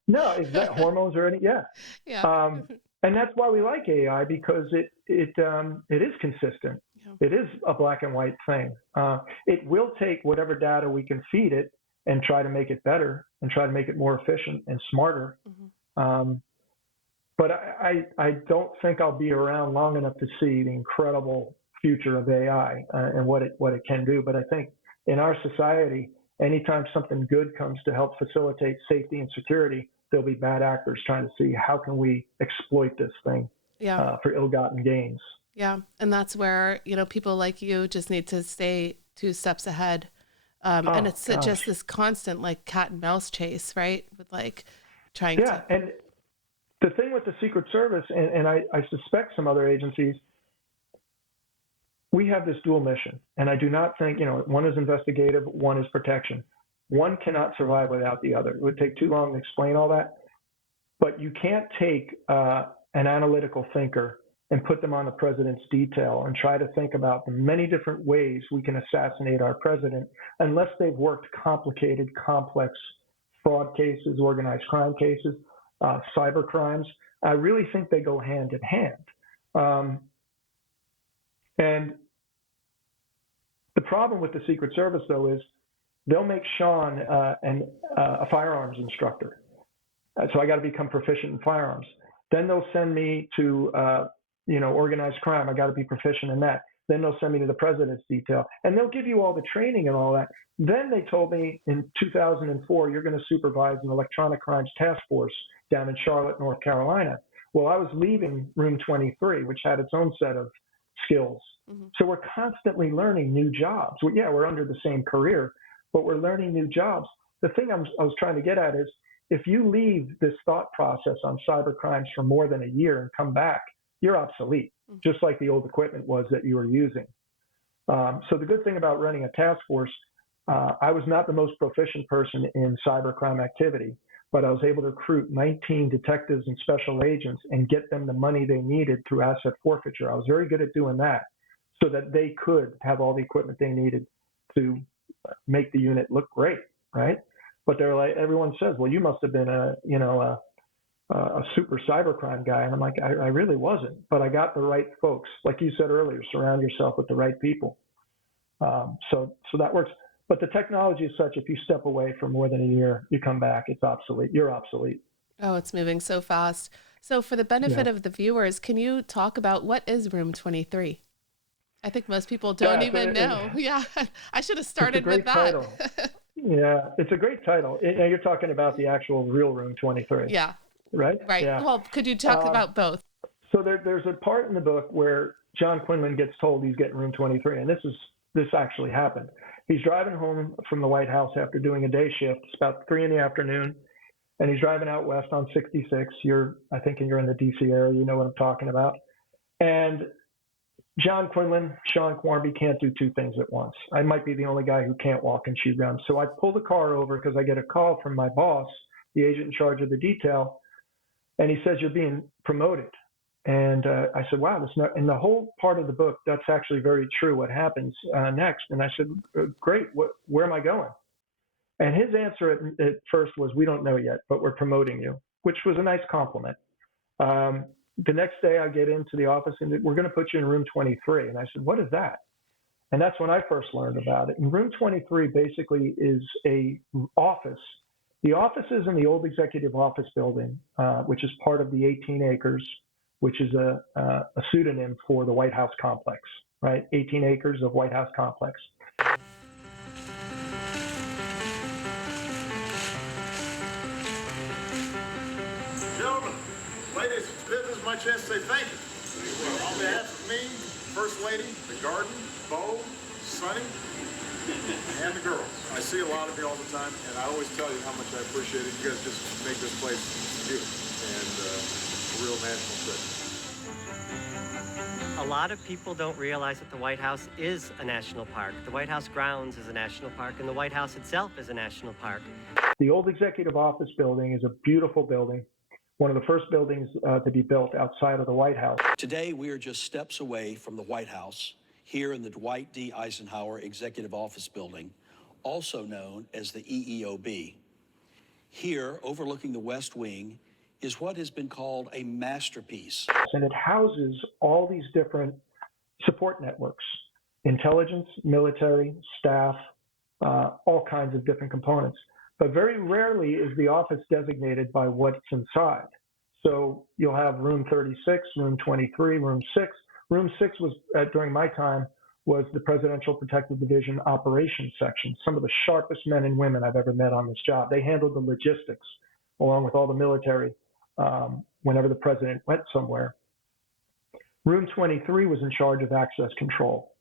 No, exactly. Hormones or anything. Yeah. Yeah. And that's why we like AI, because it is consistent. Yeah. It is a black and white thing. It will take whatever data we can feed it and try to make it better and try to make it more efficient and smarter. Mm-hmm. But I don't think I'll be around long enough to see the incredible future of AI and what it can do. But I think in our society, anytime something good comes to help facilitate safety and security, there'll be bad actors trying to see how can we exploit this thing for ill-gotten gains. Yeah, and that's where people like you just need to stay 2 steps ahead. And it's just this constant like cat and mouse chase, right? With like trying to. Yeah, and the thing with the Secret Service, and I suspect some other agencies, we have this dual mission. And I do not think, one is investigative, one is protection. One cannot survive without the other. It would take too long to explain all that. But you can't take an analytical thinker and put them on the president's detail and try to think about the many different ways we can assassinate our president unless they've worked complicated, complex fraud cases, organized crime cases, cyber crimes. I really think they go hand in hand. And the problem with the Secret Service, though, is they'll make Sean a firearms instructor. So I got to become proficient in firearms. Then they'll send me to organized crime. I got to be proficient in that. Then they'll send me to the president's detail, and they'll give you all the training and all that. Then they told me in 2004, you're going to supervise an electronic crimes task force down in Charlotte, North Carolina. Well, I was leaving Room 23, which had its own set of skills. Mm-hmm. So we're constantly learning new jobs. We're under the same career, but we're learning new jobs. The thing I was trying to get at is if you leave this thought process on cyber crimes for more than a year and come back, you're obsolete, just like the old equipment was that you were using. So the good thing about running a task force, I was not the most proficient person in cybercrime activity, but I was able to recruit 19 detectives and special agents and get them the money they needed through asset forfeiture. I was very good at doing that so that they could have all the equipment they needed to make the unit look great, right? But they're like, everyone says, well, you must have been a super cybercrime guy. And I'm like, I really wasn't, but I got the right folks. Like you said earlier, surround yourself with the right people. So that works. But the technology is such, if you step away for more than a year, you come back, it's obsolete. You're obsolete. Oh, it's moving so fast. So for the benefit of the viewers, can you talk about what is Room 23? I think most people don't even know. Yeah, I should have started with that. Title. Yeah, it's a great title. You're talking about the actual real Room 23. Yeah. Right? Right. Yeah. Well, could you talk about both? So there's a part in the book where John Quinlan gets told he's getting Room 23, and this actually happened. He's driving home from the White House after doing a day shift. It's about 3 p.m, and he's driving out west on 66. I think you're in the D.C. area. You know what I'm talking about. And John Quinlan, Sean QUARMBY can't do two things at once. I might be the only guy who can't walk and chew gum. So I pull the car over because I get a call from my boss, the agent in charge of the detail, and he says, you're being promoted. And I said, wow, in the whole part of the book, that's actually very true, what happens next. And I said, great, where am I going? And his answer at first was, we don't know yet, but we're promoting you, which was a nice compliment. The next day I get into the office and we're going to put you in Room 23. And I said, what is that? And that's when I first learned about it. And Room 23 basically is a office. The office is in the old executive office building, which is part of the 18 acres, which is a pseudonym for the White House complex, right? 18 acres of White House complex. Gentlemen, ladies, this is my chance to say thank you. On behalf of me, First Lady, the garden, Bo, Sonny, and the girls. I see a lot of you all the time, and I always tell you how much I appreciate it. You guys just make this place beautiful and a real national treasure. A lot of people don't realize that the White House is a national park. The White House grounds is a national park, and the White House itself is a national park. The old executive office building is a beautiful building, one of the first buildings to be built outside of the White House. Today, we are just steps away from the White House, here in the Dwight D. Eisenhower Executive Office Building, also known as the EEOB. Here, overlooking the West Wing, is what has been called a masterpiece. And it houses all these different support networks, intelligence, military, staff, all kinds of different components. But very rarely is the office designated by what's inside. So you'll have Room 36, Room 23, Room 6. Room 6 was, during my time, was the Presidential Protective Division Operations Section. Some of the sharpest men and women I've ever met on this job. They handled the logistics along with all the military whenever the president went somewhere. Room 23 was in charge of access control.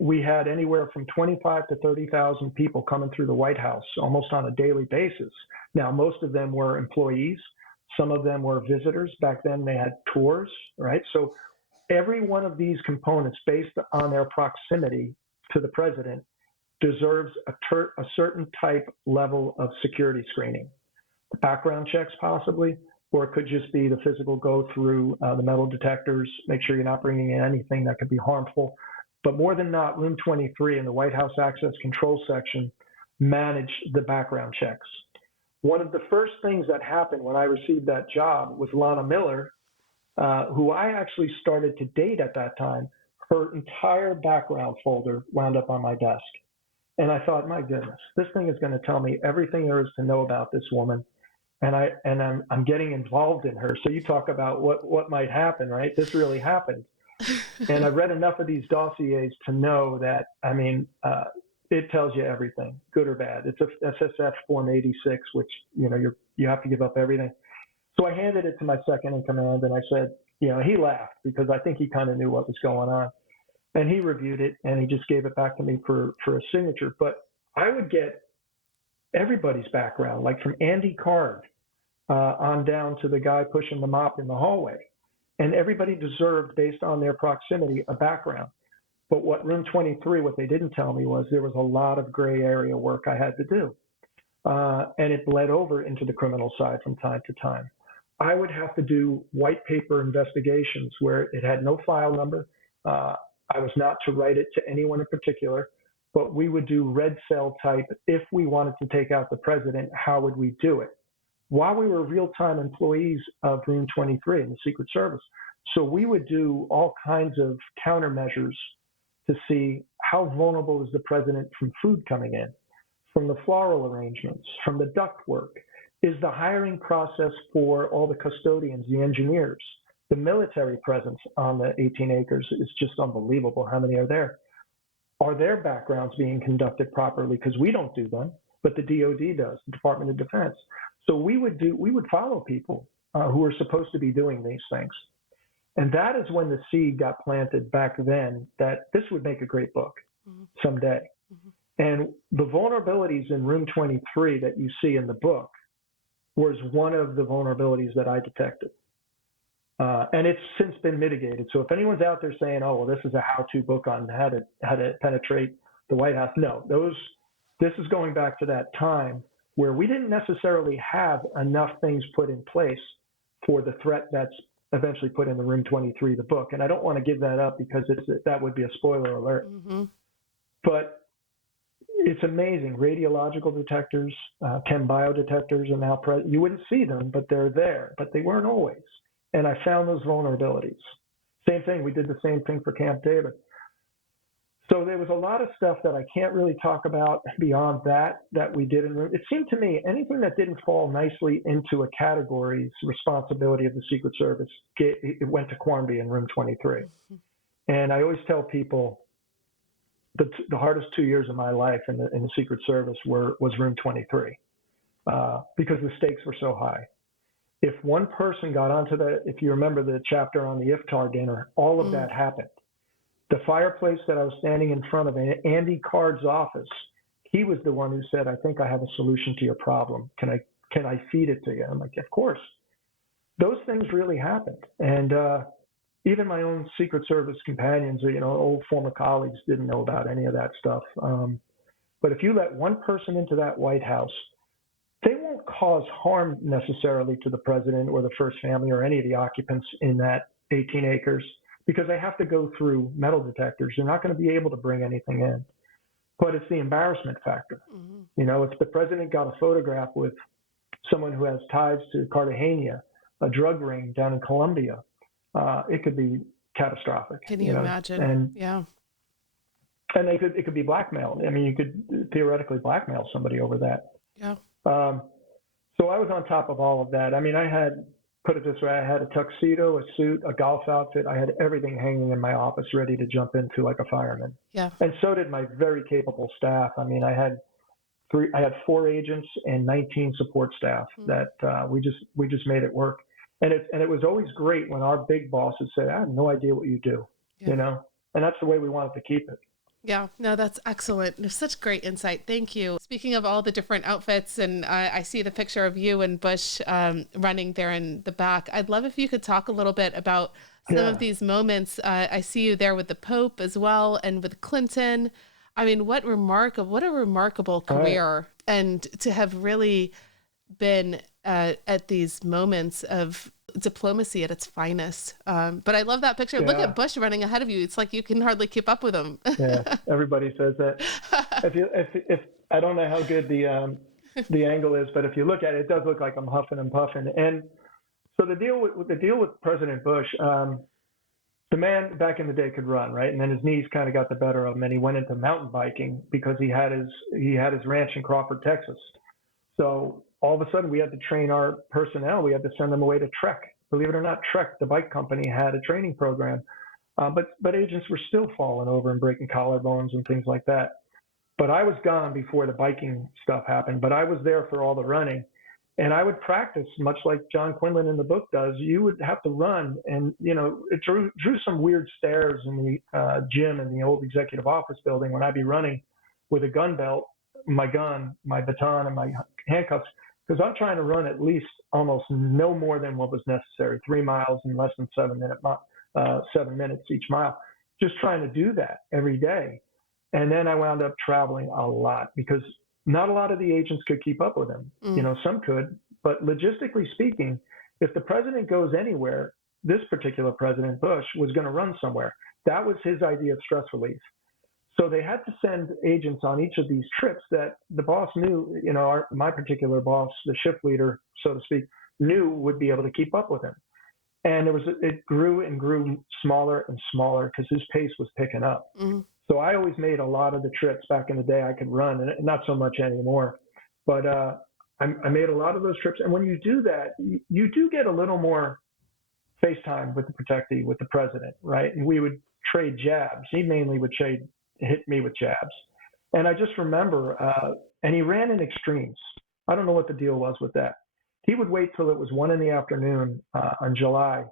We had anywhere from 25 to 30,000 people coming through the White House almost on a daily basis. Now, most of them were employees. Some of them were visitors. Back then, they had tours, right? So every one of these components, based on their proximity to the president, deserves a certain type level of security screening. Background checks, possibly, or it could just be the physical go through the metal detectors, make sure you're not bringing in anything that could be harmful. But more than not, Room 23 in the White House Access Control Section managed the background checks. One of the first things that happened when I received that job was Lani Miller, who I actually started to date at that time. Her entire background folder wound up on my desk. And I thought, my goodness, this thing is going to tell me everything there is to know about this woman. And I'm getting involved in her. So you talk about what might happen, right? This really happened. And I've read enough of these dossiers to know that, it tells you everything, good or bad. It's a SSF Form 86, which, you have to give up everything. So I handed it to my second in command, and I said, he laughed because I think he kind of knew what was going on. And he reviewed it, and he just gave it back to me for a signature. But I would get everybody's background, like from Andy Card on down to the guy pushing the mop in the hallway. And everybody deserved, based on their proximity, a background. But what Room 23, what they didn't tell me was there was a lot of gray area work I had to do. And it bled over into the criminal side from time to time. I would have to do white paper investigations where it had no file number. I was not to write it to anyone in particular, but we would do red cell type. If we wanted to take out the president, how would we do it? While we were real-time employees of Room 23 in the Secret Service. So we would do all kinds of countermeasures to see how vulnerable is the president from food coming in, from the floral arrangements, from the duct work. Is the hiring process for all the custodians, the engineers, the military presence on the 18 acres is just unbelievable. How many are there? Are their backgrounds being conducted properly? Because we don't do them, but the DOD does, the Department of Defense. So we would follow people who are supposed to be doing these things. And that is when the seed got planted back then that this would make a great book someday. And the vulnerabilities in Room 23 that you see in the book was one of the vulnerabilities that I detected. And it's since been mitigated. So if anyone's out there saying, oh, well, this is a how-to book on how to penetrate the White House, no, this is going back to that time where we didn't necessarily have enough things put in place for the threat that's eventually put in the Room 23, the book. And I don't want to give that up because that would be a spoiler alert. But it's amazing. Radiological detectors, chem biodetectors are now present. You wouldn't see them, but they're there. But they weren't always. And I found those vulnerabilities. Same thing. We did the same thing for Camp David. So there was a lot of stuff that I can't really talk about beyond that we did in Room. It seemed to me anything that didn't fall nicely into a category's responsibility of the Secret Service, it went to QUARMBY in Room 23. And I always tell people the hardest 2 years of my life in the Secret Service was Room 23 because the stakes were so high. If one person got onto if you remember the chapter on the iftar dinner, all of that happened. The fireplace that I was standing in front of, Andy Card's office, he was the one who said, I think I have a solution to your problem. Can I feed it to you? I'm like, of course. Those things really happened. And even my own Secret Service companions, old former colleagues didn't know about any of that stuff. But if you let one person into that White House, they won't cause harm necessarily to the president or the first family or any of the occupants in that 18 acres. Because they have to go through metal detectors. They're not going to be able to bring anything in. But it's the embarrassment factor. If the president got a photograph with someone who has ties to Cartagena, a drug ring down in Colombia, it could be catastrophic. Can you imagine? And, yeah. And it could be blackmail. I mean, you could theoretically blackmail somebody over that. Yeah. So I was on top of all of that. I mean, put it this way, I had a tuxedo, a suit, a golf outfit. I had everything hanging in my office ready to jump into like a fireman. Yeah. And so did my very capable staff. I mean, I had 4 agents and 19 support staff that we just made it work. And it was always great when our big bosses said, I have no idea what you do, and that's the way we wanted to keep it. Yeah, no, that's excellent. There's such great insight. Thank you. Speaking of all the different outfits, and I see the picture of you and Bush running there in the back. I'd love if you could talk a little bit about some of these moments. I see you there with the Pope as well, and with Clinton. I mean, what a remarkable career, and to have really been at these moments of diplomacy at its finest. But I love that picture. Yeah. Look at Bush running ahead of you. It's like you can hardly keep up with him. Yeah, everybody says that. If I don't know how good the angle is, but if you look at it, it does look like I'm huffing and puffing. And so the deal with President Bush, the man back in the day could run, right? And then his knees kind of got the better of him, and he went into mountain biking because he had his ranch in Crawford, Texas. So all of a sudden, we had to train our personnel. We had to send them away to Trek. Believe it or not, Trek, the bike company, had a training program. But agents were still falling over and breaking collarbones and things like that. But I was gone before the biking stuff happened. But I was there for all the running. And I would practice, much like John Quinlan in the book does. You would have to run. And, it drew some weird stares in the gym in the old executive office building when I'd be running with a gun belt my gun, my baton, and my handcuffs, because I'm trying to run at least almost no more than what was necessary, 3 miles in less than 7 minutes each mile, just trying to do that every day. And then I wound up traveling a lot because not a lot of the agents could keep up with him. You know, some could, but logistically speaking, if the president goes anywhere, this particular president, Bush, was going to run somewhere. That was his idea of stress relief. So they had to send agents on each of these trips that the boss knew, you know, my particular boss, the shift leader, so to speak, knew would be able to keep up with him. And it grew and grew smaller and smaller because his pace was picking up. So I always made a lot of the trips back in the day I could run, and not so much anymore. But I made a lot of those trips. And when you do that, you do get a little more FaceTime with the protectee, with the president, right? And we would trade jabs. He mainly would hit me with jabs. And I just remember, and he ran in extremes. I don't know what the deal was with that. He would wait till it was 1 p.m. On July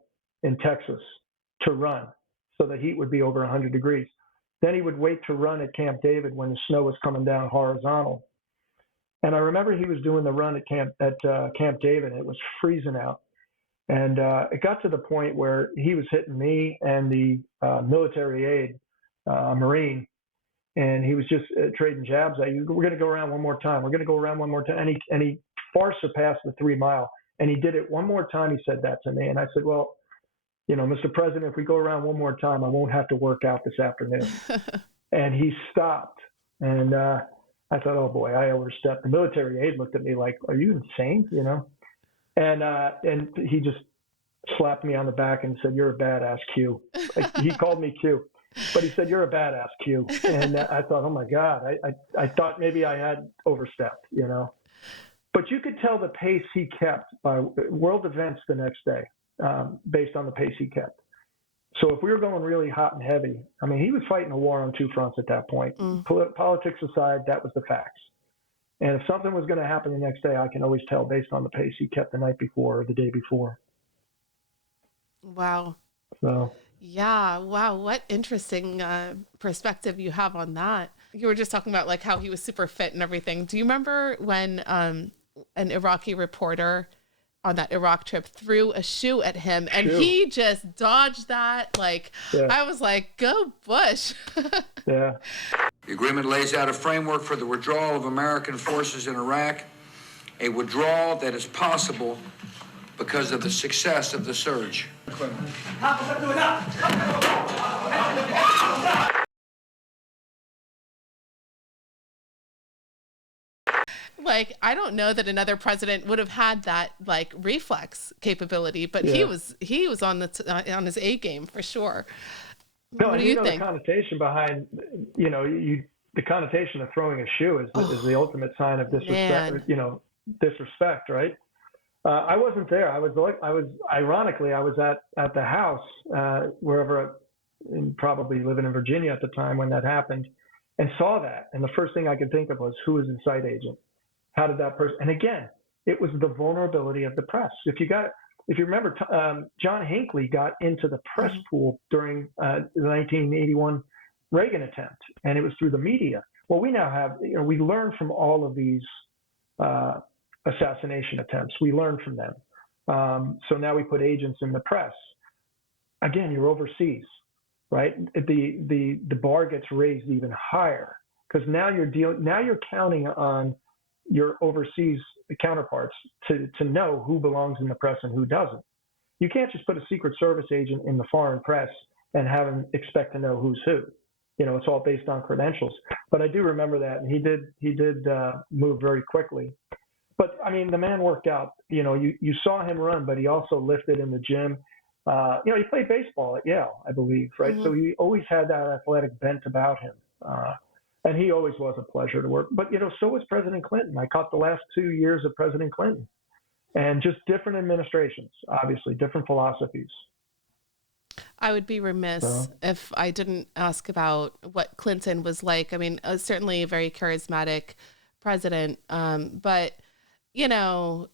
in Texas to run, so the heat would be over 100 degrees. Then he would wait to run at Camp David when the snow was coming down horizontal. And I remember he was doing the run at Camp David, and it was freezing out. And it got to the point where he was hitting me and the military aide, Marine, and he was just trading jabs. We're going to go around one more time. We're going to go around one more time. And he far surpassed the 3 mile. And he did it one more time. He said that to me. And I said, well, you know, Mr. President, if we go around one more time, I won't have to work out this afternoon. And he stopped. And I thought, oh boy, I overstepped. The military aide looked at me like, are you insane? You know? And he just slapped me on the back and said, you're a badass, Q. He called me Q, but he said, you're a badass, Q. And I thought, oh my God, I thought maybe I had overstepped, you know. But you could tell the pace he kept by world events the next day, based on the pace he kept. So if we were going really hot and heavy, I mean, he was fighting a war on 2 fronts at that point. Politics aside, that was the facts. And if something was going to happen the next day, I can always tell based on the pace he kept the night before or the day before. Wow. So. Yeah. Wow. What interesting perspective you have on that. You were just talking about like how he was super fit and everything. Do you remember when an Iraqi reporter on that Iraq trip threw a shoe at him and he just dodged that? Like, I was like, go Bush. Yeah. The agreement lays out a framework for the withdrawal of American forces in Iraq, a withdrawal that is possible because of the success of the surge. Like, I don't know that another president would have had that like reflex capability, but he was on on his A game for sure. No, what do you think? The connotation behind, you know, the connotation of throwing a shoe is the ultimate sign of disrespect. You know, disrespect, right? I wasn't there. I was ironically, I was at the house wherever, probably living in Virginia at the time when that happened, and saw that. And the first thing I could think of was, who is the site agent? How did that person? And again, it was the vulnerability of the press. If you remember, John Hinckley got into the press pool during the 1981 Reagan attempt, and it was through the media. Well, we now have, you know, we learn from all of these assassination attempts. We learn from them. So now we put agents in the press. Again, you're overseas, right? The bar gets raised even higher because now you're counting on your overseas counterparts to know who belongs in the press and who doesn't. You can't just put a Secret Service agent in the foreign press and have him expect to know who's who. You know, it's all based on credentials. But I do remember that, and he did move very quickly. But I mean, the man worked out. You know, you saw him run, but he also lifted in the gym. You know, he played baseball at Yale, I believe, right? So he always had that athletic bent about him. And he always was a pleasure to work. But, you know, so was President Clinton. I caught the last 2 years of President Clinton. And just different administrations, obviously, different philosophies. I would be remiss if I didn't ask about what Clinton was like. I mean, certainly a very charismatic president. But, you know,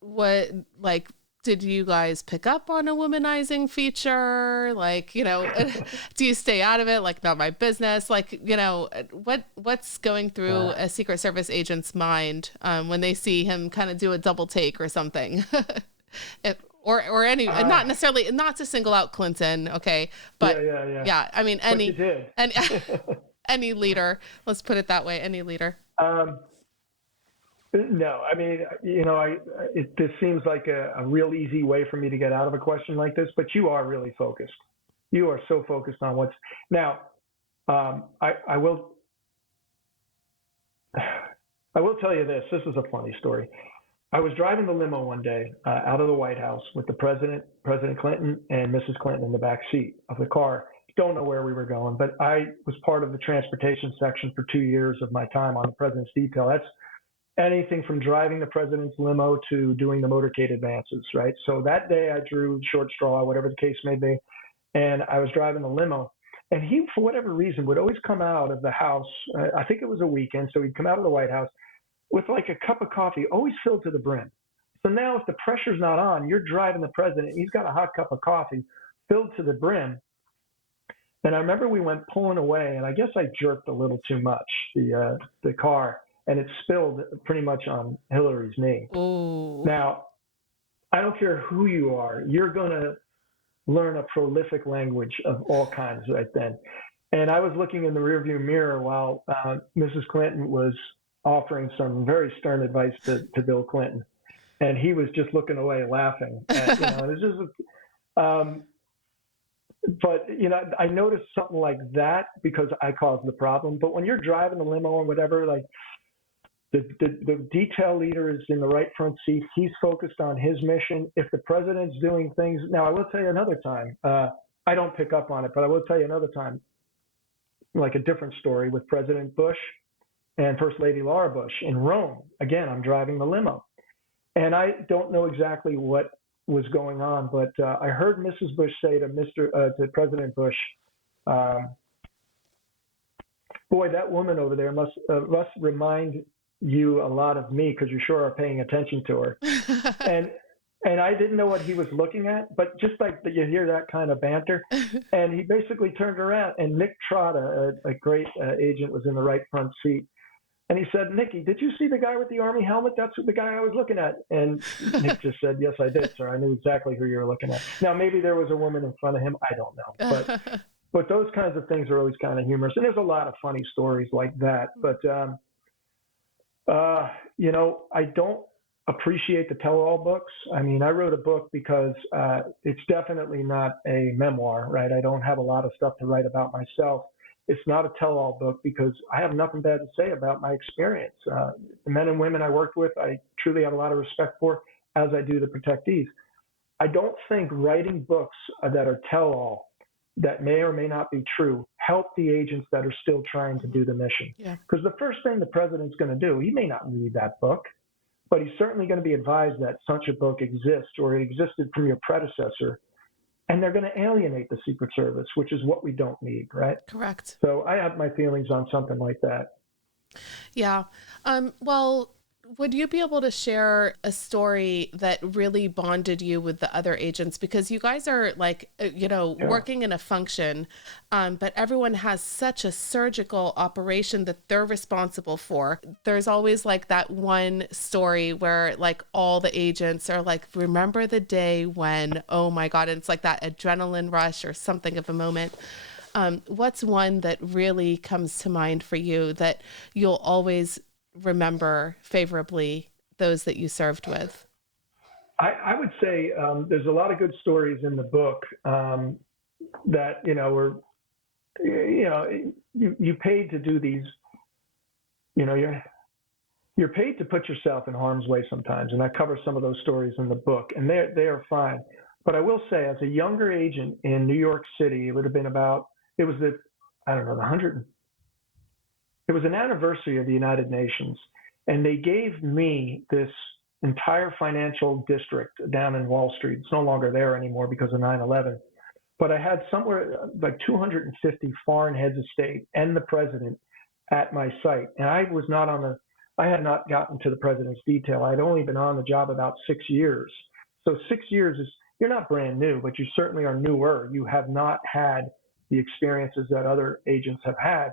what, like, did you guys pick up on a womanizing feature? Like, you know, do you stay out of it? Like, not my business. Like, you know, what's going through a Secret Service agent's mind when they see him kind of do a double take or something? Or any, not necessarily, not to single out Clinton, okay, but yeah, I mean, any leader, let's put it that way, any leader. No, I mean, you know, this seems like a real easy way for me to get out of a question like this, but you are really focused. You are so focused on what's now. I will tell you this. This is a funny story. I was driving the limo one day out of the White House with the President Clinton, and Mrs. Clinton in the back seat of the car. Don't know where we were going, but I was part of the transportation section for 2 years of my time on the President's detail. That's anything from driving the President's limo to doing the motorcade advances, right? So that day I drew short straw, whatever the case may be, and I was driving the limo. And he, for whatever reason, would always come out of the house. I think it was a weekend, so he'd come out of the White House with like a cup of coffee, always filled to the brim. So now if the pressure's not on, you're driving the president, he's got a hot cup of coffee filled to the brim. And I remember we went pulling away, and I guess I jerked a little too much, the car, and it spilled pretty much on Hillary's knee. Ooh. Now, I don't care who you are, you're going to learn a prolific language of all kinds right then. And I was looking in the rearview mirror while Mrs. Clinton was offering some very stern advice to Bill Clinton. And he was just looking away laughing. At, you know, it's just, but, you know, I noticed something like that because I caused the problem. But when you're driving the limo or whatever, like the detail leader is in the right front seat. He's focused on his mission. If the president's doing things, now I will tell you another time, I don't pick up on it, but I will tell you another time, like a different story with President Bush and First Lady Laura Bush in Rome. Again, I'm driving the limo. And I don't know exactly what was going on, but I heard Mrs. Bush say to President Bush, boy, that woman over there must remind you a lot of me because you sure are paying attention to her. And I didn't know what he was looking at, but just like you hear that kind of banter. And he basically turned around, and Nick Trotta, a great agent, was in the right front seat. And he said, Nikki, did you see the guy with the Army helmet? That's the guy I was looking at. And Nick just said, yes, I did, sir. I knew exactly who you were looking at. Now, maybe there was a woman in front of him. I don't know. But those kinds of things are always kind of humorous. And there's a lot of funny stories like that. But, you know, I don't appreciate the tell-all books. I mean, I wrote a book because it's definitely not a memoir, right? I don't have a lot of stuff to write about myself. It's not a tell-all book because I have nothing bad to say about my experience. The men and women I worked with, I truly have a lot of respect for, as I do the protectees. I don't think writing books that are tell-all, that may or may not be true, help the agents that are still trying to do the mission. Because the first thing the president's going to do, he may not read that book, but he's certainly going to be advised that such a book exists or it existed from your predecessor. And they're going to alienate the Secret Service, which is what we don't need, right? Correct. So I have my feelings on something like that. Yeah. Well, would you be able to share a story that really bonded you with the other agents? Because you guys are like, you know, working in a function, but everyone has such a surgical operation that they're responsible for. There's always like that one story where like all the agents are like, remember the day when, oh my God, and it's like that adrenaline rush or something of a moment. What's one that really comes to mind for you that you'll always remember favorably those that you served with? I would say there's a lot of good stories in the book that, you know, were, you know, you paid to do these, you know, you're paid to put yourself in harm's way sometimes. And I cover some of those stories in the book, and they are fine. But I will say, as a younger agent in New York City, it would have been about, it was the, I don't know, it was an anniversary of the United Nations, and they gave me this entire financial district down in Wall Street. It's no longer there anymore because of 9/11. But I had somewhere like 250 foreign heads of state and the president at my site. And I was not I had not gotten to the president's detail. I'd only been on the job about 6 years. So 6 years is, you're not brand new, but you certainly are newer. You have not had the experiences that other agents have had.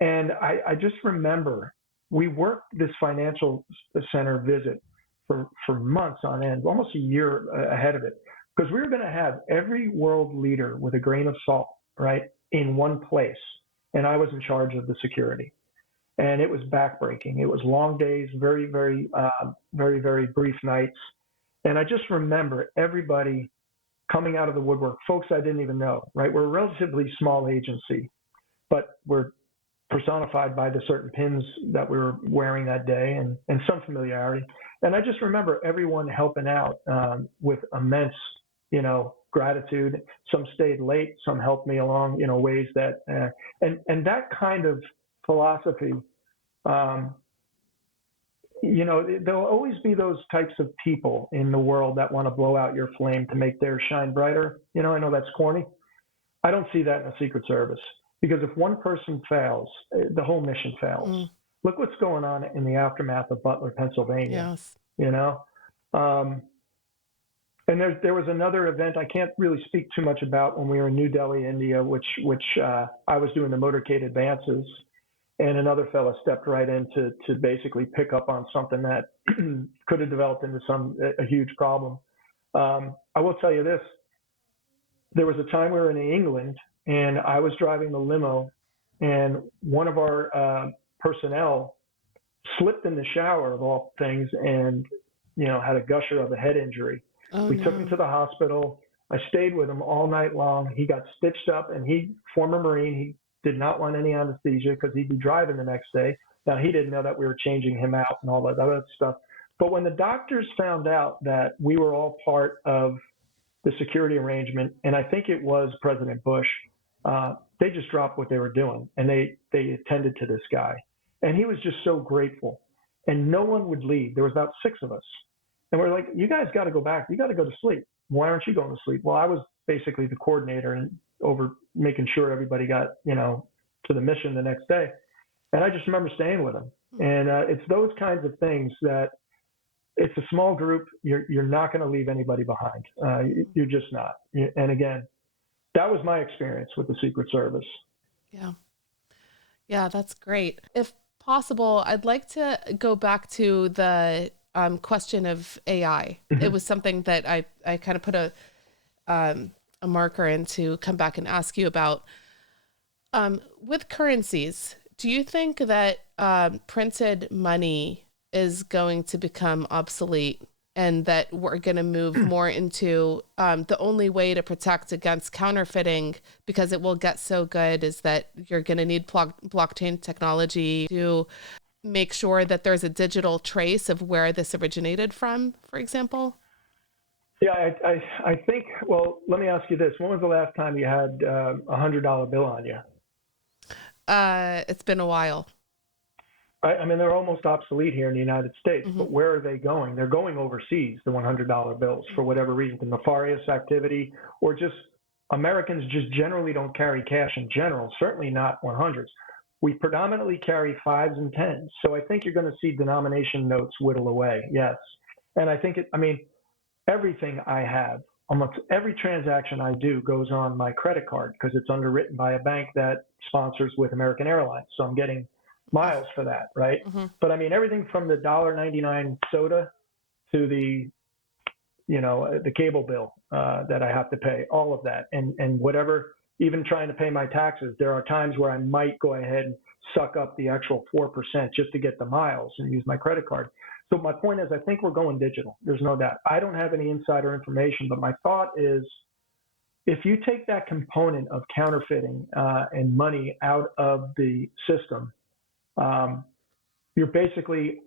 And I just remember we worked this financial center visit for months on end, almost a year ahead of it, because we were going to have every world leader with a grain of salt, right, in one place. And I was in charge of the security. And it was backbreaking. It was long days, very, very, very brief nights. And I just remember everybody coming out of the woodwork, folks I didn't even know, right? We're a relatively small agency, but we're personified by the certain pins that we were wearing that day and some familiarity. And I just remember everyone helping out with immense, gratitude. Some stayed late, some helped me along, ways that, and that kind of philosophy, there'll always be those types of people in the world that want to blow out your flame to make theirs shine brighter. I know that's corny. I don't see that in the Secret Service, because if one person fails, the whole mission fails. Look what's going on in the aftermath of Butler, Pennsylvania. Yes. And there was another event I can't really speak too much about when we were in New Delhi, India, which I was doing the motorcade advances. And another fellow stepped right in to basically pick up on something that could have developed into a huge problem. I will tell you this. There was a time we were in England, and I was driving the limo, and one of our personnel slipped in the shower, of all things, and had a gusher of a head injury. We took him to the hospital. I stayed with him all night long. He got stitched up, and former Marine, he did not want any anesthesia because he'd be driving the next day. Now, he didn't know that we were changing him out and all that other stuff. But when the doctors found out that we were all part of the security arrangement, and I think it was President Bush, they just dropped what they were doing, and they attended to this guy. And he was just so grateful. And no one would leave. There was about 6 of us. And we're like, you guys got to go back. You got to go to sleep. Why aren't you going to sleep? Well, I was basically the coordinator and over making sure everybody got, to the mission the next day. And I just remember staying with them. And it's those kinds of things that it's a small group. You're not going to leave anybody behind. You're just not. And again, that was my experience with the Secret Service. Yeah. Yeah, that's great. If possible, I'd like to go back to the question of AI. It was something that I kind of put a marker in to come back and ask you about. With currencies, do you think that printed money is going to become obsolete, and that we're going to move more into the only way to protect against counterfeiting, because it will get so good, is that you're going to need blockchain technology to make sure that there's a digital trace of where this originated from, for example? Yeah, I think, well, let me ask you this. When was the last time you had a $100 bill on you? It's been a while. I mean, they're almost obsolete here in the United States, but where are they going? They're going overseas, the $100 bills, for whatever reason, the nefarious activity, or just Americans just generally don't carry cash in general, certainly not 100s. We predominantly carry 5s and 10s. So I think you're going to see denomination notes whittle away. Yes. And I think everything I have, almost every transaction I do goes on my credit card because it's underwritten by a bank that sponsors with American Airlines. So I'm getting miles for that, right? But I mean, everything from the $1.99 soda to the cable bill that I have to pay, all of that, and whatever. Even trying to pay my taxes, there are times where I might go ahead and suck up the actual 4% just to get the miles and use my credit card. So my point is, I think we're going digital. There's no doubt. I don't have any insider information, but my thought is, if you take that component of counterfeiting and money out of the system, you're basically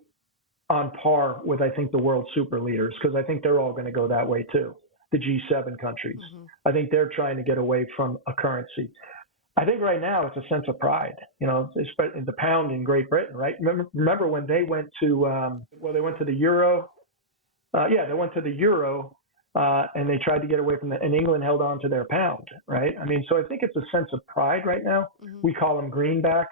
on par with, I think, the world super leaders, because I think they're all going to go that way too. The G7 countries. I think they're trying to get away from a currency. I think right now it's a sense of pride. It's the pound in Great Britain, right? Remember when they went to they went to the euro. They went to the euro and they tried to get away from and England held on to their pound, right? I mean, so I think it's a sense of pride right now. We call them greenbacks.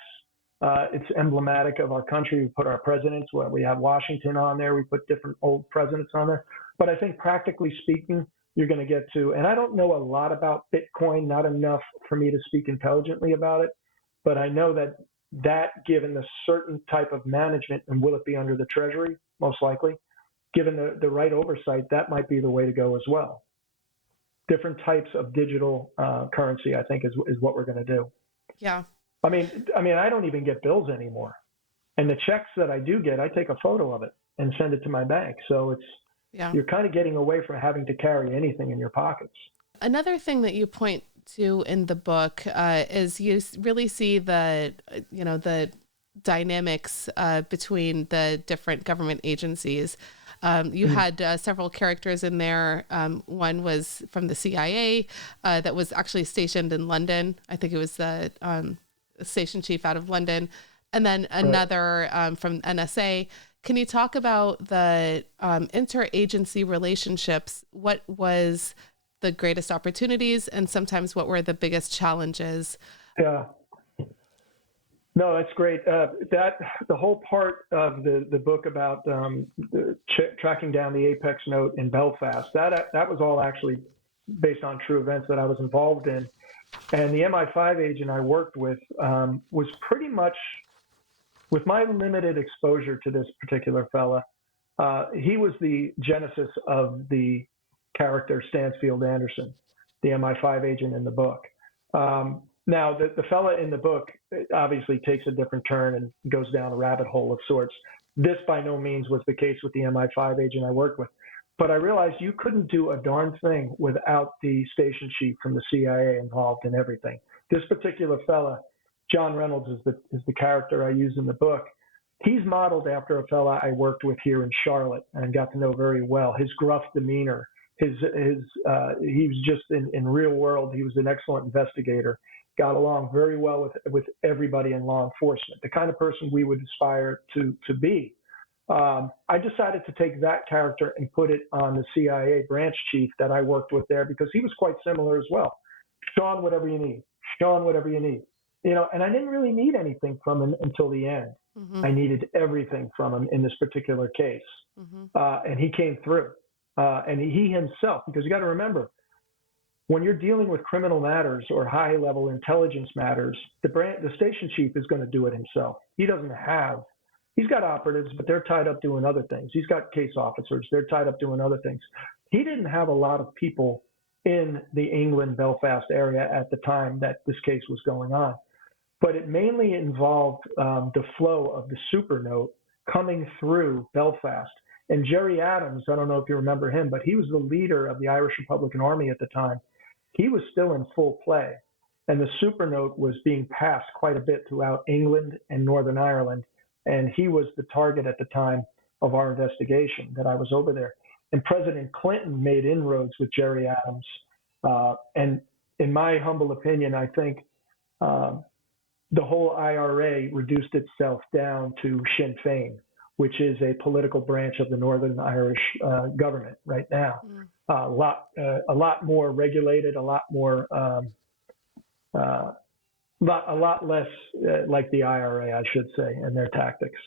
It's emblematic of our country. We put our presidents, we have Washington on there. We put different old presidents on there. But I think practically speaking, you're going to get to, and I don't know a lot about Bitcoin, not enough for me to speak intelligently about it, but I know that given the certain type of management, and will it be under the Treasury, most likely, given the right oversight, that might be the way to go as well. Different types of digital currency, I think, is what we're going to do. Yeah. I mean, I don't even get bills anymore. And the checks that I do get, I take a photo of it and send it to my bank. So you're kind of getting away from having to carry anything in your pockets. Another thing that you point to in the book is you really see the dynamics between the different government agencies. You had several characters in there. One was from the CIA that was actually stationed in London. I think it was the station chief out of London. And then another from NSA. Can you talk about the interagency relationships? What was the greatest opportunities, and sometimes what were the biggest challenges? Yeah. No, that's great. The whole part of the book about tracking down the Apex note in Belfast, that was all actually based on true events that I was involved in. And the MI5 agent I worked with was pretty much, with my limited exposure to this particular fella, he was the genesis of the character Stansfield Anderson, the MI5 agent in the book. Now, the fella in the book obviously takes a different turn and goes down a rabbit hole of sorts. This by no means was the case with the MI5 agent I worked with. But I realized you couldn't do a darn thing without the station chief from the CIA involved in everything. This particular fella, John Reynolds is the character I use in the book. He's modeled after a fella I worked with here in Charlotte and got to know very well. His gruff demeanor, he was just in real world, he was an excellent investigator, got along very well with everybody in law enforcement, the kind of person we would aspire to be. I decided to take that character and put it on the CIA branch chief that I worked with there, because he was quite similar as well. Sean, whatever you need. Sean, whatever you need. And I didn't really need anything from him until the end. Mm-hmm. I needed everything from him in this particular case. Mm-hmm. And he came through. And he himself, because you got to remember, when you're dealing with criminal matters or high-level intelligence matters, the station chief is going to do it himself. He's got operatives, but they're tied up doing other things. He's got case officers. They're tied up doing other things. He didn't have a lot of people in the England, Belfast area at the time that this case was going on. But it mainly involved the flow of the supernote coming through Belfast. And Jerry Adams, I don't know if you remember him, but he was the leader of the Irish Republican Army at the time. He was still in full play. And the supernote was being passed quite a bit throughout England and Northern Ireland. And he was the target at the time of our investigation that I was over there. And President Clinton made inroads with Jerry Adams. And in my humble opinion, I think the whole IRA reduced itself down to Sinn Féin, which is a political branch of the Northern Irish government right now. A lot more regulated, a lot less like the IRA, I should say, and their tactics.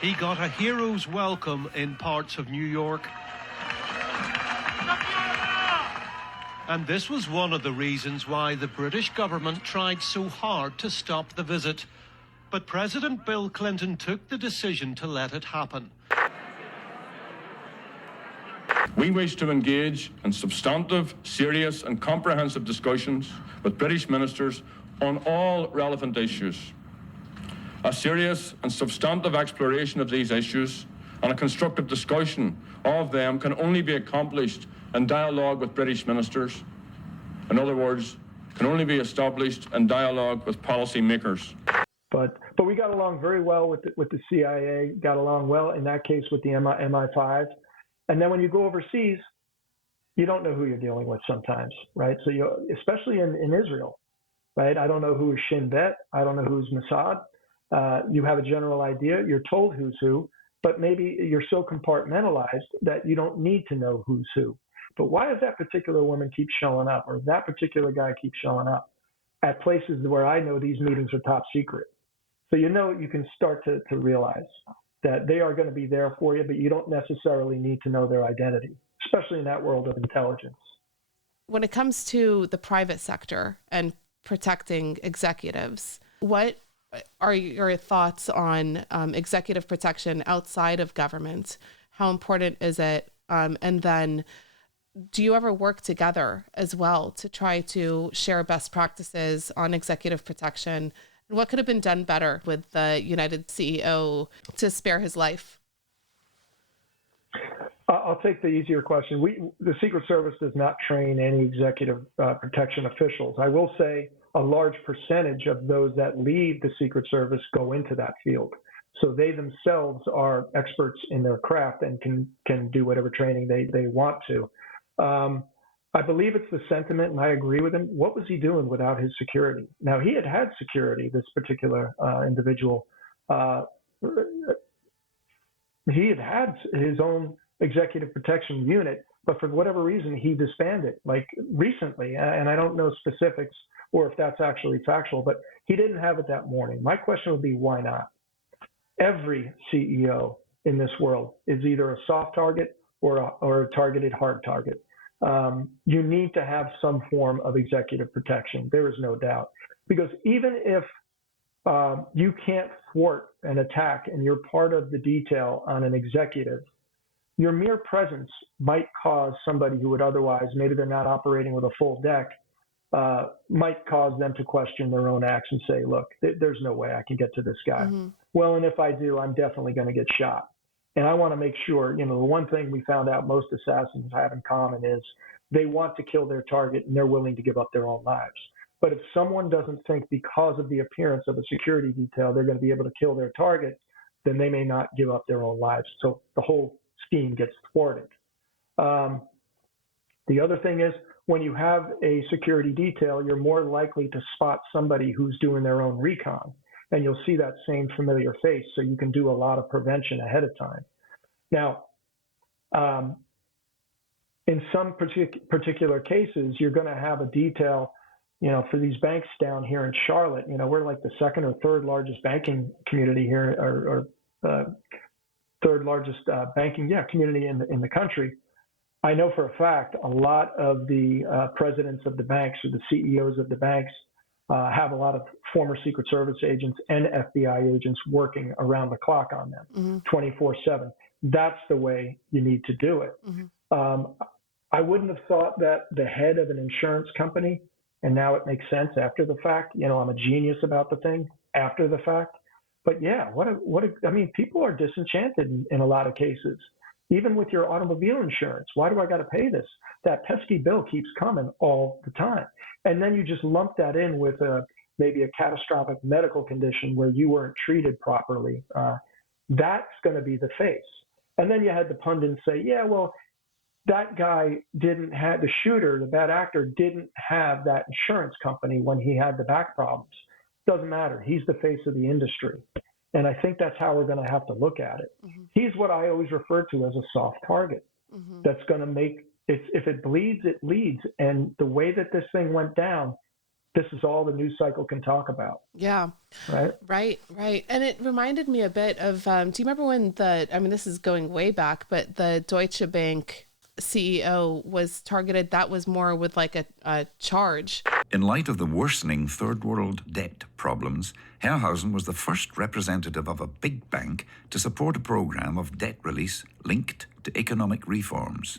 He got a hero's welcome in parts of New York. And this was one of the reasons why the British government tried so hard to stop the visit. But President Bill Clinton took the decision to let it happen. We wish to engage in substantive, serious and comprehensive discussions with British ministers on all relevant issues. A serious and substantive exploration of these issues and a constructive discussion of them can only be accomplished in dialogue with British ministers. In other words, can only be established in dialogue with policy makers. But we got along very well with the CIA, got along well in that case with the MI5. And then when you go overseas, you don't know who you're dealing with sometimes, right? So especially in Israel, right? I don't know who is Shin Bet. I don't know who's Mossad. You have a general idea. You're told who's who, but maybe you're so compartmentalized that you don't need to know who's who. But why does that particular woman keep showing up, or that particular guy keep showing up at places where I know these meetings are top secret? So you can start to realize. that they are going to be there for you, but you don't necessarily need to know their identity, especially in that world of intelligence. When it comes to the private sector and protecting executives, what are your thoughts on executive protection outside of government? How important is it? And then do you ever work together as well to try to share best practices on executive protection? And what could have been done better with the United CEO to spare his life? I'll take the easier question. The Secret Service does not train any executive protection officials. I will say a large percentage of those that leave the Secret Service go into that field. So they themselves are experts in their craft and can do whatever training they want to. I believe it's the sentiment, and I agree with him. What was he doing without his security? Now, he had security, this particular individual. He had his own executive protection unit, but for whatever reason, he disbanded, like recently. And I don't know specifics or if that's actually factual, but he didn't have it that morning. My question would be, why not? Every CEO in this world is either a soft target or a targeted hard target. You need to have some form of executive protection. There is no doubt. Because even if you can't thwart an attack and you're part of the detail on an executive, your mere presence might cause somebody who would otherwise, maybe they're not operating with a full deck, might cause them to question their own acts and say, look, there's no way I can get to this guy. Mm-hmm. Well, and if I do, I'm definitely going to get shot. And I want to make sure, the one thing we found out most assassins have in common is they want to kill their target and they're willing to give up their own lives. But if someone doesn't think because of the appearance of a security detail, they're going to be able to kill their target, then they may not give up their own lives. So the whole scheme gets thwarted. The other thing is, when you have a security detail, you're more likely to spot somebody who's doing their own recon, and you'll see that same familiar face, so you can do a lot of prevention ahead of time. Now, in some particular cases, you're going to have a detail, for these banks down here in Charlotte. We're like the second or third largest banking community here, or third largest banking community in the country. I know for a fact a lot of the presidents of the banks or the CEOs of the banks have a lot of former Secret Service agents and FBI agents working around the clock on them, 24/7. That's the way you need to do it. Mm-hmm. I wouldn't have thought that the head of an insurance company, and now it makes sense after the fact. I'm a genius about the thing after the fact. But yeah, people are disenchanted in a lot of cases. Even with your automobile insurance, why do I got to pay this? That pesky bill keeps coming all the time. And then you just lump that in with maybe a catastrophic medical condition where you weren't treated properly. That's going to be the face. And then you had the pundits say, yeah, well, that guy didn't have, the shooter, the bad actor didn't have that insurance company when he had the back problems. Doesn't matter. He's the face of the industry. And I think that's how we're going to have to look at it. Mm-hmm. He's what I always refer to as a soft target. Mm-hmm. That's going to make it, if it bleeds, it leads. And the way that this thing went down, this is all the news cycle can talk about. Yeah. Right. And it reminded me a bit of, do you remember when this is going way back, but the Deutsche Bank CEO was targeted? That was more with like a charge. In light of the worsening third world debt problems, Herrhausen was the first representative of a big bank to support a program of debt release linked to economic reforms.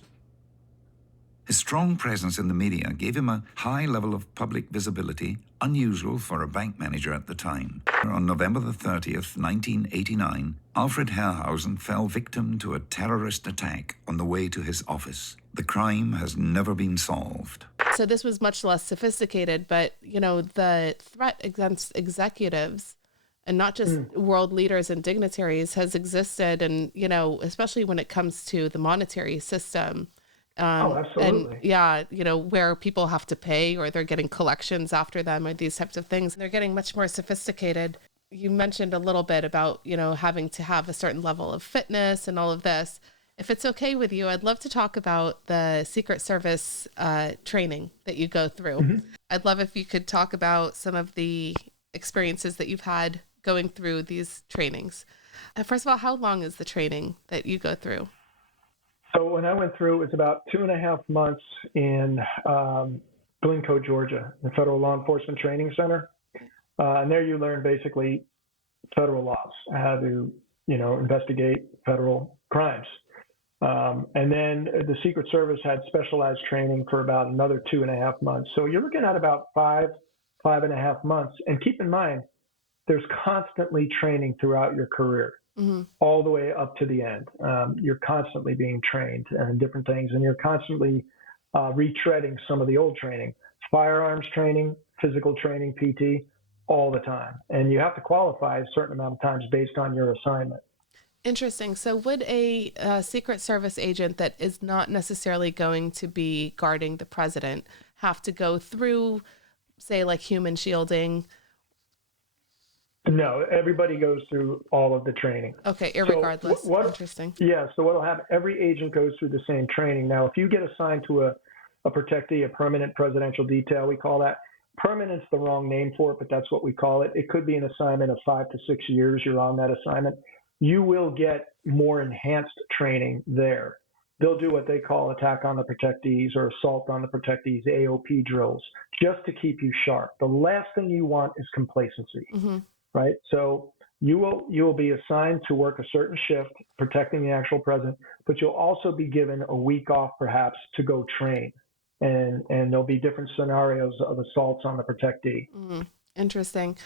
His strong presence in the media gave him a high level of public visibility, unusual for a bank manager at the time. On November the 30th, 1989, Alfred Herrhausen fell victim to a terrorist attack on the way to his office. The crime has never been solved. So this was much less sophisticated, but, the threat against executives and not just world leaders and dignitaries has existed. And, especially when it comes to the monetary system. Absolutely. And where people have to pay or they're getting collections after them or these types of things. They're getting much more sophisticated. You mentioned a little bit about, having to have a certain level of fitness and all of this. If it's okay with you, I'd love to talk about the Secret Service training that you go through. Mm-hmm. I'd love if you could talk about some of the experiences that you've had going through these trainings. First of all, how long is the training that you go through? So when I went through, it was about 2.5 months in Glencoe, Georgia, the Federal Law Enforcement Training Center. And there you learn basically federal laws, how to, investigate federal crimes. And then the Secret Service had specialized training for about another 2.5 months. So you're looking at about 5.5 months. And keep in mind, there's constantly training throughout your career, all the way up to the end. You're constantly being trained in different things, and you're constantly retreading some of the old training, firearms training, physical training, PT, all the time. And you have to qualify a certain amount of times based on your assignment. Interesting. So would a Secret Service agent that is not necessarily going to be guarding the president have to go through, say, like human shielding? No, everybody goes through all of the training. Okay, irregardless. So Interesting. Yeah, so what will happen, every agent goes through the same training. Now, if you get assigned to a protectee, a permanent presidential detail, we call that. Permanent's the wrong name for it, but that's what we call it. It could be an assignment of 5 to 6 years you're on that assignment. You will get more enhanced training there. They'll do what they call attack on the protectees or assault on the protectees, AOP drills, just to keep you sharp. The last thing you want is complacency, right? So you will be assigned to work a certain shift protecting the actual president, but you'll also be given a week off perhaps to go train. And there'll be different scenarios of assaults on the protectee. Interesting.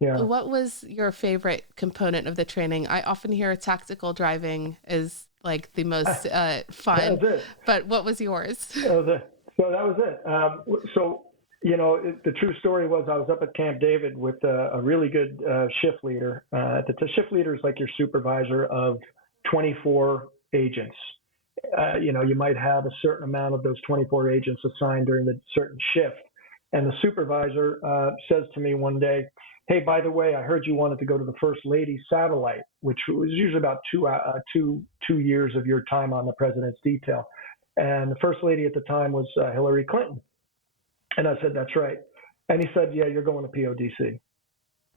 Yeah. What was your favorite component of the training? I often hear tactical driving is like the most fun, That was it. but what was yours? So that was it. The true story was I was up at Camp David with a really good shift leader. The shift leader is like your supervisor of 24 agents. You might have a certain amount of those 24 agents assigned during the certain shift. And the supervisor says to me one day, "Hey, by the way, I heard you wanted to go to the First Lady's satellite," which was usually about two years of your time on the president's detail. And the First Lady at the time was Hillary Clinton. And I said, "That's right." And he said, "Yeah, you're going to PODC."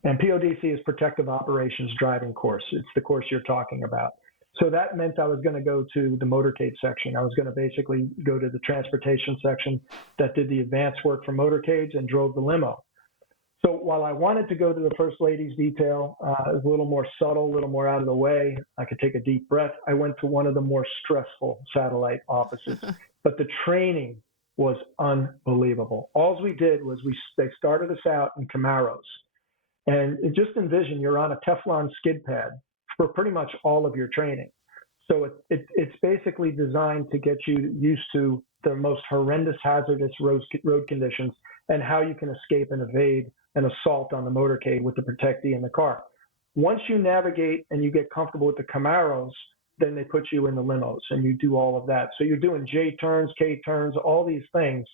And PODC is Protective Operations Driving Course. It's the course you're talking about. So that meant I was going to go to the motorcade section. I was going to basically go to the transportation section that did the advanced work for motorcades and drove the limo. So while I wanted to go to the First Lady's detail, it was a little more subtle, a little more out of the way. I could take a deep breath. I went to one of the more stressful satellite offices. But the training was unbelievable. All we did was they started us out in Camaros. And just envision you're on a Teflon skid pad for pretty much all of your training. So it's basically designed to get you used to the most horrendous hazardous road conditions and how you can escape and evade an assault on the motorcade with the protectee in the car. Once you navigate and you get comfortable with the Camaros, then they put you in the limos and you do all of that. So you're doing J turns, K turns, all these things.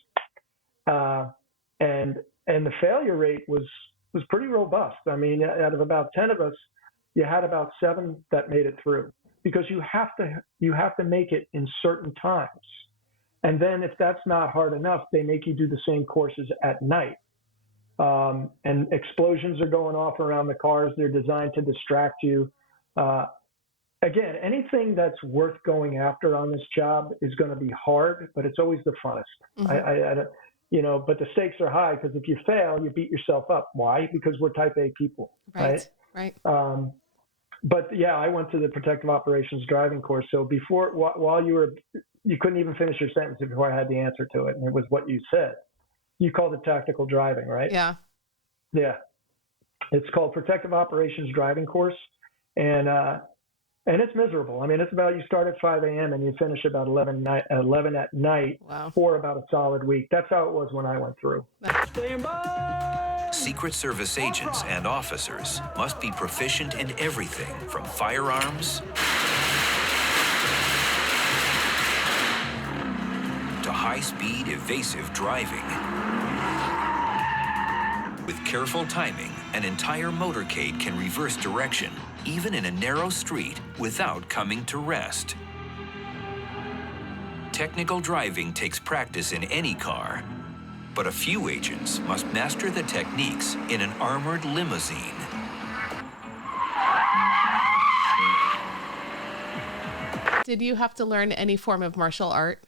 And the failure rate was pretty robust. I mean, out of about 10 of us, you had about 7 that made it through, because you have to make it in certain times. And then if that's not hard enough, they make you do the same courses at night. And explosions are going off around the cars. They're designed to distract you. Again, anything that's worth going after on this job is going to be hard, but it's always the funnest. But the stakes are high, because if you fail, you beat yourself up. Why? Because we're type A people, right? But yeah, I went to the Protective Operations Driving Course. So while you couldn't even finish your sentence before I had the answer to it. And it was what you said. You called it tactical driving, right? Yeah. Yeah. It's called Protective Operations Driving Course. And it's miserable. I mean, it's about, you start at 5 a.m. and you finish about 11 at night for about a solid week. That's how it was when I went through. Secret Service agents and officers must be proficient in everything from firearms to high-speed evasive driving. With careful timing, an entire motorcade can reverse direction, even in a narrow street, without coming to rest. Technical driving takes practice in any car, but a few agents must master the techniques in an armored limousine. Did you have to learn any form of martial art?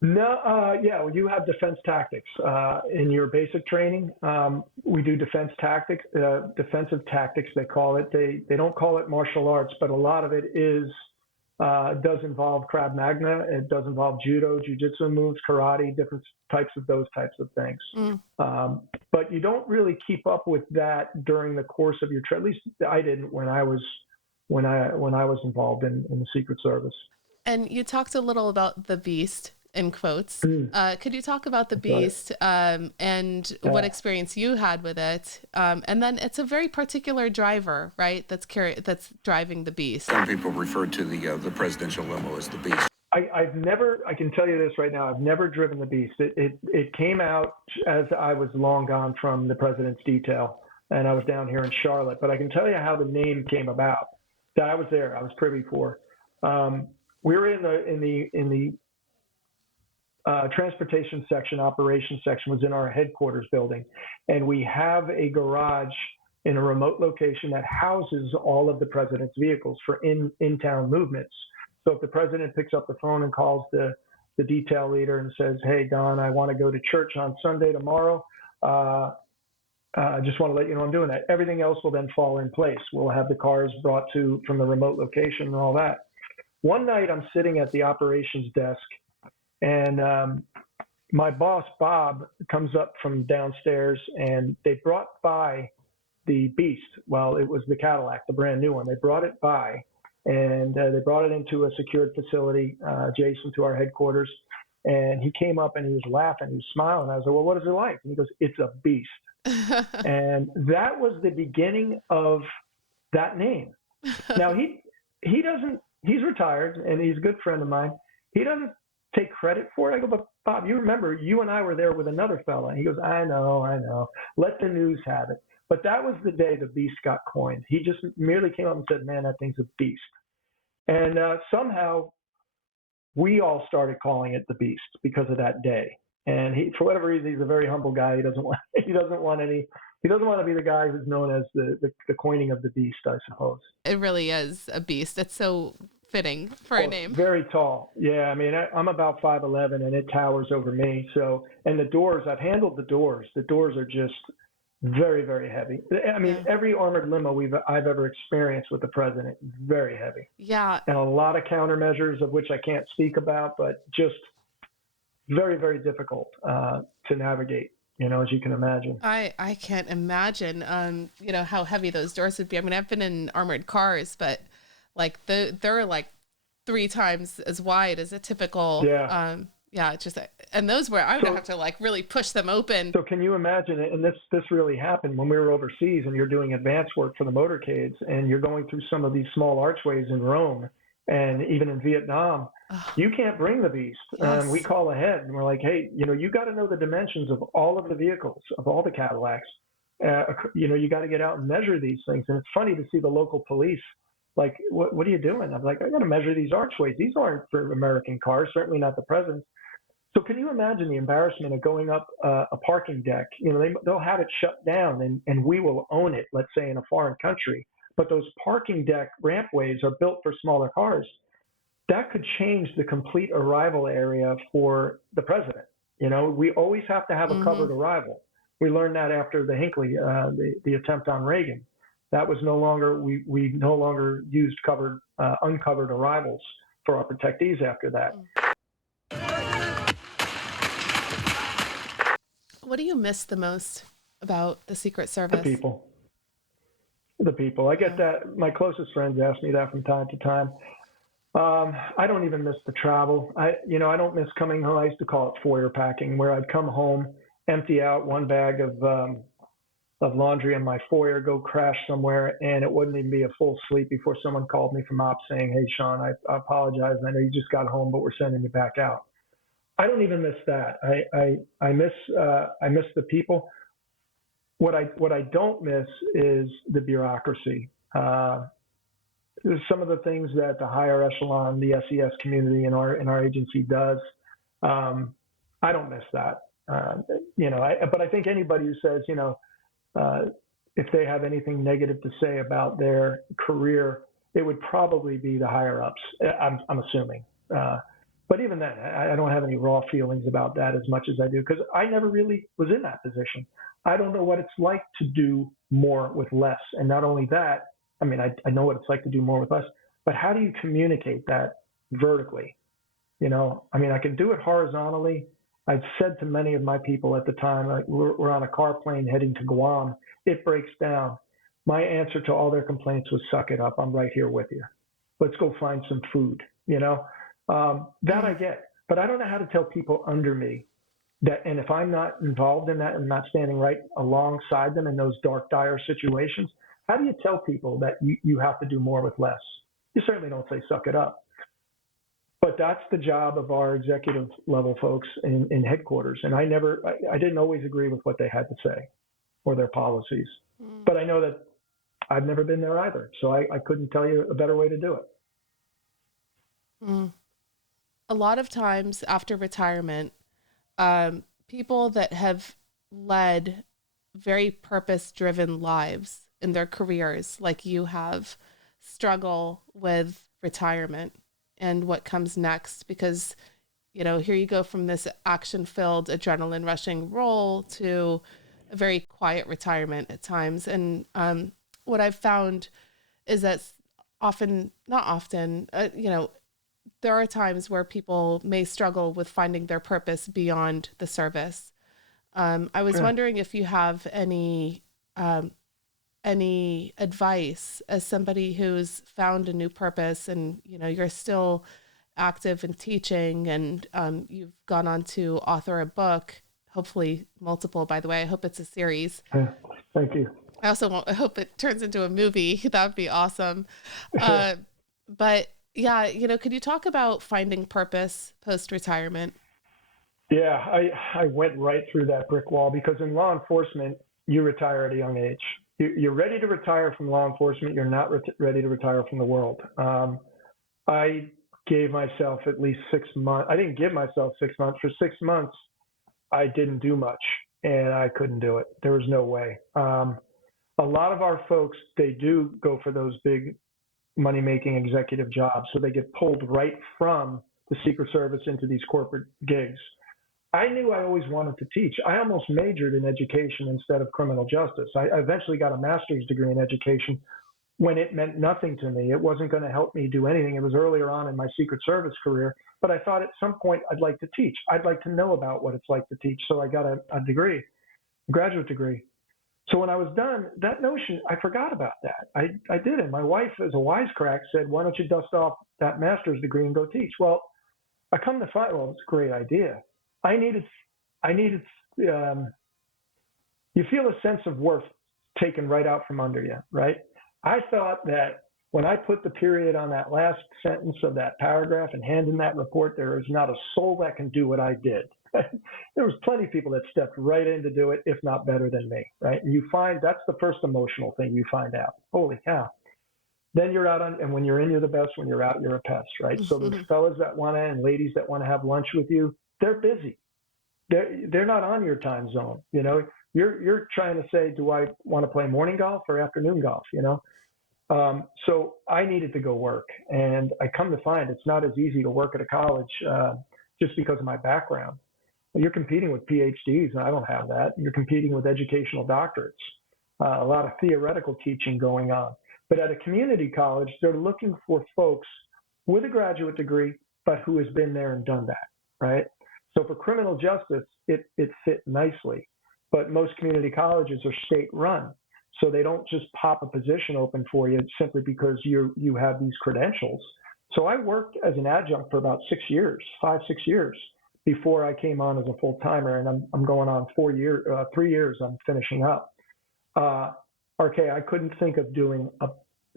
No, yeah, well, you have defense tactics in your basic training. We do defensive tactics, they call it. They don't call it martial arts, but a lot of it does involve Krav Maga. It does involve judo, jiu-jitsu moves, karate, different types of those types of things. But you don't really keep up with that during the course of your training. At least I didn't when I was involved in the Secret Service. And you talked a little about the beast, in quotes. Could you talk about the beast and what experience you had with it? And then it's a very particular driver, right? That's driving the beast. Some people refer to the presidential limo as the beast. I can tell you this right now, I've never driven the beast. It came out as I was long gone from the president's detail, and I was down here in Charlotte. But I can tell you how the name came about. That I was there, I was privy for. We were in the transportation section, operations section was in our headquarters building. And we have a garage in a remote location that houses all of the president's vehicles for in-town movements. So if the president picks up the phone and calls the detail leader and says, "Hey, Don, I want to go to church on Sunday tomorrow. I just want to let you know I'm doing that." Everything else will then fall in place. We'll have the cars brought from the remote location and all that. One night I'm sitting at the operations desk, and my boss, Bob, comes up from downstairs, and they brought by the Beast. Well, it was the Cadillac, the brand new one. They brought it by, and they brought it into a secured facility adjacent to our headquarters. And he came up and he was laughing, he was smiling. I was like, "Well, what is it like?" And he goes, "It's a beast." And that was the beginning of that name. Now, he doesn't, he's retired and he's a good friend of mine. He doesn't take credit for it. I go, "But Bob, you remember you and I were there with another fella." And he goes, I know. Let the news have it." But that was the day the beast got coined. He just merely came up and said, "Man, that thing's a beast." And somehow we all started calling it the beast because of that day. And he, for whatever reason, he's a very humble guy. He doesn't want to be the guy who's known as the coining of the beast, I suppose. It really is a beast. It's so fitting for a name. Very tall. Yeah, I mean, I'm about 5'11", and it towers over me. So, and the doors, I've handled the doors. The doors are just very, very heavy. I mean, every armored limo I've ever experienced with the president, very heavy. Yeah. And a lot of countermeasures of which I can't speak about, but just very, very difficult to navigate, as you can imagine. I can't imagine, how heavy those doors would be. I mean, I've been in armored cars, but like they're like 3 times as wide as a typical, and those were, I would have to like really push them open. So can you imagine it? And this really happened when we were overseas and you're doing advance work for the motorcades and you're going through some of these small archways in Rome and even in Vietnam. You can't bring the beast. Yes. We call ahead and we're like, "Hey, you got to know the dimensions of all of the vehicles, of all the Cadillacs. You got to get out and measure these things." And it's funny to see the local police like, what are you doing? I'm like, "I got to measure these archways. These aren't for American cars, certainly not the president's." So can you imagine the embarrassment of going up a parking deck? They'll have it shut down and we will own it, let's say in a foreign country. But those parking deck rampways are built for smaller cars. That could change the complete arrival area for the president. We always have to have a covered arrival. We learned that after the Hinckley, the attempt on Reagan. That was no longer, we no longer used uncovered arrivals for our protectees after that. What do you miss the most about the Secret Service? The people. I get that. My closest friends ask me that from time to time. I don't even miss the travel. I don't miss coming home. I used to call it foyer packing, where I'd come home, empty out one bag of laundry in my foyer, go crash somewhere, and it wouldn't even be a full sleep before someone called me from ops saying, "Hey, Sean, I apologize. I know you just got home, but we're sending you back out." I don't even miss that. I miss the people. What I don't miss is the bureaucracy. Some of the things that the higher echelon, the SES community in our agency does, I don't miss that. But I think anybody who says, if they have anything negative to say about their career, it would probably be the higher ups. I'm assuming. But even then, I don't have any raw feelings about that as much as I do, because I never really was in that position. I don't know what it's like to do more with less. And not only that, I mean, I know what it's like to do more with less, but how do you communicate that vertically? You know, I mean, I can do it horizontally. I've said to many of my people at the time, like, we're on a car plane heading to Guam. It breaks down. My answer to all their complaints was, suck it up. I'm right here with you. Let's go find some food, you know? That I get, but I don't know how to tell people under me that, and if I'm not involved in that and not standing right alongside them in those dark, dire situations, how do you tell people that you have to do more with less? You certainly don't say, suck it up. But that's the job of our executive level folks in headquarters. And I didn't always agree with what they had to say or their policies, but I know that I've never been there either. So I couldn't tell you a better way to do it. A lot of times after retirement, people that have led very purpose-driven lives in their careers, like you have, struggle with retirement and what comes next, because, you know, here you go from this action-filled, adrenaline-rushing role to a very quiet retirement at times. And what I've found is that not often, you know, there are times where people may struggle with finding their purpose beyond the service. I was wondering if you have any advice as somebody who's found a new purpose, and, you know, you're still active in teaching, and you've gone on to author a book, hopefully multiple, by the way. I hope it's a series. Thank you. I hope it turns into a movie. That would be awesome. But yeah, you know, could you talk about finding purpose post-retirement? Yeah, I went right through that brick wall, because in law enforcement, you retire at a young age. You're ready to retire from law enforcement. You're not ready to retire from the world. I gave myself at least 6 months. I didn't give myself 6 months. For 6 months, I didn't do much, and I couldn't do it. There was no way. A lot of our folks, they do go for those big money-making executive jobs, so they get pulled right from the Secret Service into these corporate gigs. I knew I always wanted to teach. I almost majored in education instead of criminal justice. I eventually got a master's degree in education when it meant nothing to me. It wasn't going to help me do anything. It was earlier on in my Secret Service career, but I thought at some point I'd like to teach. I'd like to know about what it's like to teach. So I got a degree, a graduate degree. So when I was done, that notion, I forgot about that. I didn't. My wife, as a wisecrack, said, why don't you dust off that master's degree and go teach? Well, I come to find, well, it's a great idea. I needed, you feel a sense of worth taken right out from under you, right? I thought that when I put the period on that last sentence of that paragraph and hand in that report, there is not a soul that can do what I did. There was plenty of people that stepped right in to do it, if not better than me, right? And you find that's the first emotional thing you find out. Holy cow. Then you're out on, and when you're in, you're the best. When you're out, you're a pest, right? So the fellas that want to, and ladies that want to have lunch with you, they're busy. They're not on your time zone. You know, you're trying to say, do I want to play morning golf or afternoon golf? You know, so I needed to go work, and I come to find it's not as easy to work at a college just because of my background. You're competing with PhDs, and I don't have that. You're competing with educational doctorates, a lot of theoretical teaching going on. But at a community college, they're looking for folks with a graduate degree, but who has been there and done that, right? So for criminal justice, it fit nicely. But most community colleges are state-run, so they don't just pop a position open for you simply because you have these credentials. So I worked as an adjunct for about 6 years, 5-6 years, before I came on as a full-timer, and I'm going on 3 years I'm finishing up. RK, I couldn't think of doing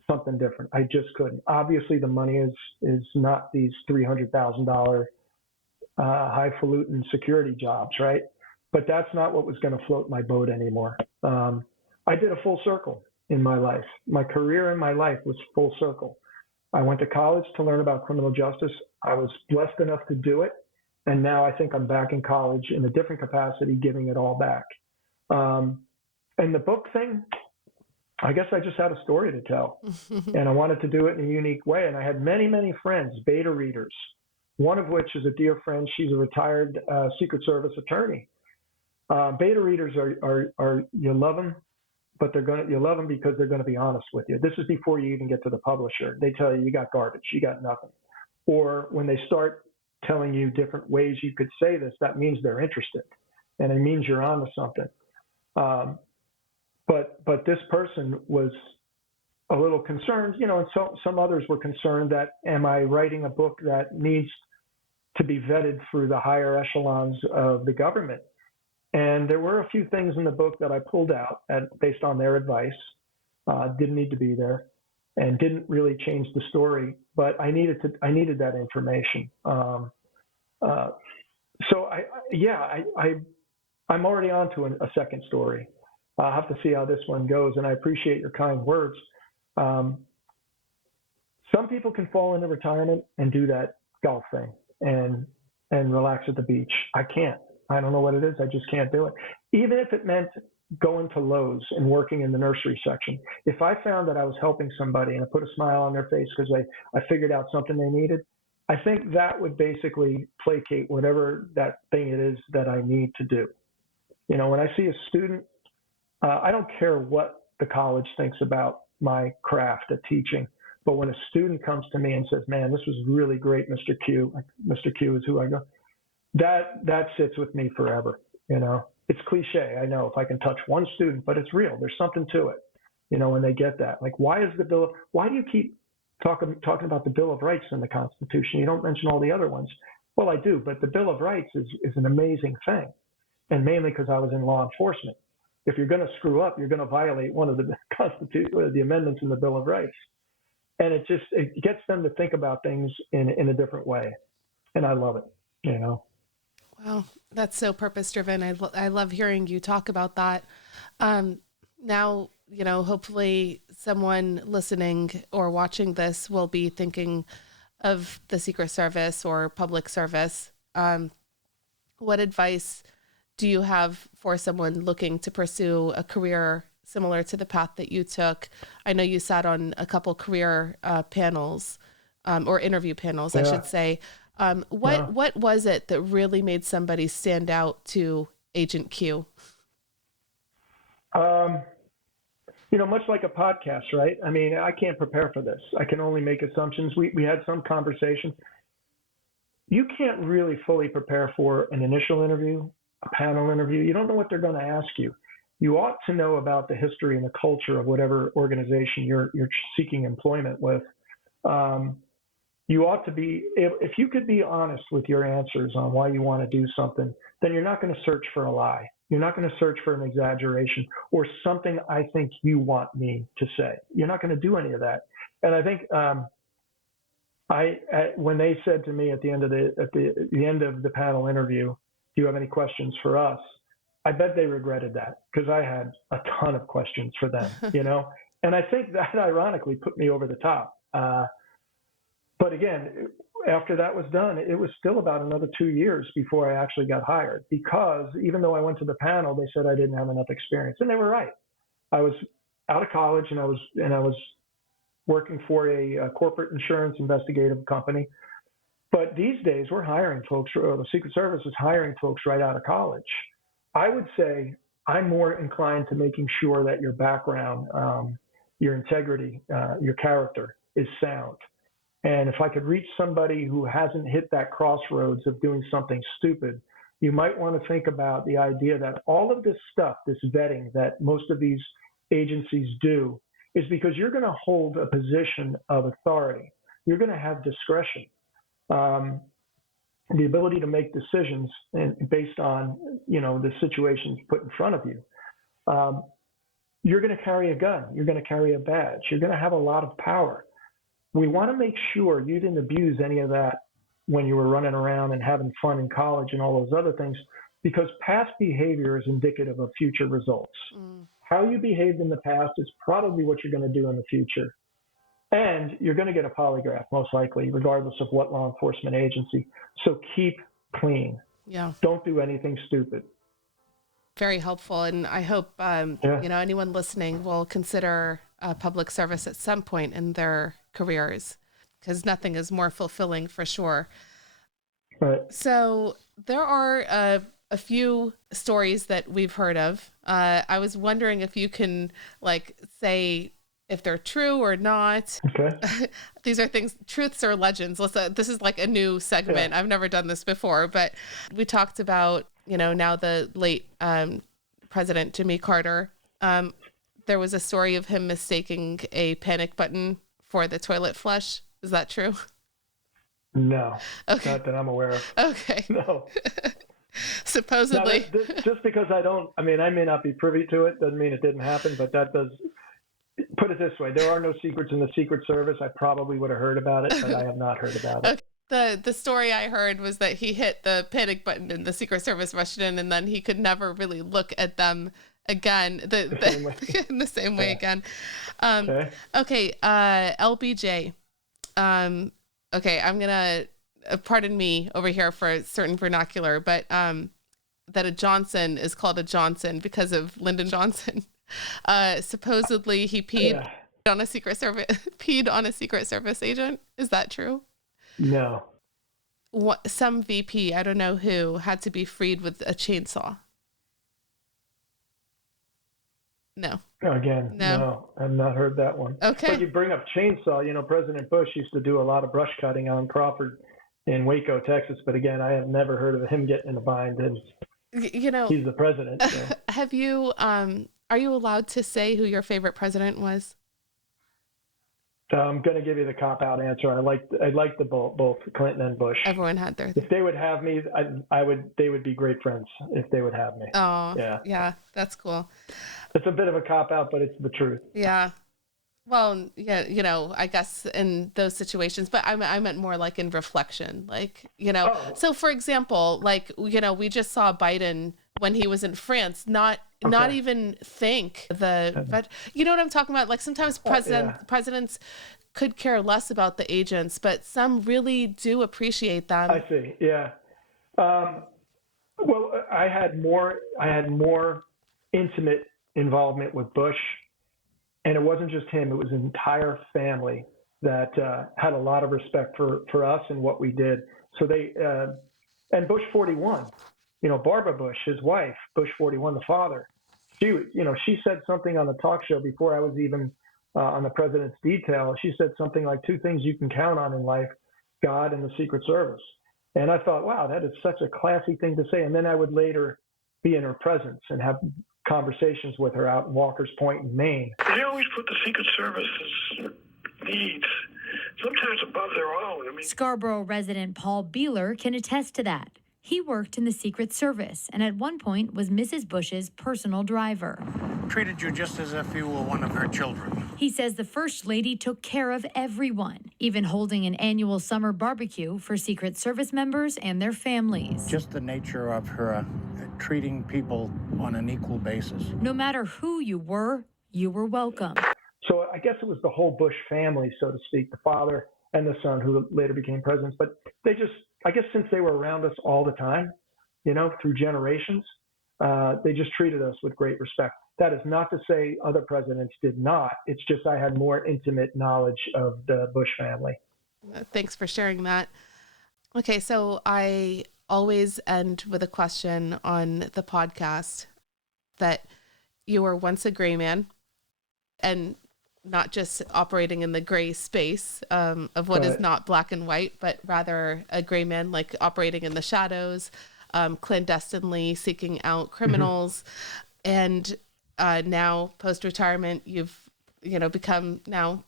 something different. I just couldn't. Obviously, the money is not these $300,000 highfalutin security jobs, right? But that's not what was going to float my boat anymore. I did a full circle in my life. My career and my life was full circle. I went to college to learn about criminal justice. I was blessed enough to do it. And now I think I'm back in college in a different capacity, giving it all back. And the book thing, I guess I just had a story to tell, and I wanted to do it in a unique way. And I had many, many friends, beta readers, one of which is a dear friend. She's a retired Secret Service attorney. Beta readers are you love them, but you love them because they're going to be honest with you. This is before you even get to the publisher. They tell you got garbage, you got nothing. Or when they start telling you different ways you could say this, that means they're interested, and it means you're onto something. But this person was a little concerned, and so some others were concerned that, am I writing a book that needs to be vetted through the higher echelons of the government? And there were a few things in the book that I pulled out based on their advice, didn't need to be there, and didn't really change the story, but I needed that information. So I'm already on to a second story. I'll have to see how this one goes, and I appreciate your kind words. Some people can fall into retirement and do that golf thing and relax at the beach. I can't. I don't know what it is. I just can't do it. Even if it meant going to Lowe's and working in the nursery section. If I found that I was helping somebody and I put a smile on their face because I figured out something they needed, I think that would basically placate whatever that thing it is that I need to do. When I see a student, I don't care what the college thinks about my craft at teaching, but when a student comes to me and says, man, this was really great, Mr. Q, Mr. Q is who I go, that sits with me forever. It's cliche, I know, if I can touch one student, but it's real. There's something to it, when they get that. Like, why do you keep talking about the Bill of Rights in the Constitution? You don't mention all the other ones. Well, I do, but the Bill of Rights is an amazing thing, and mainly because I was in law enforcement. If you're going to screw up, you're going to violate one of the amendments in the Bill of Rights. And it gets them to think about things in a different way. And I love it, Wow, that's so purpose-driven. I love hearing you talk about that. Now, hopefully someone listening or watching this will be thinking of the Secret Service or public service. What advice do you have for someone looking to pursue a career similar to the path that you took? I know you sat on a couple career panels or interview panels, I should say. What was it that really made somebody stand out to Agent Q? Much like a podcast, right? I mean, I can't prepare for this. I can only make assumptions. We had some conversations. You can't really fully prepare for an initial interview, a panel interview. You don't know what they're going to ask you. You ought to know about the history and the culture of whatever organization you're seeking employment with. You ought to be, if you could be honest with your answers on why you want to do something, then you're not going to search for a lie. You're not going to search for an exaggeration or something I think you want me to say. You're not going to do any of that. And I think when they said to me at the end of the panel interview, do you have any questions for us? I bet they regretted that because I had a ton of questions for them, and I think that ironically put me over the top. But again, after that was done, it was still about another 2 years before I actually got hired because even though I went to the panel, they said I didn't have enough experience, and they were right. I was out of college and I was working for a corporate insurance investigative company. But these days we're hiring folks, or the Secret Service is hiring folks right out of college. I would say I'm more inclined to making sure that your background, your integrity, your character is sound. And if I could reach somebody who hasn't hit that crossroads of doing something stupid, you might want to think about the idea that all of this stuff, this vetting that most of these agencies do, is because you're going to hold a position of authority. You're going to have discretion, the ability to make decisions based on, the situations put in front of you. You're going to carry a gun. You're going to carry a badge. You're going to have a lot of power. We want to make sure you didn't abuse any of that when you were running around and having fun in college and all those other things, because past behavior is indicative of future results. How you behaved in the past is probably what you're going to do in the future. And you're going to get a polygraph, most likely, regardless of what law enforcement agency. So keep clean. Yeah. Don't do anything stupid. very helpful. And I hope, anyone listening will consider public service at some point in their careers, because nothing is more fulfilling for sure. Right. So there are a few stories that we've heard of. I was wondering if you can say if they're true or not. Okay. These are things, truths or legends. This is like a new segment. I've never done this before, but we talked about, now the late President Jimmy Carter. There was a story of him mistaking a panic button for the toilet flush. Is that true? No. Okay. Not that I'm aware of. Okay. No. Supposedly. Now, just because I may not be privy to it, doesn't mean it didn't happen, but that does. Put it this way, there are no secrets in the Secret Service. I probably would have heard about it, but I have not heard about it. Okay. The story I heard was that he hit the panic button and the Secret Service rushed in, and then he could never really look at them again in the same way again. Okay. LBJ. Okay, I'm gonna pardon me over here for a certain vernacular, but that a Johnson is called a Johnson because of Lyndon Johnson. Supposedly he peed on a Secret Service agent. Is that true? No. Some VP, I don't know who, had to be freed with a chainsaw. No. Again, no, I've not heard that one. Okay. But you bring up chainsaw, President Bush used to do a lot of brush cutting on Crawford in Waco, Texas. But again, I have never heard of him getting in a bind, and he's the president. So. Have you, are you allowed to say who your favorite president was? I'm going to give you the cop-out answer. I liked the both Clinton and Bush. Everyone had their. If they would have me, they would be great friends if they would have me. Oh, yeah, that's cool. It's a bit of a cop-out, but it's the truth. Yeah. Well, yeah, I guess in those situations, but I meant more like in reflection, So for example, we just saw Biden when he was in France, not even think but you know what I'm talking about? Like sometimes presidents could care less about the agents, but some really do appreciate them. I see. Yeah. Well, I had more intimate involvement with Bush, and it wasn't just him. It was an entire family that had a lot of respect for us and what we did. So and Bush 41, Barbara Bush, his wife, Bush 41, the father, she said something on the talk show before I was even on the president's detail. She said something like 2 things you can count on in life, God and the Secret Service. And I thought, wow, that is such a classy thing to say. And then I would later be in her presence and have conversations with her out in Walker's Point in Maine. They always put the Secret Service's needs sometimes above their own. Scarborough resident Paul Beeler can attest to that. He worked in the Secret Service and at one point was Mrs. Bush's personal driver. Treated you just as if you were one of her children. He says the First Lady took care of everyone, even holding an annual summer barbecue for Secret Service members and their families. Just the nature of her treating people on an equal basis. No matter who you were welcome. So I guess it was the whole Bush family, so to speak, the father and the son who later became presidents. But they just, I guess since they were around us all the time, through generations, they just treated us with great respect. That is not to say other presidents did not. It's just I had more intimate knowledge of the Bush family. Thanks for sharing that. Okay, so I always end with a question on the podcast that you were once a gray man, and not just operating in the gray space of what is not black and white, but rather a gray man, like operating in the shadows, clandestinely seeking out criminals. And now post-retirement, you've, become now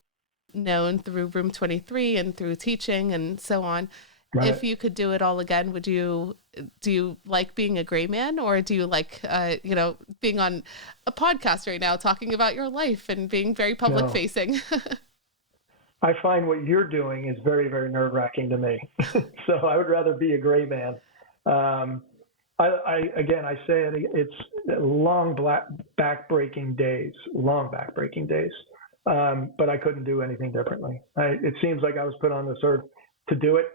known through Room 23 and through teaching and so on. Right. If you could do it all again, do you like being a gray man, or do you like, being on a podcast right now, talking about your life and being very public facing? I find what you're doing is very, very nerve wracking to me. So I would rather be a gray man. I say it's long back-breaking days. But I couldn't do anything differently. It seems like I was put on this earth to do it.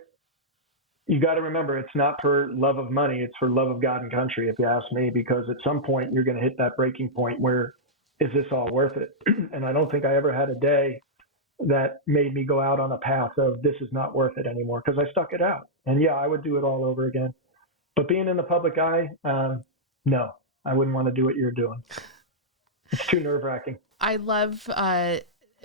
you got to remember, it's not for love of money. It's for love of God and country, if you ask me, because at some point you're going to hit that breaking point where, is this all worth it? And I don't think I ever had a day that made me go out on a path of this is not worth it anymore, because I stuck it out. And yeah, I would do it all over again. But being in the public eye, no, I wouldn't want to do what you're doing. It's too nerve-wracking. I love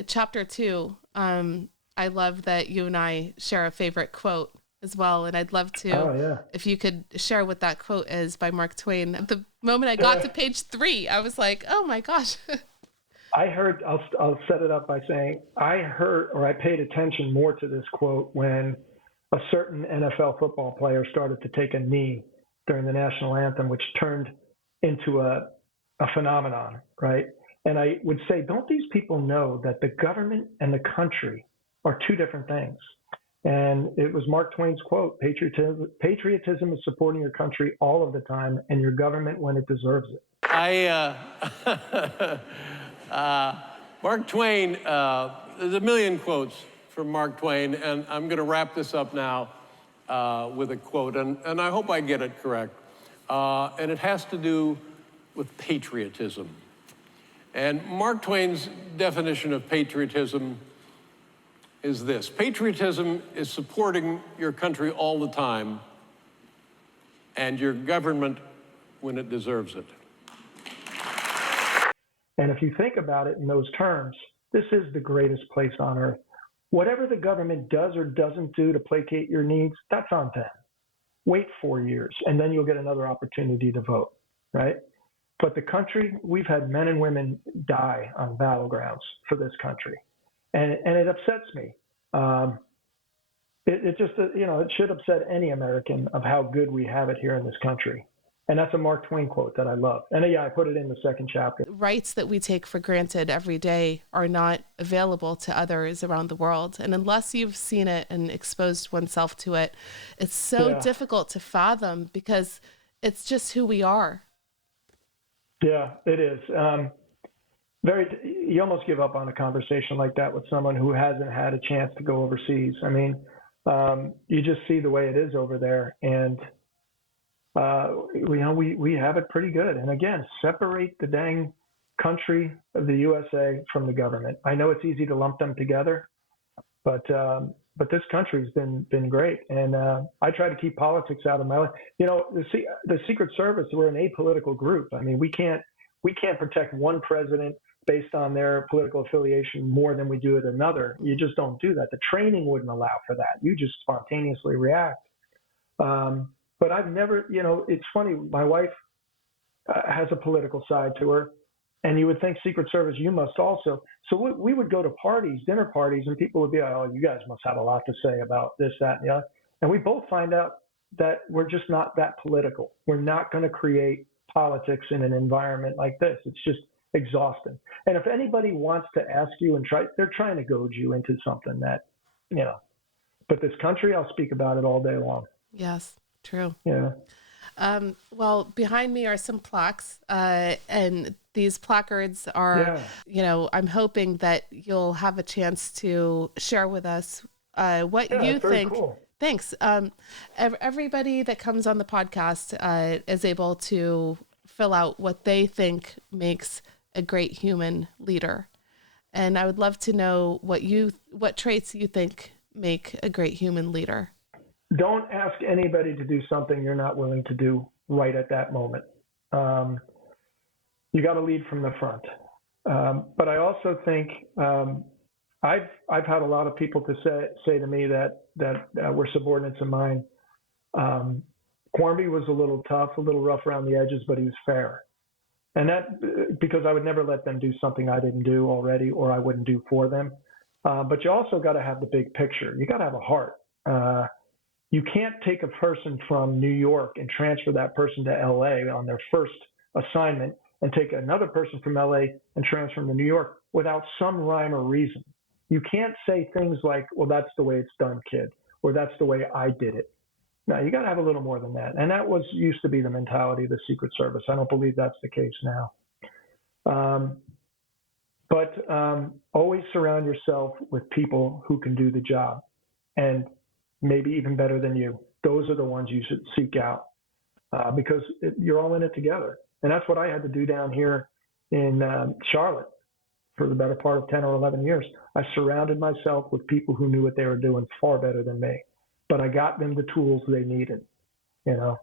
chapter 2. I love that you and I share a favorite quote as well. And I'd love to, if you could share what that quote is by Mark Twain. The moment I got to page 3, I was like, oh my gosh. I heard, I'll set it up by saying, I heard, or I paid attention more to this quote when a certain NFL football player started to take a knee during the national anthem, which turned into a phenomenon, right? And I would say, don't these people know that the government and the country are two different things? And it was Mark Twain's quote, patriotism is supporting your country all of the time and your government when it deserves it. Mark Twain, there's a million quotes from Mark Twain, and I'm going to wrap this up now with a quote, and I hope I get it correct. And it has to do with patriotism. And Mark Twain's definition of patriotism is this: patriotism is supporting your country all the time and your government when it deserves it. And if you think about it in those terms, this is the greatest place on earth. Whatever the government does or doesn't do to placate your needs, that's on them. Wait 4 years, and then you'll get another opportunity to vote, right? But the country, we've had men and women die on battlegrounds for this country. And it upsets me. It just, it should upset any American of how good we have it here in this country. And that's a Mark Twain quote that I love. And yeah, I put it in the second chapter. Rights that we take for granted every day are not available to others around the world. And unless you've seen it and exposed oneself to it, it's so difficult to fathom because it's just who we are. Yeah, it is. You almost give up on a conversation like that with someone who hasn't had a chance to go overseas. I mean, you just see the way it is over there, and we have it pretty good. And again, separate the dang country of the USA from the government. I know it's easy to lump them together, but this country's been great. And I try to keep politics out of my life. The Secret Service, we're an apolitical group. I mean, we can't protect one president based on their political affiliation more than we do at another. You just don't do that. The training wouldn't allow for that. You just spontaneously react. But I've never, it's funny, my wife has a political side to her, and you would think Secret Service, you must also. So we would go to parties, dinner parties, and people would be like, oh, you guys must have a lot to say about this, that, and the other. And we both find out that we're just not that political. We're not going to create politics in an environment like this. It's just exhausting. And if anybody wants to ask you they're trying to goad you into something that, but this country, I'll speak about it all day long. Yes, true. Yeah. Well, behind me are some plaques, and these placards are, I'm hoping that you'll have a chance to share with us what you think. Cool. Thanks. Everybody that comes on the podcast is able to fill out what they think makes a great human leader. And I would love to know what traits you think make a great human leader. Don't ask anybody to do something you're not willing to do right at that moment. You got to lead from the front. But I also think I've had a lot of people to say to me that were subordinates of mine. QUARMBY was a little tough, a little rough around the edges, but he was fair. And that because I would never let them do something I didn't do already or I wouldn't do for them. But you also got to have the big picture. You got to have a heart. You can't take a person from New York and transfer that person to LA on their first assignment and take another person from LA and transfer them to New York without some rhyme or reason. You can't say things like, well, that's the way it's done, kid, or that's the way I did it. No, you got to have a little more than that. And that used to be the mentality of the Secret Service. I don't believe that's the case now. But always surround yourself with people who can do the job and maybe even better than you. those are the ones you should seek out because you're all in it together. And that's what I had to do down here in Charlotte for the better part of 10 or 11 years. I surrounded myself with people who knew what they were doing far better than me, but I got them the tools they needed, you know?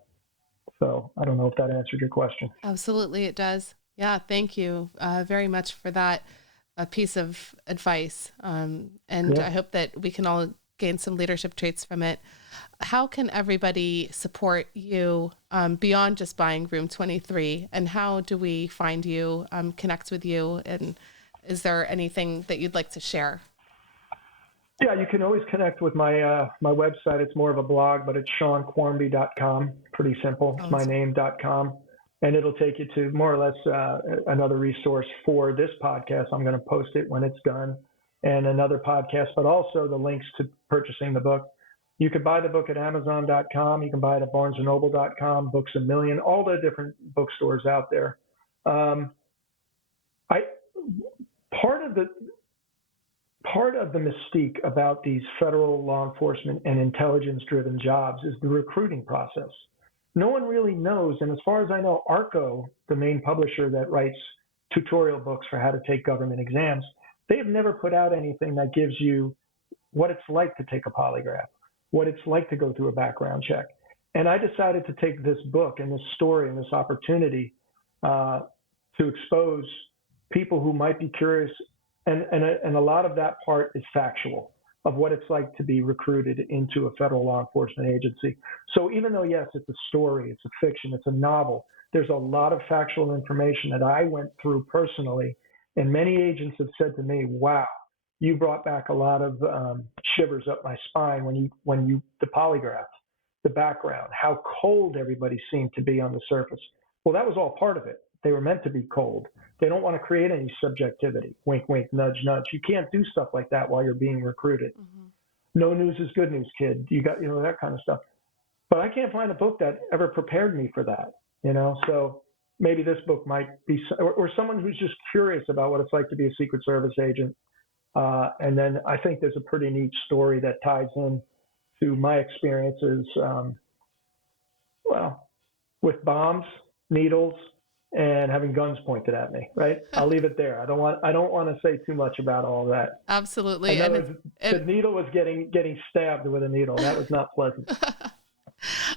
So I don't know if that answered your question. Absolutely, it does. Yeah, thank you very much for that piece of advice. And Yeah. I hope that we can all gain some leadership traits from it. How can everybody support you beyond just buying Room 23? And how do we find you, connect with you? And is there anything that you'd like to share? Yeah, you can always connect with my my website. It's more of a blog, but it's SeanQuarmby.com. Pretty simple. It's my name.com. And it'll take you to more or less another resource for this podcast. I'm going to post it when it's done, and another podcast, but also the links to purchasing the book. You can buy the book at Amazon.com. You can buy it at BarnesandNoble.com, Books A Million, all the different bookstores out there. Part of the mystique about these federal law enforcement and intelligence-driven jobs is the recruiting process. No one really knows, and as far as I know, ARCO, the main publisher that writes tutorial books for how to take government exams, they have never put out anything that gives you what it's like to take a polygraph, what it's like to go through a background check. And I decided to take this book and this story and this opportunity to expose people who might be curious. And a lot of that part is factual of what it's like to be recruited into a federal law enforcement agency. So even though, yes, it's a story, it's a fiction, it's a novel, there's a lot of factual information that I went through personally. And many agents have said to me, wow, you brought back a lot of shivers up my spine when you the polygraph, the background, how cold everybody seemed to be on the surface. Well, that was all part of it. They were meant to be cold. They don't want to create any subjectivity. Wink, wink, nudge, nudge. You can't do stuff like that while you're being recruited. Mm-hmm. No news is good news, kid. You got, that kind of stuff. But I can't find a book that ever prepared me for that, So maybe this book might be, or someone who's just curious about what it's like to be a Secret Service agent. And then I think there's a pretty neat story that ties in to my experiences, with bombs, needles, and having guns pointed at me, right? I'll leave it there. I don't want to say too much about all that. Absolutely. The needle was getting stabbed with a needle. That was not pleasant.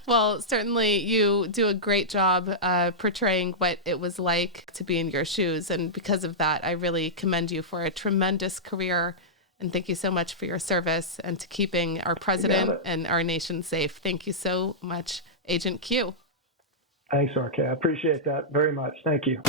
Well, certainly you do a great job portraying what it was like to be in your shoes. And because of that, I really commend you for a tremendous career. And thank you so much for your service and to keeping our president and our nation safe. Thank you so much, Agent Q. Thanks, RK. I appreciate that very much. Thank you.